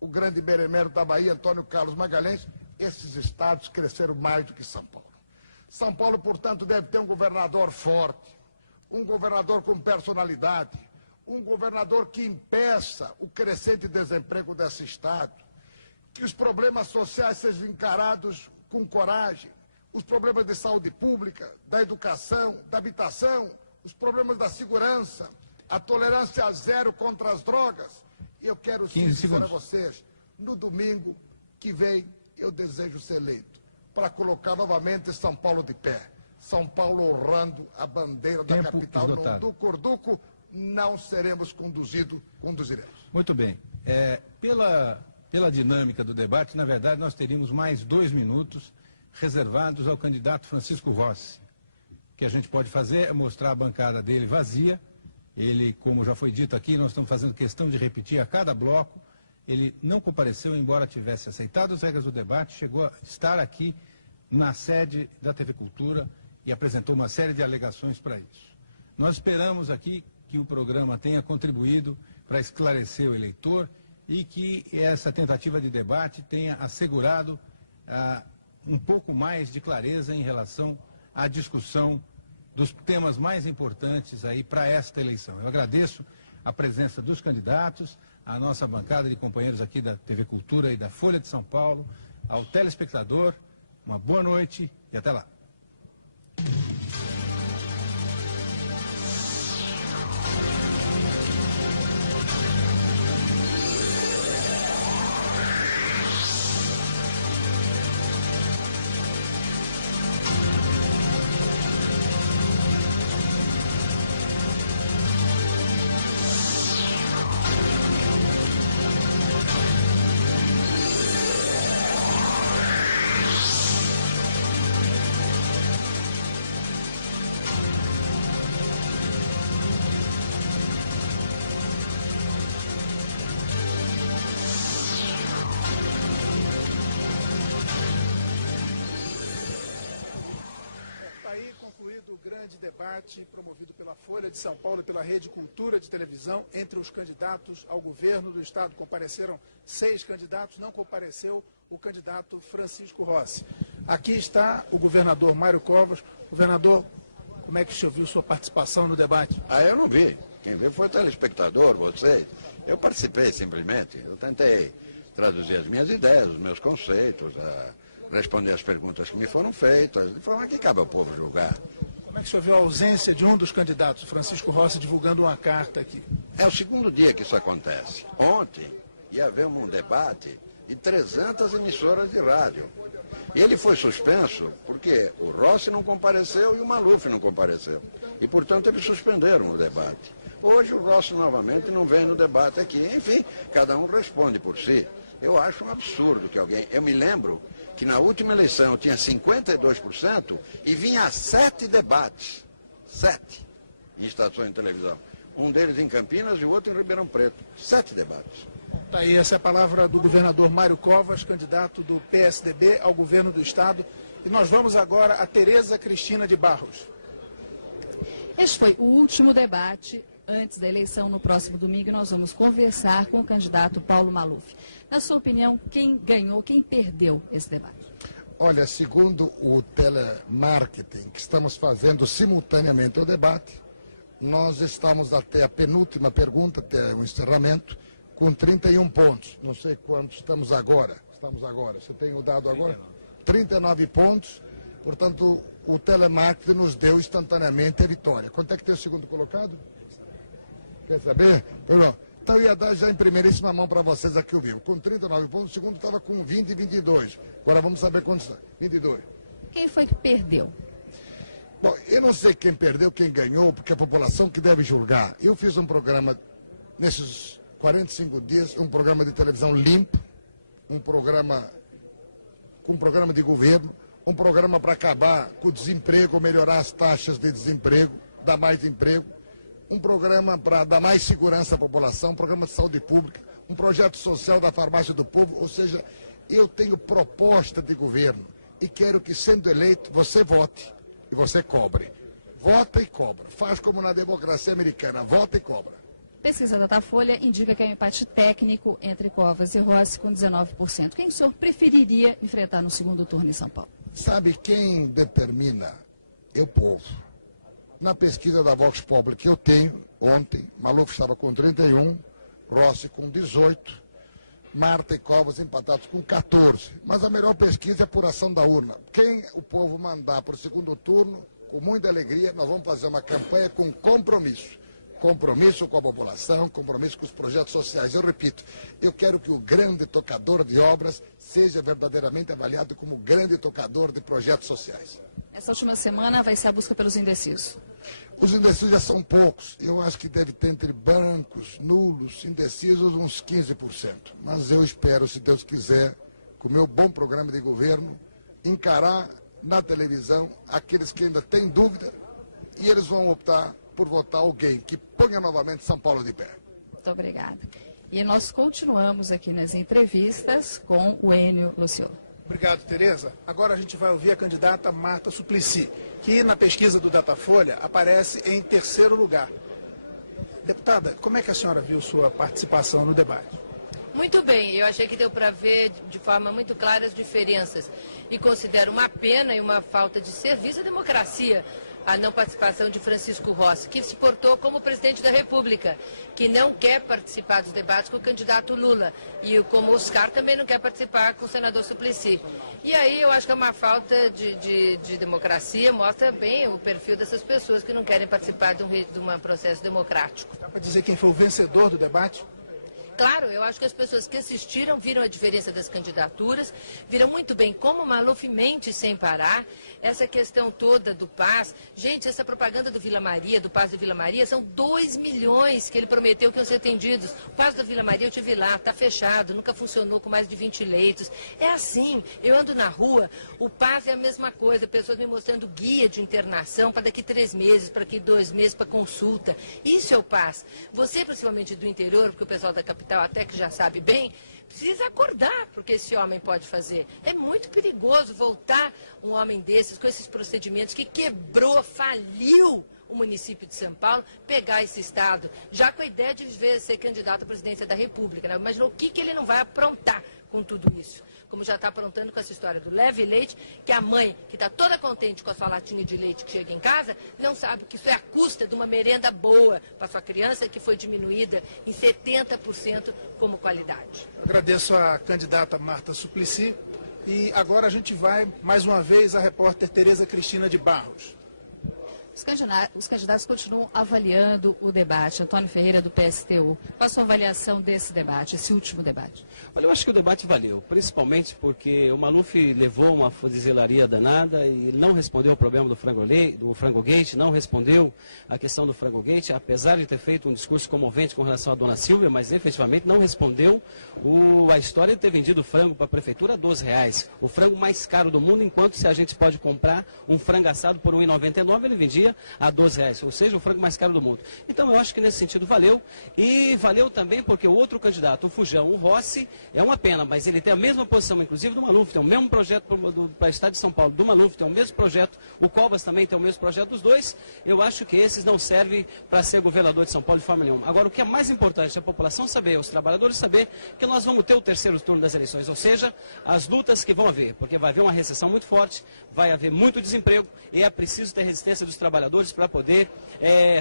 o grande benemérito da Bahia, Antônio Carlos Magalhães, esses estados cresceram mais do que São Paulo. São Paulo, portanto, deve ter um governador forte, um governador com personalidade, um governador que impeça o crescente desemprego desse estado, que os problemas sociais sejam encarados com coragem, os problemas de saúde pública, da educação, da habitação, os problemas da segurança, a tolerância zero contra as drogas. E eu quero sim dizer a vocês, no domingo que vem, eu desejo ser eleito para colocar novamente São Paulo de pé. São Paulo honrando a bandeira da capital. Não do Corduco, não seremos conduziremos. Muito bem. Pela dinâmica do debate, na verdade, nós teríamos mais 2 minutos reservados ao candidato Francisco Rossi. O que a gente pode fazer é mostrar a bancada dele vazia. Ele, como já foi dito aqui, nós estamos fazendo questão de repetir a cada bloco. Ele não compareceu, embora tivesse aceitado as regras do debate, chegou a estar aqui na sede da TV Cultura e apresentou uma série de alegações para isso. Nós esperamos aqui que o programa tenha contribuído para esclarecer o eleitor e que essa tentativa de debate tenha assegurado um pouco mais de clareza em relação à discussão dos temas mais importantes aí para esta eleição. Eu agradeço a presença dos candidatos, a nossa bancada de companheiros aqui da TV Cultura e da Folha de São Paulo, ao telespectador, uma boa noite e até lá. Aí concluído o grande debate promovido pela Folha de São Paulo e pela Rede Cultura de Televisão entre os candidatos ao governo do Estado. Compareceram 6 candidatos, não compareceu o candidato Francisco Rossi. Aqui está o governador Mário Covas. Governador, como é que o senhor viu sua participação no debate? Eu não vi. Quem viu foi o telespectador, vocês. Eu participei simplesmente. Eu tentei traduzir as minhas ideias, os meus conceitos, responder as perguntas que me foram feitas, de forma que cabe ao povo julgar. Como é que o senhor viu a ausência de um dos candidatos, Francisco Rossi, divulgando uma carta aqui? É o segundo dia que isso acontece. Ontem ia haver um debate de 300 emissoras de rádio. E ele foi suspenso porque o Rossi não compareceu e o Maluf não compareceu. E, portanto, eles suspenderam o debate. Hoje o Rossi novamente não vem no debate aqui. Enfim, cada um responde por si. Eu acho um absurdo que alguém... Eu me lembro que na última eleição eu tinha 52% e vinha 7 debates. 7 em estações de televisão. Um deles em Campinas e o outro em Ribeirão Preto. 7 debates. Tá aí, essa é a palavra do governador Mário Covas, candidato do PSDB ao governo do Estado. E nós vamos agora a Tereza Cristina de Barros. Este foi o último debate antes da eleição. No próximo domingo nós vamos conversar com o candidato Paulo Maluf. Na sua opinião, quem ganhou, quem perdeu esse debate? Olha, segundo o telemarketing que estamos fazendo simultaneamente ao debate, nós estamos até a penúltima pergunta, até o encerramento, com 31 pontos. Não sei quantos estamos agora. Você tem o dado agora? 39 pontos. Portanto, o telemarketing nos deu instantaneamente a vitória. Quanto é que tem o segundo colocado? Quer saber? Então eu ia dar já em primeiríssima mão para vocês aqui o vivo. Com 39 pontos, o segundo estava com 20 e 22. Agora vamos saber quantos estão. 22. Quem foi que perdeu? Bom, eu não sei quem perdeu, quem ganhou, porque a população que deve julgar. Eu fiz um programa, nesses 45 dias, um programa de televisão limpo, um programa de governo, um programa para acabar com o desemprego, melhorar as taxas de desemprego, dar mais emprego, um programa para dar mais segurança à população, um programa de saúde pública, um projeto social da farmácia do povo, ou seja, eu tenho proposta de governo e quero que, sendo eleito, você vote e você cobre. Vota e cobra. Faz como na democracia americana, vota e cobra. Pesquisa da Datafolha indica que é um empate técnico entre Covas e Rossi com 19%. Quem o senhor preferiria enfrentar no segundo turno em São Paulo? Sabe quem determina? É o povo. Na pesquisa da Vox Populi que eu tenho, ontem, Maluf estava com 31, Rossi com 18, Marta e Covas empatados com 14. Mas a melhor pesquisa é a apuração da urna. Quem o povo mandar para o segundo turno, com muita alegria, nós vamos fazer uma campanha com compromisso. Compromisso com a população, compromisso com os projetos sociais. Eu repito, eu quero que o grande tocador de obras seja verdadeiramente avaliado como grande tocador de projetos sociais. Nessa última semana vai ser a busca pelos indecisos. Os indecisos já são poucos. Eu acho que deve ter entre brancos, nulos, indecisos, uns 15%. Mas eu espero, se Deus quiser, com o meu bom programa de governo, encarar na televisão aqueles que ainda têm dúvida e eles vão optar por votar alguém que ponha novamente São Paulo de pé. Muito obrigada. E nós continuamos aqui nas entrevistas com o Enio Luciolo. Obrigado, Tereza. Agora a gente vai ouvir a candidata Marta Suplicy, que na pesquisa do Datafolha aparece em terceiro lugar. Deputada, como é que a senhora viu sua participação no debate? Muito bem, eu achei que deu para ver de forma muito clara as diferenças e considero uma pena e uma falta de serviço à democracia a não participação de Francisco Rossi, que se portou como presidente da República, que não quer participar dos debates com o candidato Lula, e como Oscar também não quer participar com o senador Suplicy. E aí eu acho que é uma falta de democracia, mostra bem o perfil dessas pessoas que não querem participar de um processo democrático. Dá para dizer quem foi o vencedor do debate? Claro, eu acho que as pessoas que assistiram viram a diferença das candidaturas, viram muito bem como o Maluf mente sem parar, essa questão toda do PAS. Gente, essa propaganda do Vila Maria, do PAS do Vila Maria, são 2 milhões que ele prometeu que iam ser atendidos. O PAS da Vila Maria eu tive lá, está fechado, nunca funcionou com mais de 20 leitos. É assim, eu ando na rua, o PAS é a mesma coisa, pessoas me mostrando guia de internação para daqui 3 meses, para daqui 2 meses para consulta. Isso é o PAS. Você, principalmente do interior, porque o pessoal da capital até que já sabe bem, precisa acordar porque esse homem pode fazer. É muito perigoso voltar um homem desses com esses procedimentos que quebrou, faliu o município de São Paulo, pegar esse estado, já com a ideia de ser candidato à presidência da República, né? Imaginou o que ele não vai aprontar com tudo isso. Como já está aprontando com essa história do leve leite, que a mãe, que está toda contente com a sua latinha de leite que chega em casa, não sabe que isso é a custa de uma merenda boa para sua criança, que foi diminuída em 70% como qualidade. Agradeço a candidata Marta Suplicy e agora a gente vai mais uma vez à repórter Tereza Cristina de Barros. Os candidatos continuam avaliando o debate. Antônio Ferreira, do PSTU. Qual a sua avaliação desse debate, esse último debate? Olha, eu acho que o debate valeu, principalmente porque o Maluf levou uma fuzelaria danada e não respondeu ao problema do Frangogate, não respondeu à questão do Frangogate, apesar de ter feito um discurso comovente com relação à dona Silvia, mas efetivamente não respondeu a história de ter vendido frango para a prefeitura a R$12. O frango mais caro do mundo, enquanto se a gente pode comprar um frango assado por R$1,99, ele vendia a R$12, ou seja, o frango mais caro do mundo. Então eu acho que nesse sentido valeu, e valeu também porque o outro candidato, o Fujão, o Rossi, é uma pena, mas ele tem a mesma posição, inclusive do Maluf, tem o mesmo projeto para o estado de São Paulo, do Maluf tem o mesmo projeto, o Covas também tem o mesmo projeto dos dois. Eu acho que esses não servem para ser governador de São Paulo de forma nenhuma. Agora, o que é mais importante é a população saber, os trabalhadores saber que nós vamos ter o terceiro turno das eleições, ou seja, as lutas que vão haver, porque vai haver uma recessão muito forte, vai haver muito desemprego e é preciso ter resistência dos trabalhadores para poder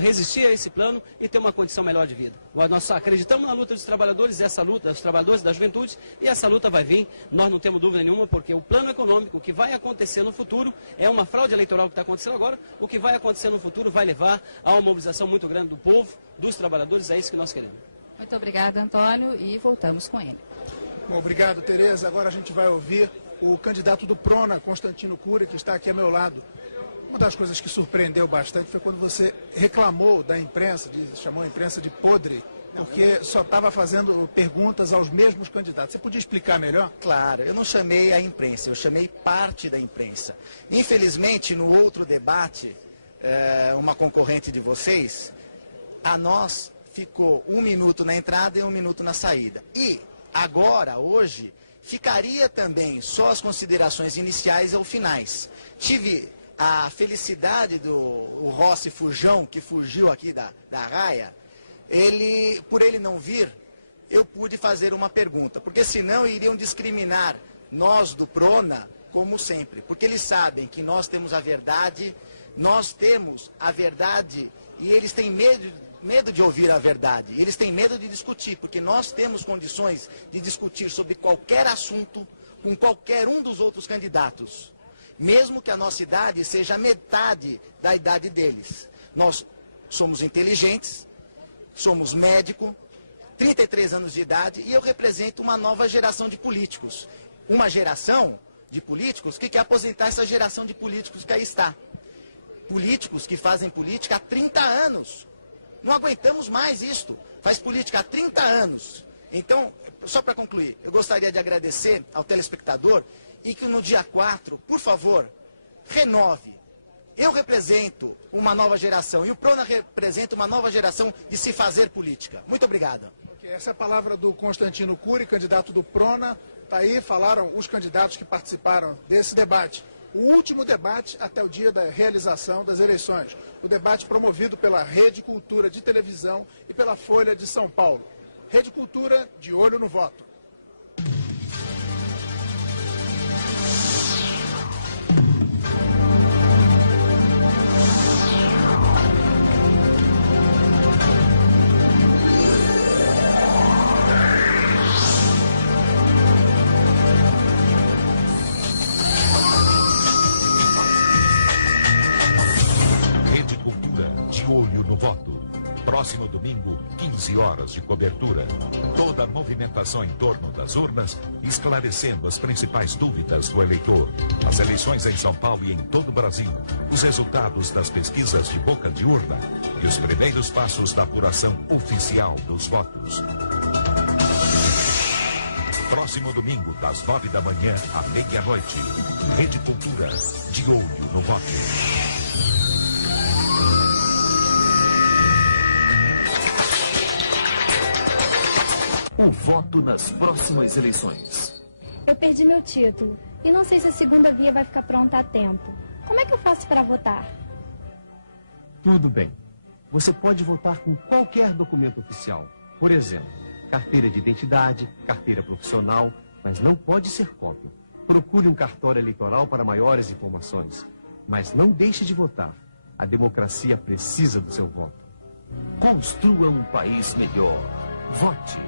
resistir a esse plano e ter uma condição melhor de vida. Nós acreditamos na luta dos trabalhadores, essa luta dos trabalhadores da juventude, e essa luta vai vir, nós não temos dúvida nenhuma, porque o plano econômico que vai acontecer no futuro é uma fraude eleitoral que está acontecendo agora, o que vai acontecer no futuro vai levar a uma mobilização muito grande do povo, dos trabalhadores, é isso que nós queremos. Muito obrigada, Antônio, e voltamos com ele. Bom, obrigado, Tereza. Agora a gente vai ouvir o candidato do Prona, Constantino Cury, que está aqui ao meu lado. Uma das coisas que surpreendeu bastante foi quando você reclamou da imprensa, chamou a imprensa de podre, porque só estava fazendo perguntas aos mesmos candidatos. Você podia explicar melhor? Claro, eu não chamei a imprensa, eu chamei parte da imprensa. Infelizmente, no outro debate, uma concorrente de vocês, a nós ficou 1 minuto na entrada e 1 minuto na saída. E agora, hoje, ficaria também só as considerações iniciais ou finais. Tive a felicidade do Rossi Fujão, que fugiu aqui da raia, por ele não vir, eu pude fazer uma pergunta, porque senão iriam discriminar nós do Prona, como sempre, porque eles sabem que nós temos a verdade e eles têm medo de ouvir a verdade, eles têm medo de discutir, porque nós temos condições de discutir sobre qualquer assunto com qualquer um dos outros candidatos. Mesmo que a nossa idade seja metade da idade deles. Nós somos inteligentes, somos médicos, 33 anos de idade, e eu represento uma nova geração de políticos. Uma geração de políticos que quer aposentar essa geração de políticos que aí está. Políticos que fazem política há 30 anos. Não aguentamos mais isto. Faz política há 30 anos. Então, só para concluir, eu gostaria de agradecer ao telespectador e que no dia 4, por favor, renove. Eu represento uma nova geração e o Prona representa uma nova geração de se fazer política. Muito obrigado. Essa é a palavra do Constantino Cury, candidato do Prona. Está aí, falaram os candidatos que participaram desse debate. O último debate até o dia da realização das eleições. O debate promovido pela Rede Cultura de televisão e pela Folha de São Paulo. Rede Cultura, de olho no voto. Rede Cultura, de olho no voto. Próximo domingo, 15 horas de cobertura. Toda a movimentação em torno das urnas, esclarecendo as principais dúvidas do eleitor. As eleições em São Paulo e em todo o Brasil. Os resultados das pesquisas de boca de urna. E os primeiros passos da apuração oficial dos votos. Próximo domingo, das 9 da manhã à meia-noite. Rede Cultura, de olho no voto. O voto nas próximas eleições. Eu perdi meu título e não sei se a segunda via vai ficar pronta a tempo. Como é que eu faço para votar? Tudo bem. Você pode votar com qualquer documento oficial. Por exemplo, carteira de identidade, carteira profissional, mas não pode ser cópia. Procure um cartório eleitoral para maiores informações. Mas não deixe de votar. A democracia precisa do seu voto. Construa um país melhor. Vote.